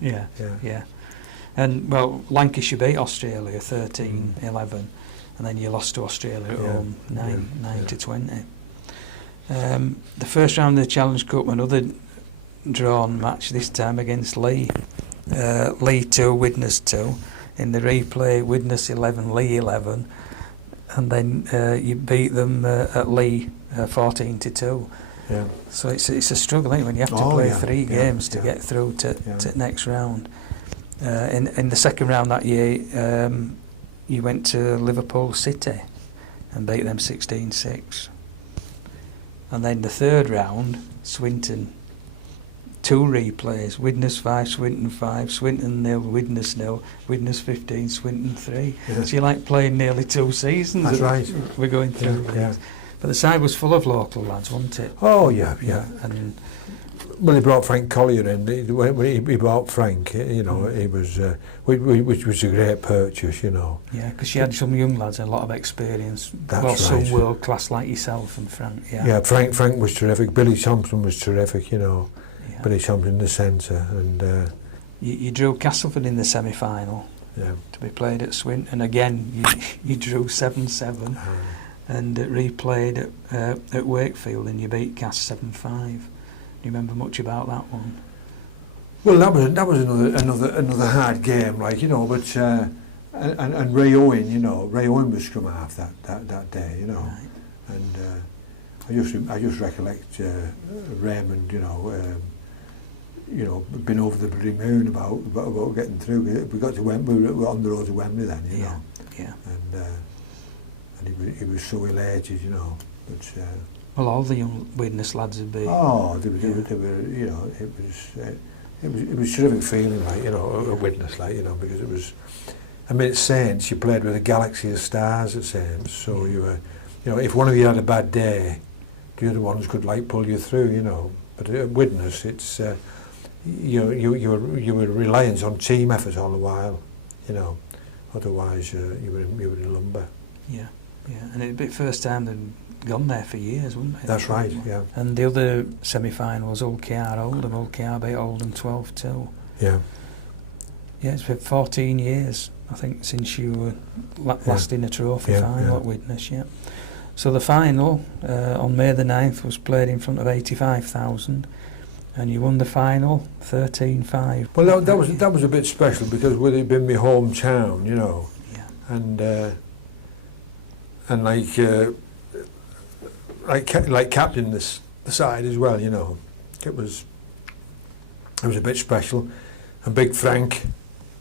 Yeah. And, well, Lancashire beat Australia 13-11, and then you lost to Australia at home 9-20. The first round of the Challenge Cup, another drawn match, this time against Leigh. Leigh 2, Widnes 2. In the replay, Widnes 11, Leigh 11. And then you beat them at Leigh 14-2. Yeah. So it's a struggle, isn't it, when you have to play 3 games to get through to next round. In the second round that year, you went to Liverpool City and beat them 16-6. And then the third round, Swinton, 2 replays, Widnes 5, Swinton 5, Swinton 0, Widnes 0, Widnes 15, Swinton 3. Yeah. So you're like playing nearly 2 seasons. That's right. We're going through. Yeah. But the side was full of local lads, wasn't it? Oh, yeah. And well, he brought Frank Collier in. When he brought Frank, you know, he was, which was a great purchase, you know. Yeah, because you had some young lads and a lot of experience. That's right. Some world class like yourself and Frank. Yeah, Frank was terrific. Billy Thompson was terrific, you know. Yeah. Billy Thompson in the centre, and you drew Castleford in the semi-final. Yeah. To be played at Swinton, and again you drew 7-7. And replayed at Wakefield, and you beat Cass 7-5. Do you remember much about that one? Well, that was another hard game, like, you know. But and Ray Owen, you know, Ray Owen was scrum half that day, you know. Right. And I just recollect Raymond, you know, been over the bloody moon about getting through. We got to Wembley. We were on the road to Wembley then, you know. Yeah. And he was so elated, you know. But well, all the young Widnes lads would be. Oh, they were, you know, it was a terrific feeling, like, you know, a Widnes, like, you know, because it was. I mean, at Saints, you played with a galaxy of stars at Saints, so you were, you know, if one of you had a bad day, the other ones could like pull you through, you know. But at Widnes, it's you were reliant on team effort all the while, you know. Otherwise, you were in lumber. Yeah. And it'd be the first time they'd gone there for years, wouldn't it? That's right, yeah. And the other semi-final was Hull KR Oldham. Hull KR beat Oldham 12-2. Yeah. Yeah, it's been 14 years, I think, since you were last in a trophy final at Widnes, yeah. So the final on May the 9th was played in front of 85,000, and you won the final 13-5. Well, that was a bit special because it had been my hometown, you know. Yeah. And like captain the side as well, you know. It was a bit special. And Big Frank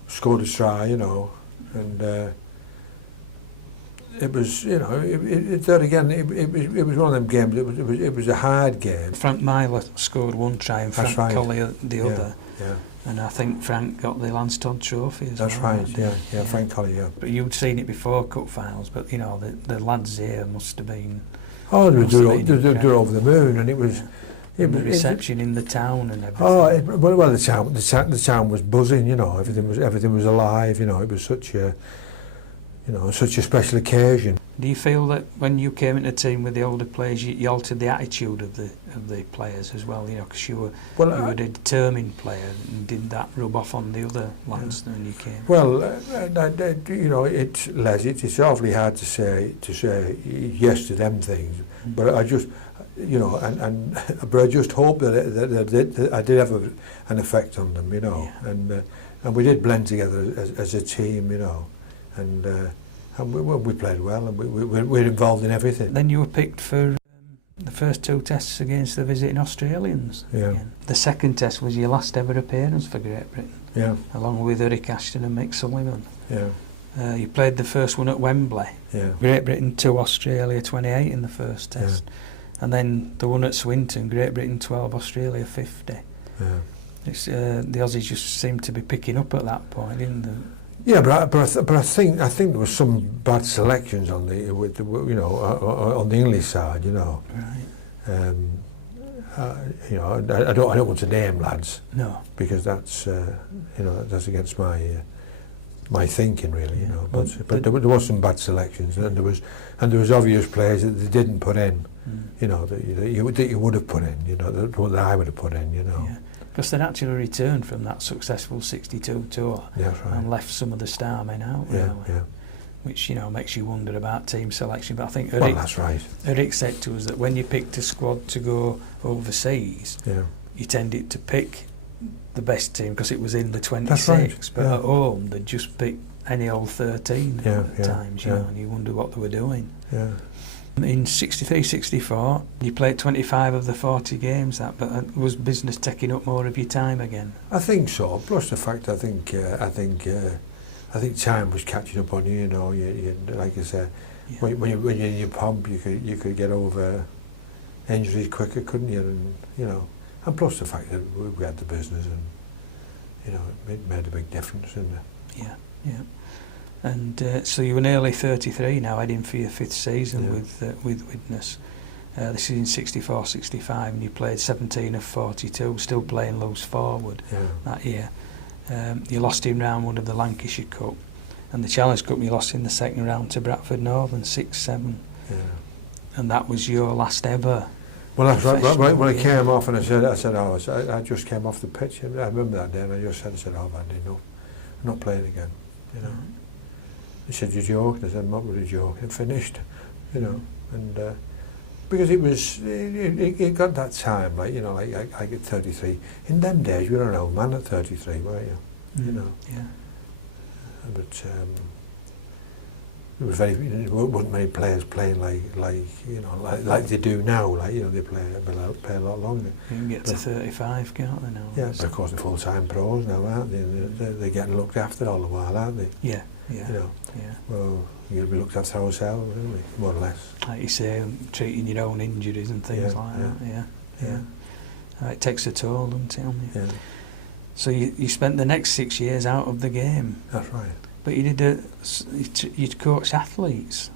scored a try, you know, and it was, you know, it was one of them games. It was a hard game. Frank Myler scored 1 try and Frank Collier the other. Yeah. And I think Frank got the Lance Todd trophy as well. That's right, yeah, Frank Collier. But you'd seen it before cup finals, but you know the lads here must have been. Oh, they were over the moon, and it was. Yeah, the reception in the town and everything. Oh, well, the town was buzzing, you know. Everything was alive, you know. It was such a special occasion. Do you feel that when you came into the team with the older players, you altered the attitude of the players as well? You know, because you were a determined player, and did that rub off on the other lads when you came? Well, you know, it's awfully hard to say yes to them things, but I just. You know, but I just hope that I did have an effect on them, you know, and we did blend together as a team, you know, and we played well, and we were involved in everything. Then you were picked for the first 2 tests against the visiting Australians. Yeah. Again. The second test was your last ever appearance for Great Britain. Yeah. Along with Eric Ashton and Mick Sullivan. Yeah. You played the first one at Wembley. Yeah. Great Britain 2, Australia 28 in the first test. And then the one at Swinton, Great Britain 12, Australia 50. Yeah. It's, the Aussies just seemed to be picking up at that point, didn't they? Yeah, but I think there was some bad selections on the on the English side, you know. Right. You know, I don't want to name lads. No. Because that's that's against my thinking really, you know. But there was some bad selections, and there was obvious players that they didn't put in, you know, that you would have put in, you know, that I would have put in, you know. Yeah. Because they'd actually returned from that successful 62 tour and left some of the star men out, really, which, you know, makes you wonder about team selection. But I think that's right. Eric said to us that when you picked a squad to go overseas, you tended to pick the best team because it was in the 26, right. but at home they'd just pick any old 13 at times, you know, and you wonder what they were doing. Yeah. In 63-64, you played 25 of the 40 games. But was business taking up more of your time again? I think so. Plus the fact, I think time was catching up on you. You know, you like I said, when you're in your pump, you could get over injuries quicker, couldn't you? And you know, and plus the fact that we had the business, and you know, it made a big difference, didn't it? Yeah. And so you were nearly 33 now, heading for your 5th season with Widnes. This is in 64-65, and you played 17 of 42, still playing loose forward that year. You lost in round 1 of the Lancashire Cup, and the Challenge Cup you lost in the second round to Bradford Northern 6-7. Yeah. And that was your last ever. Well, that's right. When I came off, and I said, I just came off the pitch. I remember that day, and I just said, I've had enough. I'm not playing again, you know. He said, "You're joking." I said, "I'm not really joking." It finished, you know, and because it got that time, like you know, like I get 33. In them days, you were an old man at 33, weren't you? You know. Yeah. But there wasn't many players playing like they do now. Like you know, they play a lot longer. You can get to 35, can't they now? Yeah, but of course they're full-time pros now, aren't they? They're getting looked after all the while, aren't they? Yeah. You know, well, you'll be looked after ourselves, won't we? More or less. Like you say, treating your own injuries and things like that. Yeah. It takes a toll, doesn't it? Yeah. So you spent the next 6 years out of the game. That's right. But you'd coach athletes.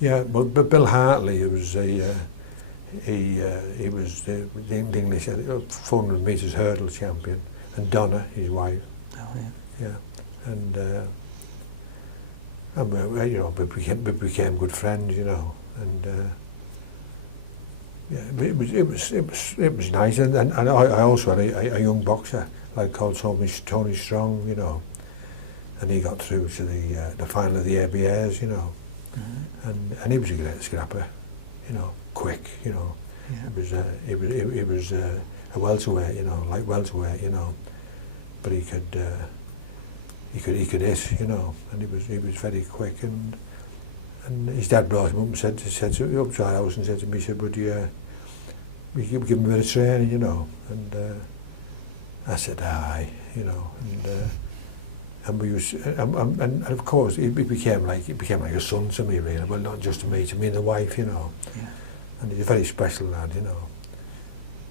Yeah, but Bill Hartley, he was the English 400 metres hurdle champion, and Donna, his wife. Oh yeah. Yeah, and you know, we became good friends, you know, and it was nice, and I also had a young boxer like called Tony Strong, you know, and he got through to the final of the ABAs, you know, and he was a great scrapper, you know, quick, you know. He was a welterweight, you know, like welterweight, you know, but he could hit, you know, and he was very quick, and his dad brought him up and said up to our house and said to me, he said, would you give him a bit of training, you know, and I said aye, you know, and we was and of course he became like a son to me, really. Well, not just to me and the wife, you know. Yeah. And he's a very special lad, you know.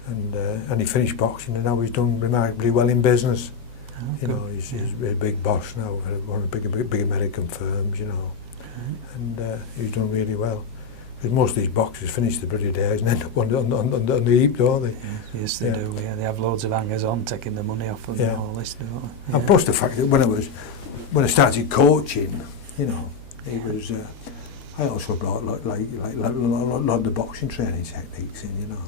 And he finished boxing, and now he's done remarkably well in business. Oh, you know, he's a big boss now at one of the big American firms, you know. And he's done really well. Because most of these boxers finish the bloody days and end up on the heap, don't they? Yes, they do. Yeah, they have loads of hangers on, taking the money off them and all this, don't they? And plus the fact that when I started coaching, you know, it was. I also brought like a lot of the boxing training techniques in, you know.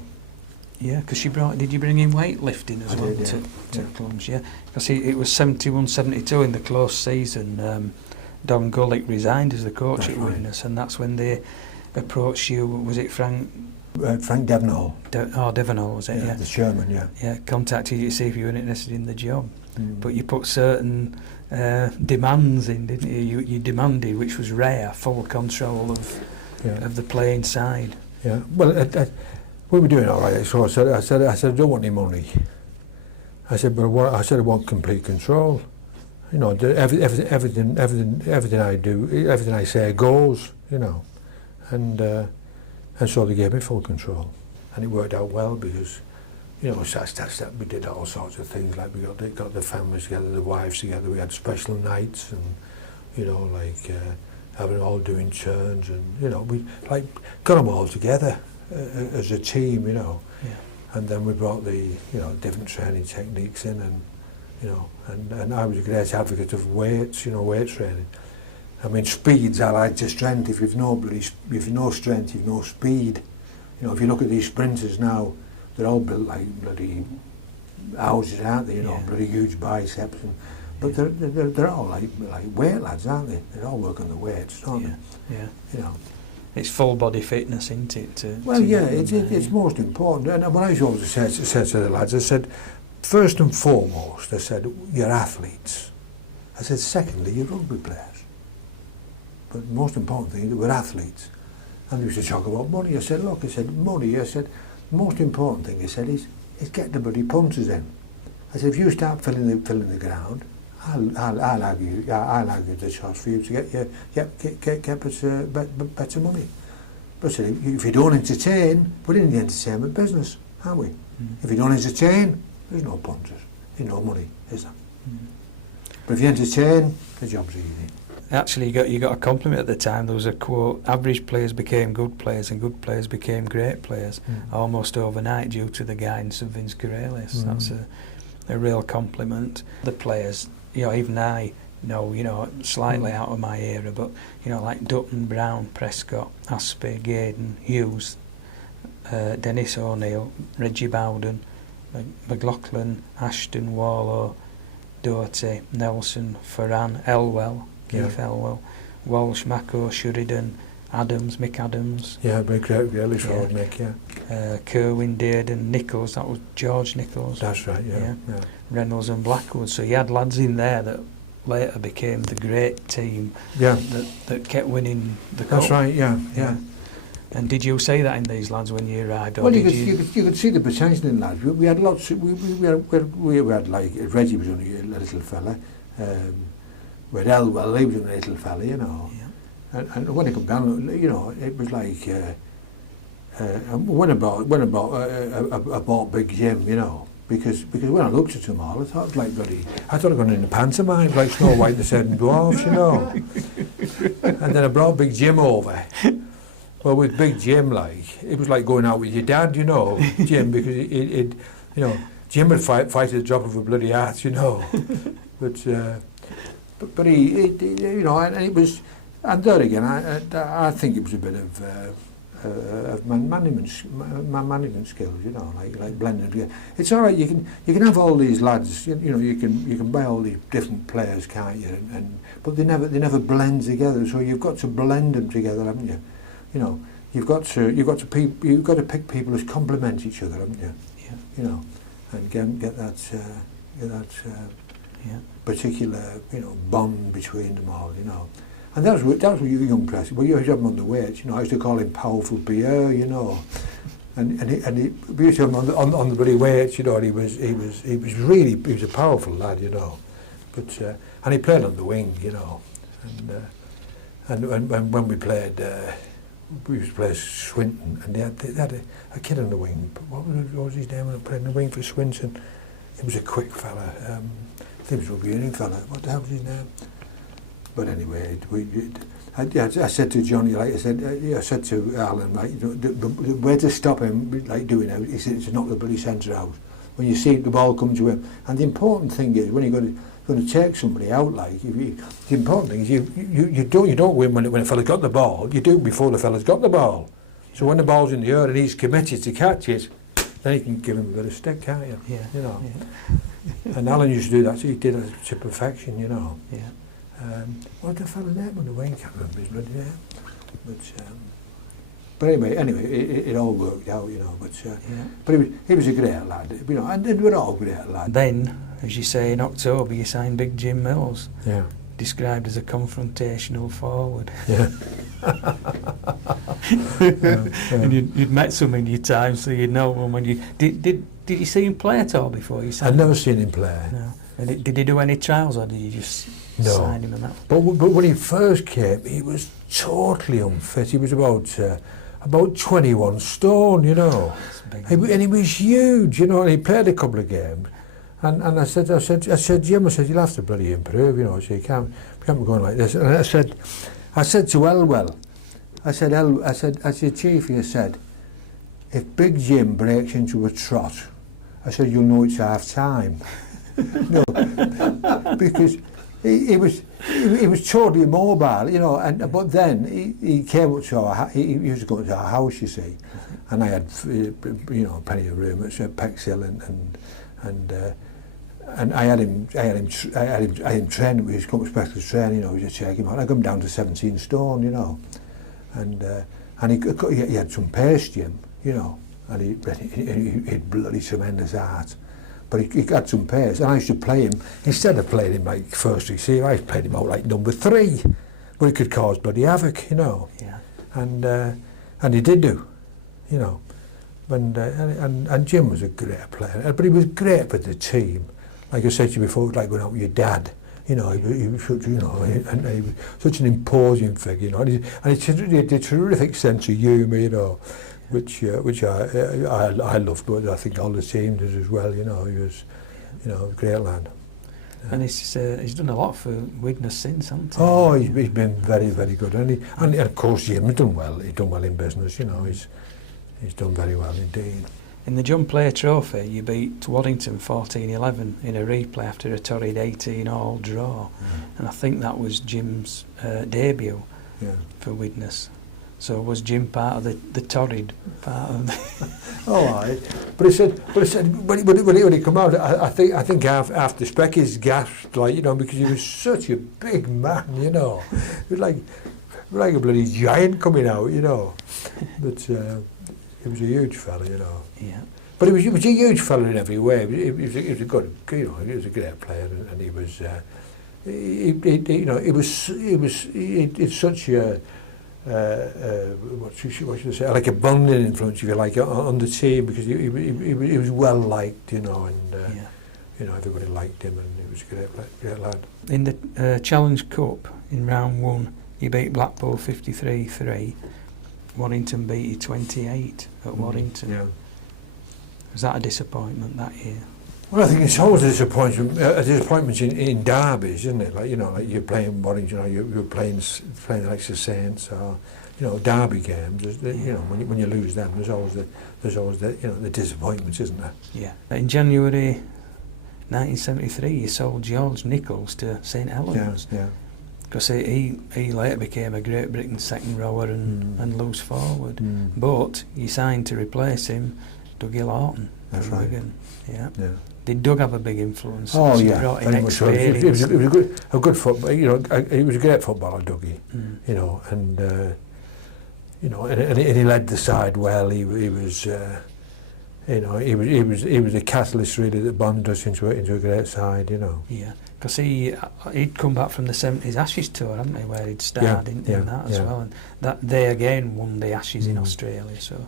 Yeah, because did you bring in weightlifting as well to Cluns? Yeah, because it was 71-72 in the close season. Don Gullick resigned as the coach at Widnes, and that's when they approached you. Was it Frank? Frank Devenall. Devenall, was it? Yeah, the chairman. Yeah. Yeah, contacted you to see if you were interested in the job, but you put certain demands in, didn't you? You demanded, which was rare, full control of the playing side. Yeah. Well, we were doing all right. So I said, I don't want any money. I said, but I want complete control. You know, everything I do, everything I say goes. You know, and And so they gave me full control. And it worked out well because, you know, we did all sorts of things, like we got the families together, the wives together, we had special nights and, you know, like having all doing turns and, you know, we like got them all together as a team, you know. Yeah. And then we brought the, you know, different training techniques in and, you know, and I was a great advocate of weights, you know, weight training. I mean, speed's allied to strength. If you've no strength, you've no speed. You know, if you look at these sprinters now, they're all built like bloody houses, aren't they? You know, bloody huge biceps. But they're all like weight lads, aren't they? They all work on the weights, don't they? Yeah. You know. It's full body fitness, isn't it? It's most important. And what I always said to the lads, I said, first and foremost, I said, you're athletes. I said, secondly, you're rugby players. But the most important thing is that we're athletes. And we used to talk about money. I said, look, money, the most important thing, I said, is get the bloody punters in. I said, if you start filling the ground, I'll argue the chance for you to get better money. But I said, if you don't entertain, we're in the entertainment business, aren't we? If you don't entertain, there's no punters, there's no money, is there? But if you entertain, the job's easy. Actually, you got a compliment at the time. There was a quote: "Average players became good players, and good players became great players almost overnight due to the guidance of Vince Karalius." That's a real compliment. The players, you know, even I know, you know, slightly out of my era, but you know, like Dutton, Brown, Prescott, Aspey, Gaydon, Hughes, Dennis O'Neill, Reggie Bowden, McLaughlin, Ashton, Warlow, Doherty, Nelson, Ferran, Elwell. Keith Elwell, Walsh, Mako, Sheridan, Adams, Mick Adams. Yeah, big really forward Mick, yeah. Kerwin, Dearden, Nichols, that was George Nichols. That's right, yeah. Reynolds and Blackwood. So you had lads in there that later became the great team that kept winning the cup. That's right, yeah. And did you say that in these lads when you arrived? Well, you could see the potential in lads. We had lots. We had like Reggie was only a little fella. With Elwell, he was a little fella, you know. Yeah. And when he come down, you know, it was like when I bought Big Jim, you know, because when I looked at them all, I thought it was like bloody. I thought I'd gone in the pantomime like Snow White and the Seven Dwarfs, you know. And then I brought Big Jim over. Well, with Big Jim, like it was like going out with your dad, you know, Jim, because it you know, Jim would fight at the drop of a bloody hat, you know. But he, you know, and it was, and there again, I think it was a bit of management skills, you know, like blending together. It's all right. You can have all these lads, you know, you can buy all these different players, can't you? But they never blend together. So you've got to blend them together, haven't you? You know, you've got to pick people who complement each other, haven't you? Yeah. You know, and get that particular, you know, bond between them all, you know. And that was what you young press. Well, you used to have him on the weights, you know. I used to call him Powerful Pierre, you know. We used to have him on the bloody weights, you know. And he was a powerful lad, you know. But and he played on the wing, you know. And when we played, we used to play Swinton, and they had a kid on the wing. What was his name when I played on the wing for Swinton? He was a quick fella. He was a rugby union fella. What the hell was his name? But anyway, I said to Johnny, like I said to Alan, like, you know, the way to stop him, like doing it, is to knock the bloody centre out. When you see the ball come to him, and the important thing is when you're going to take somebody out, like the important thing is you don't win when a fella's got the ball. You do it before the fella's got the ball. So when the ball's in the air and he's committed to catch it, then you can give him a bit of stick, can't you? Yeah. You know. Yeah. And Alan used to do that. So he did it to perfection, you know. Yeah. What the fella's name on the wing? Can't remember his bloody name. But anyway, it all worked out, you know. But he was a great lad, you know, and we're all great lads. Then, as you say, in October, you signed Big Jim Mills. Yeah. Described as a confrontational forward. Yeah. And you'd met some in your time, so you'd know them when you... Did you see him play at all before you signed I'd never seen him play. No. And did he do any trials, or did you just sign him and that? But when he first came, he was totally unfit. He was about about 21 stone, you know. And he was huge, you know, and he played a couple of games. And I said, Jim, you'll have to bloody improve, you know, so you can't be going like this. And I said to Elwell, I said, Chiefy, I said, if Big Jim breaks into a trot, I said, you'll know it's half time. No, because he was totally immobile, you know. But then he came up to he used to go to our house, you see, and I had you know plenty of room at Pexhill and I had him trained with his company specialist training, you know, just check him out. I got him down to 17 stone, you know, and he had some pace, Jim, you know, and he had bloody tremendous heart. But he had some pace, and I used to play him, instead of playing him like first receiver, I played him out like number 3, where he could cause bloody havoc, you know. Yeah. And he did do, you know. And Jim was a great player, but he was great for the team. Like I said to you before, like going out with your dad, you know, he was such, you know, and he was such an imposing figure, you know, and he had a terrific sense of humour, you know. Which I loved, but I think all the team did as well. You know, he was, you know, a great lad. Yeah. And he's done a lot for Widnes since, hasn't he? Oh, he's been very, very good, and of course Jim's done well. He's done well in business. You know, he's done very well indeed. In the John Player Trophy, you beat Waddington 14-11 in a replay after a torrid 18-all draw, and I think that was Jim's debut for Widnes. So was Jim part of the torrid part of the... Oh, aye. But he said when he come out, I think after Specky's gasped, like, you know, because he was such a big man, you know. He was like a bloody giant coming out, you know. But he was a huge fella, you know. Yeah. But he was a huge fella in every way. He was a good, you know, he was a great player, and he was, you know, it's such a. What should I say? Like a bonding influence, if you like, on the team, because he was well liked, you know, and you know, everybody liked him, and he was a great lad. In the Challenge Cup in round 1, you beat Blackpool 53-3. Waddington beat you 28 at Waddington. Yeah. Was that a disappointment that year? Well, I think it's always a disappointment in derbies, isn't it? Like, you know, like you're playing Waddington, you know, you're playing like the Saints, or, you know, derby games. You know, when you lose them, there's always the you know, the disappointments, isn't there? Yeah. In January 1973, you sold George Nichols to St Helens. Yeah. Because he later became a Great Britain second rower and loose forward. But you signed to replace him Dougie Lawton from Wigan. Yeah. Did Doug have a big influence? Oh yeah, very much so. He was a good footballer. You know, he was a great footballer, Dougie. You know, and you know, and he led the side well. He was, you know, he was a catalyst really that bonded us into a great side. You know. Yeah. Because he'd come back from the 70s Ashes tour, hadn't he, where he'd starred in that as well, and that they again won the Ashes in Australia. So.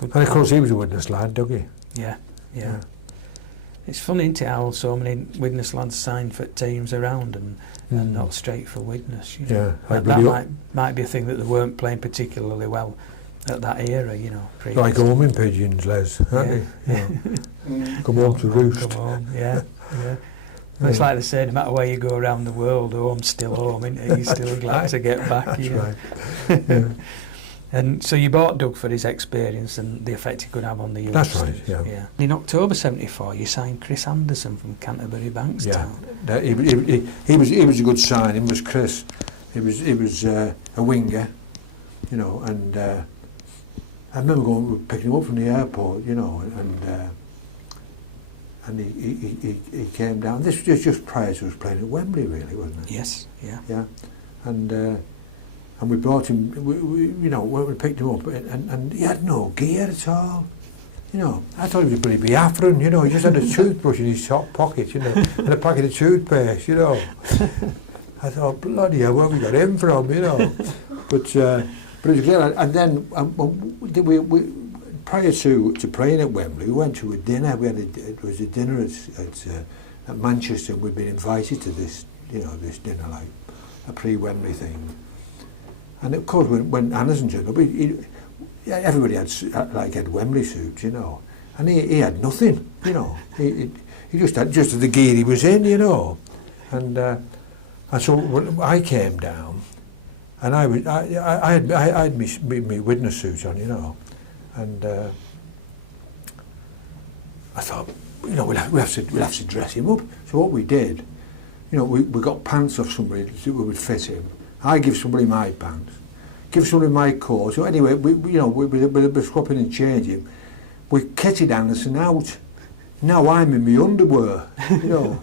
And of course he was a Widnes lad, Dougie. Yeah. It's funny, isn't it, how so many Widnes lads signed for teams around and not straight for Widnes. You know? Yeah, that might be a thing that they weren't playing particularly well at that era, you know. Like homing pigeons, Les. Yeah. Come home to roost. Come home, yeah. It's like they say, no matter where you go around the world, home's still home, isn't it? You're still glad to get back. That's right. Yeah. And so you bought Doug for his experience and the effect he could have on the youngsters. That's right, yeah. In October '74, you signed Chris Anderson from Canterbury Bankstown. Yeah, he was a good signing, was Chris. He was a winger, you know, and I remember picking him up from the airport, you know, and he came down. This was just prior to us playing at Wembley, really, wasn't it? Yes, yeah. Yeah, and we brought him, you know, when we picked him up, and he had no gear at all. You know, I thought he was a bloody Biafran, you know, he just had a toothbrush in his top pocket, you know, and a packet of toothpaste, you know. I thought, bloody hell, where have we got him from, you know? But it was great. And then we prior to playing at Wembley, we went to a dinner. It was a dinner at Manchester, and we'd been invited to this, you know, this dinner, like a pre-Wembley thing. And of course, when Anderson turned up, everybody had Wembley suits, you know, and he had nothing, you know. He just had the gear he was in, you know, and so when I came down, and I had my Widnes suit on, you know, and I thought, you know, we'll have to dress him up. So what we did, you know, we got pants off somebody that would fit him. I give somebody my pants, give somebody my coat. So anyway, we were swapping and changing. We kitted Anderson out. Now I'm in my underwear, you know.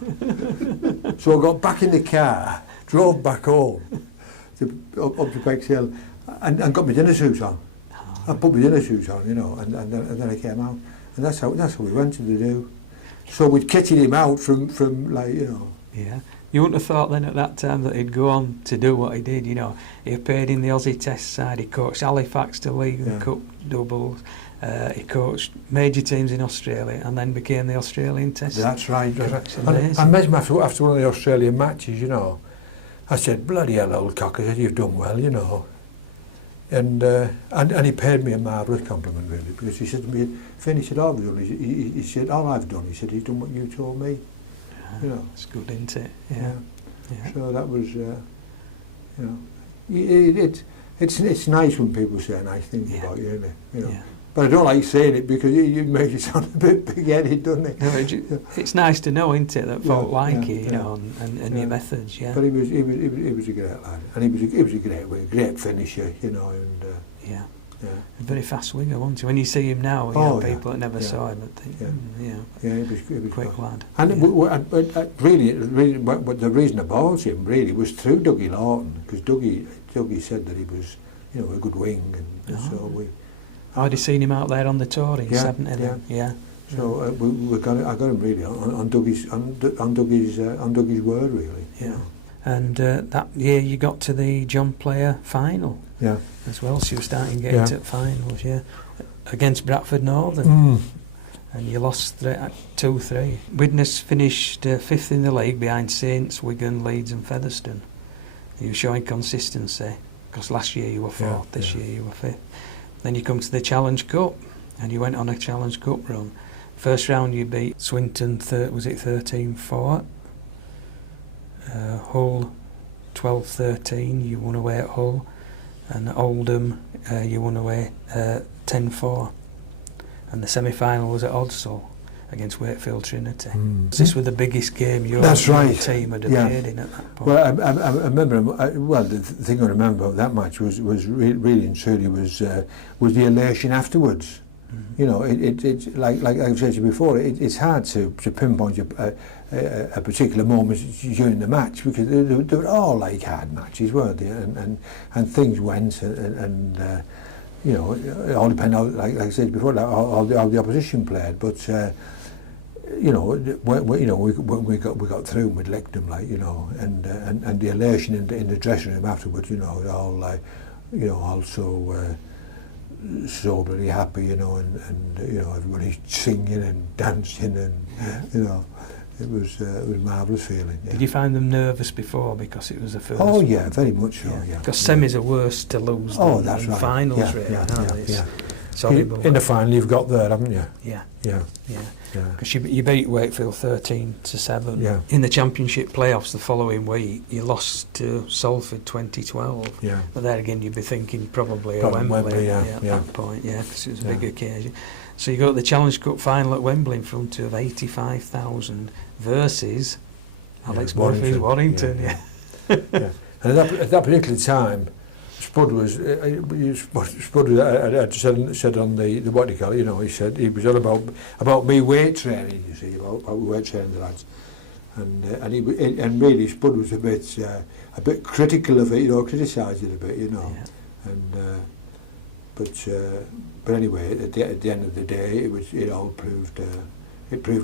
So I got back in the car, drove back home up to Bexhill, and got my dinner suit on. I put my dinner suit on, you know, and then I came out, and that's how we went to do. So we'd kitted him out from like, you know. Yeah. You wouldn't have thought then at that time that he'd go on to do what he did, you know. He appeared in the Aussie Test side, he coached Halifax to League and Cup doubles, he coached major teams in Australia and then became the Australian Test. That's right. Amazing. I met him after one of the Australian matches, you know. I said, bloody hell, old cock, I said, you've done well, you know. And he paid me a marvellous compliment, really, because he said to me, Finn, he said, all I've done, he said, all I've done, he said, he's done what you told me. You know. It's good, isn't it? Yeah. So that was, you know, it's nice when people say nice things about you, isn't it? You know. Yeah. But I don't like saying it because you make it sound a bit big-headed, doesn't it? No, it's nice to know, isn't it, that folk like you, you know, and your methods, yeah. But he was a great lad, and he was a great finisher, you know, and yeah. A very fast winger, wasn't he? When you see him now, you know, people that never saw him, but he was quick lad. And really, but the reason I bought him really was through Dougie Lawton, because Dougie said that he was, you know, a good wing, and so we. I'd have seen him out there on the tour in 70. Yeah. So I got him really on Dougie's word, really. Yeah. And that year you got to the John Player final. Yeah. As well, so you were starting to get into finals, against Bradford Northern. And you lost 2-3. Widnes finished 5th in the league behind Saints, Wigan, Leeds and Featherstone. You were showing consistency, because last year you were 4th, this year you were 5th. Then you come to the Challenge Cup, and you went on a Challenge Cup run. First round you beat Swinton, was it 13-4? Hull 12-13, you won away at Hull. And at Oldham, you won away 10-4. And the semi-final was at Odsall against Wakefield Trinity. This was the biggest game your team had appeared in at that point. Well, I remember, the thing I remember about that match was really and truly was the elation afterwards. You know, it's like I've said to you before, it's hard to pinpoint a particular moment during the match, because they were all like hard matches, weren't they? And things went, and you know, it all depended on, like I said before, how the opposition played. But you know, when we got through, we'd licked them, like, you know, and the elation in the dressing room afterwards, you know, all like, you know, also. So bloody happy, you know, and you know, everybody singing and dancing, and you know, it was a marvellous feeling. Yeah. Did you find them nervous before because it was the first? Oh yeah, very much so. Yeah. Because semis are worse to lose than finals, really. Yeah. In the final, you've got there, haven't you? Yeah. Because you beat Wakefield 13-7. Yeah. In the championship playoffs the following week, you lost to Salford 2012. Yeah. But there again, you'd be thinking probably at Wembley at that point, because it was a big occasion. So you go to the Challenge Cup final at Wembley in front of 85,000 versus Alex Murphy's Warrington. Yeah. And at that particular time, Spud had said on the what do you call it, you know, he was all about me weight training, you see, about weight training the lads, and really Spud was a bit critical of it, you know, criticised it a bit, you know, and but anyway, at the end of the day, it all proved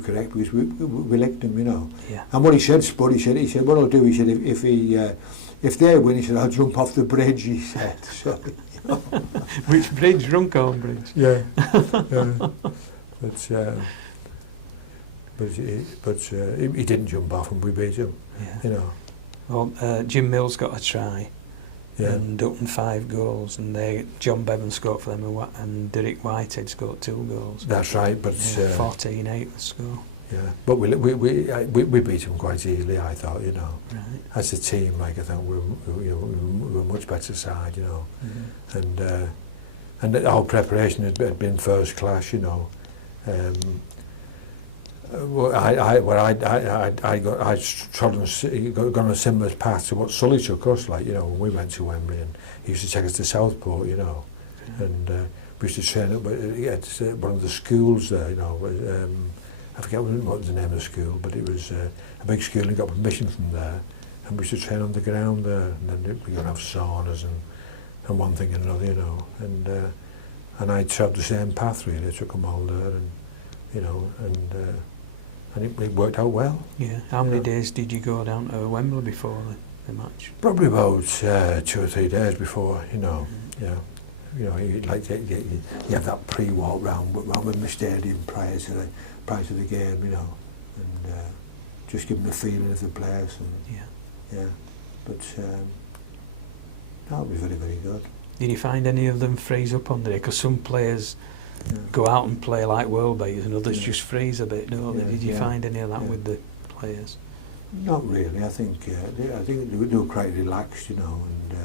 correct, because we licked him, you know. Yeah. And what he said, Spud, he said what I'll do, he said, if they win, he said, I'll jump off the bridge, he said. So, you know. Which bridge? Runcorn Bridge? Yeah. But he didn't jump off and we beat him, you know. Well, Jim Mills got a try Yeah. and Dutton 5 goals, and John Bevan scored for them, and Derek Whitehead scored 2 goals. That's right, but 14-8 the score. yeah, but we beat them quite easily. I thought, you know, Right. as a team, like I think we were a much better side, you know, and our preparation had been first class, you know. Well, I trod on a similar path to what Sully took us, like, you know, when we went to Wembley, and he used to take us to Southport, you know, and we used to train at one of the schools there, you know. I forget what was the name of the school, but it was a big school, and he got permission from there, and we used to train on the ground there, and then we were going to have saunas and one thing and another, you know, and I travelled the same path really. I took them all there, and you know, and it worked out well. Yeah. How many days did you go down to Wembley before the match? Probably about 2 or 3 days before, you know. Yeah. You know, you have that pre-walk round with the stadium prior to the game, you know, and just give them the feeling of the players. And, yeah. But that would be very, very good. Did you find any of them freeze up on the day? Because some players go out and play like world beaters, and others just freeze a bit, don't they? Did you find any of that with the players? Not really. I think they were quite relaxed, you know, and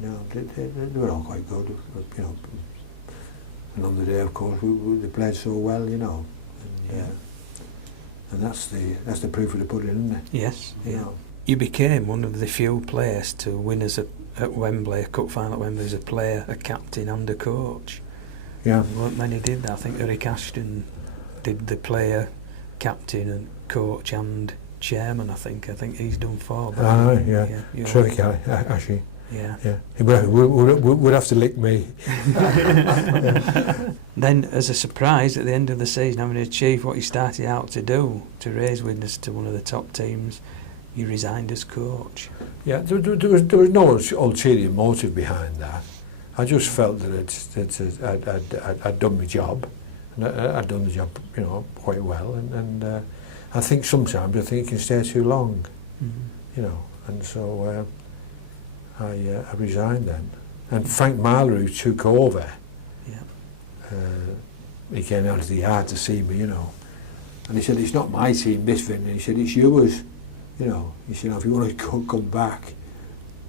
no, they were all quite good, you know. And on the day, of course, they played so well, you know, and that's the proof of the pudding, isn't it? Yes. You know. You became one of the few players to win at Wembley, a cup final at Wembley, as a player, a captain and a coach. Yeah. Weren't many did that. I think Eric Ashton did the player, captain and coach and chairman, I think he's done 4. Tricky, actually. Yeah. He would have to lick me. Then, as a surprise, at the end of the season, having achieved what he started out to do, to raise Widnes to one of the top teams, you resigned as coach. Yeah, there was no ulterior motive behind that. I just felt that I'd done my job, and I'd done the job, you know, quite well, and I think sometimes you can stay too long, you know, and so I resigned then. And Frank Marler, who took over, he came out of the yard to see me, you know, and he said, "It's not my team, this Vin," and he said, "It's yours, you know." He said, "If you want to come back,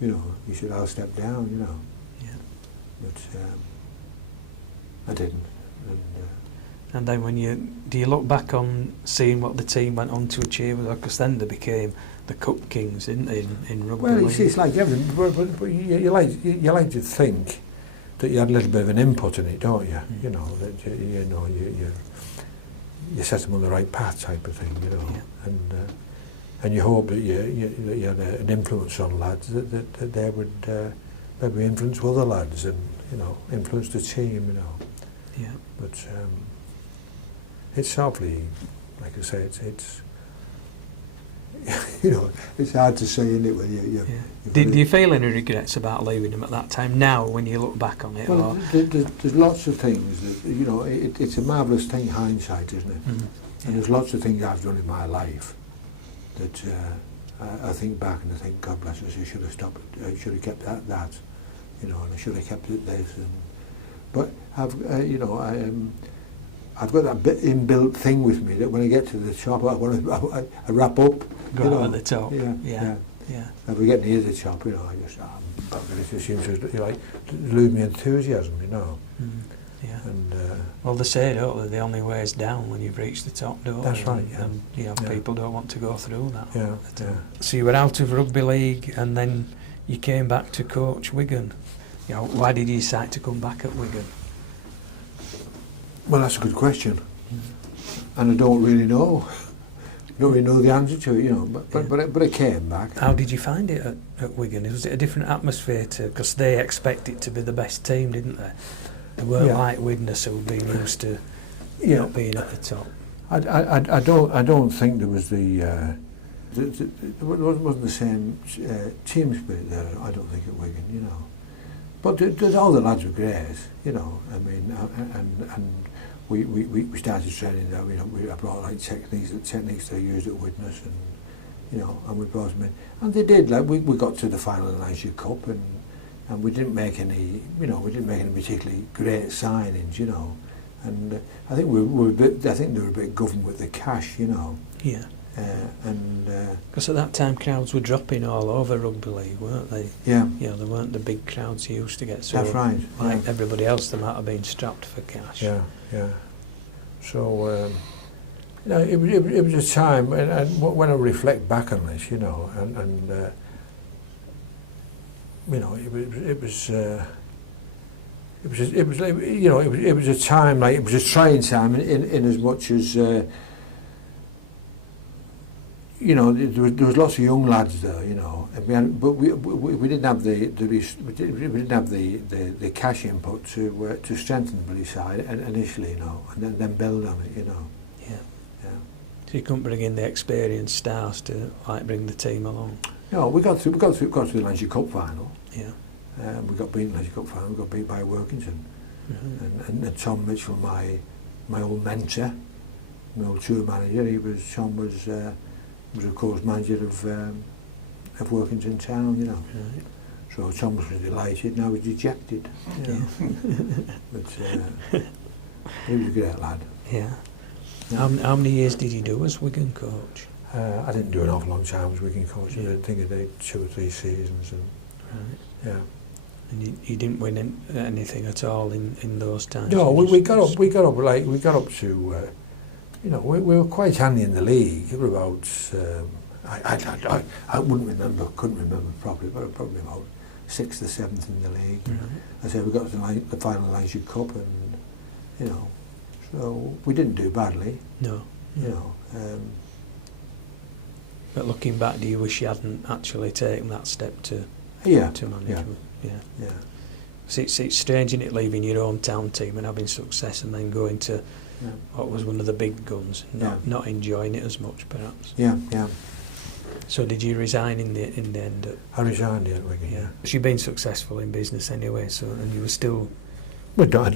you know," he said, "I'll step down, you know." But I didn't. And then do you look back on seeing what the team went on to achieve? Because then they became the Cup Kings, didn't they, in rugby? Well, it's like everything, but you like to think that you had a little bit of an input in it, don't you? You know, that you set them on the right path, type of thing, you know, and you hope that you had an influence on lads that they would maybe influence other lads, and you know, influence the team, you know. Yeah. But it's awfully, like I say, it's you know, it's hard to say, isn't it? When you do you feel any regrets about leaving them at that time? Now, when you look back on it, well, there's lots of things that, you know, it's a marvellous thing, hindsight, isn't it? And there's lots of things I've done in my life that I think back and I think, God bless us, I should have stopped. I should have kept that, you know, and I should have kept it this. But you know, I've got that bit inbuilt thing with me that when I get to the top, I wrap up. Go you know, at the top. Yeah. If we get near the top, you know, I just it just seems to like lose my enthusiasm, you know. Yeah. And well, they say, don't they, the only way is down when you've reached the top, don't they? That's right. Yeah. And you know, people don't want to go through that. Yeah. So you were out of rugby league, and then you came back to coach Wigan. You know, why did you decide to come back at Wigan? Well, that's a good question, and I don't really know. I don't really know the answer to it, you know. But I came back. How did you find it at Wigan? Was it a different atmosphere because they expect it to be the best team, didn't they? They weren't like Widnes, who'd been used to not being at the top. I don't think there was there wasn't the same team spirit there. I don't think at Wigan, you know. But all the lads were great, you know. I mean, and we started training there. You know, I brought like techniques that I used at Widnes, and you know, and we brought them in. And they did, like, we got to the final of the Leicester Cup, and we didn't make any, you know, we didn't make any particularly great signings, you know. And I think we were a bit, I think they were a bit governed with the cash, you know. Yeah. Because at that time crowds were dropping all over rugby league, weren't they? Yeah. You know, there weren't the big crowds you used to get. So that's right. Like everybody else, they might have been strapped for cash. Yeah, yeah. So, you know, it was a time, and when I reflect back on this, you know, and you know, it was you know, it was a time, like, it was a trying time in as much as you know, there was lots of young lads there, you know, but we didn't have we didn't have the cash input to strengthen the Billy side initially, you know, and then build on it, you know. Yeah. Yeah. So you couldn't bring in the experienced stars to like bring the team along. No, we got through the Lancashire Cup final. Yeah. We got beat in the Lancashire Cup final. We got beat by Workington, and Tom Mitchell, my old mentor, my old tour manager. Tom was of course manager of Workington Town, you know. Right. So Tom was delighted. Now he's dejected. You know. But he was a great lad. Yeah. How many years did you do as Wigan coach? I didn't do an awful long time as Wigan coach. I think I did 2 or 3 seasons. And, right. Yeah. And you didn't win anything at all in those times? No, we got up to, you know, we were quite handy in the league. It was about, I couldn't remember properly, but probably about 6th or 7th in the league. Right. I said we got to the final Lancashire Cup, and you know, so we didn't do badly. No. You know. But looking back, do you wish you hadn't actually taken that step to management? Yeah. So it's strange, isn't it, leaving your hometown team and having success and then going to what was one of the big guns, not enjoying it as much, perhaps. Yeah. So did you resign in the end? I resigned at Wigan. Yeah. So you've been successful in business anyway, so and you were still. We'd done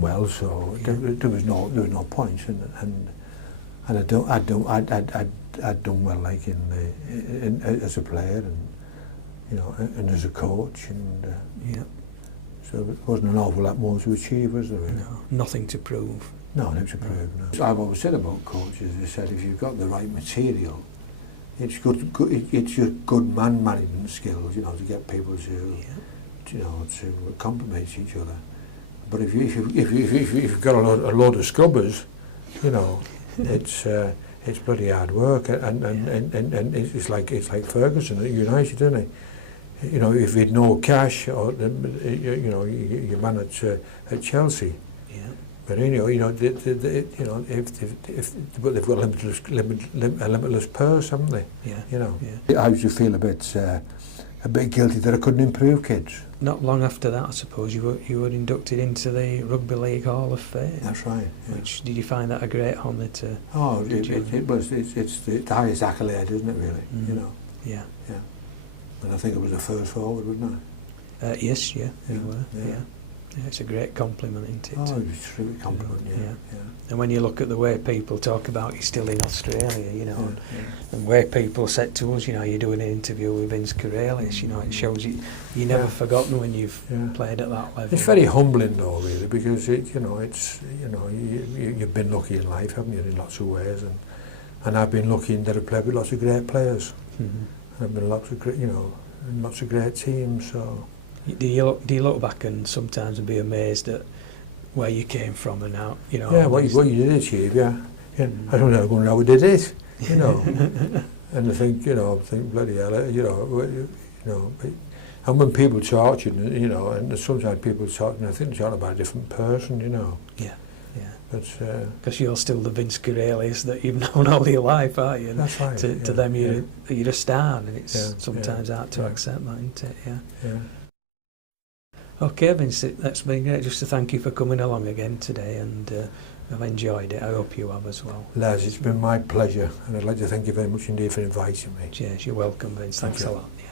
well, so there was no point, and I'd done well, like as a player, and you know, and as a coach, and so there wasn't an awful lot more to achieve, was there? Really? No, nothing to prove. No, nothing to prove. No. So I've always said about coaches. I said if you've got the right material, it's your good man management skills, you know, to get people to, you know, to compliment each other. But if you've got a load of scrubbers, you know, it's bloody hard work, and it's like Ferguson at United, isn't it? You know, if you'd no cash, or you know, your man at Chelsea. Yeah. But you know, if but they've got a limitless purse, haven't they? Yeah. You know. Yeah. I used to feel a bit guilty that I couldn't improve kids. Not long after that, I suppose you were inducted into the Rugby League Hall of Fame. That's right. Yeah. Which did you find that a great honour to? Oh, it was. It's the highest accolade, isn't it? Really, you know. Yeah. Yeah. And I think it was the first forward, wasn't it? Yes. Yeah. You were. Yeah. Yeah, it's a great compliment, isn't it? Oh, it's a really compliment, yeah. And when you look at the way people talk about you still in Australia, you know, and where people said to us, you know, you're doing an interview with Vince Karalius, you know, it shows you're never forgotten when you've played at that level. It's very humbling though, really, because you've been lucky in life, haven't you, in lots of ways, and I've been lucky in that I've played with lots of great players. Mm-hmm. I've been lots of great teams, so. Do you look back and sometimes be amazed at where you came from and how, you know? Yeah, what you did achieve, I don't know how we did it, you know. And I think, bloody hell, you know, and when people talk, you know, and sometimes people talk, and I think they talk about a different person, you know. Yeah. But because you're still the Vince Karalius that you've known all your life, aren't you? And that's right. To them, you're a star, and it's sometimes hard to accept that, isn't it? Yeah. Okay, Vince, that's been great. Just to thank you for coming along again today, and I've enjoyed it. I hope you have as well. Les, it's been my pleasure, and I'd like to thank you very much indeed for inviting me. Cheers, you're welcome, Vince. Thanks a lot. Yeah.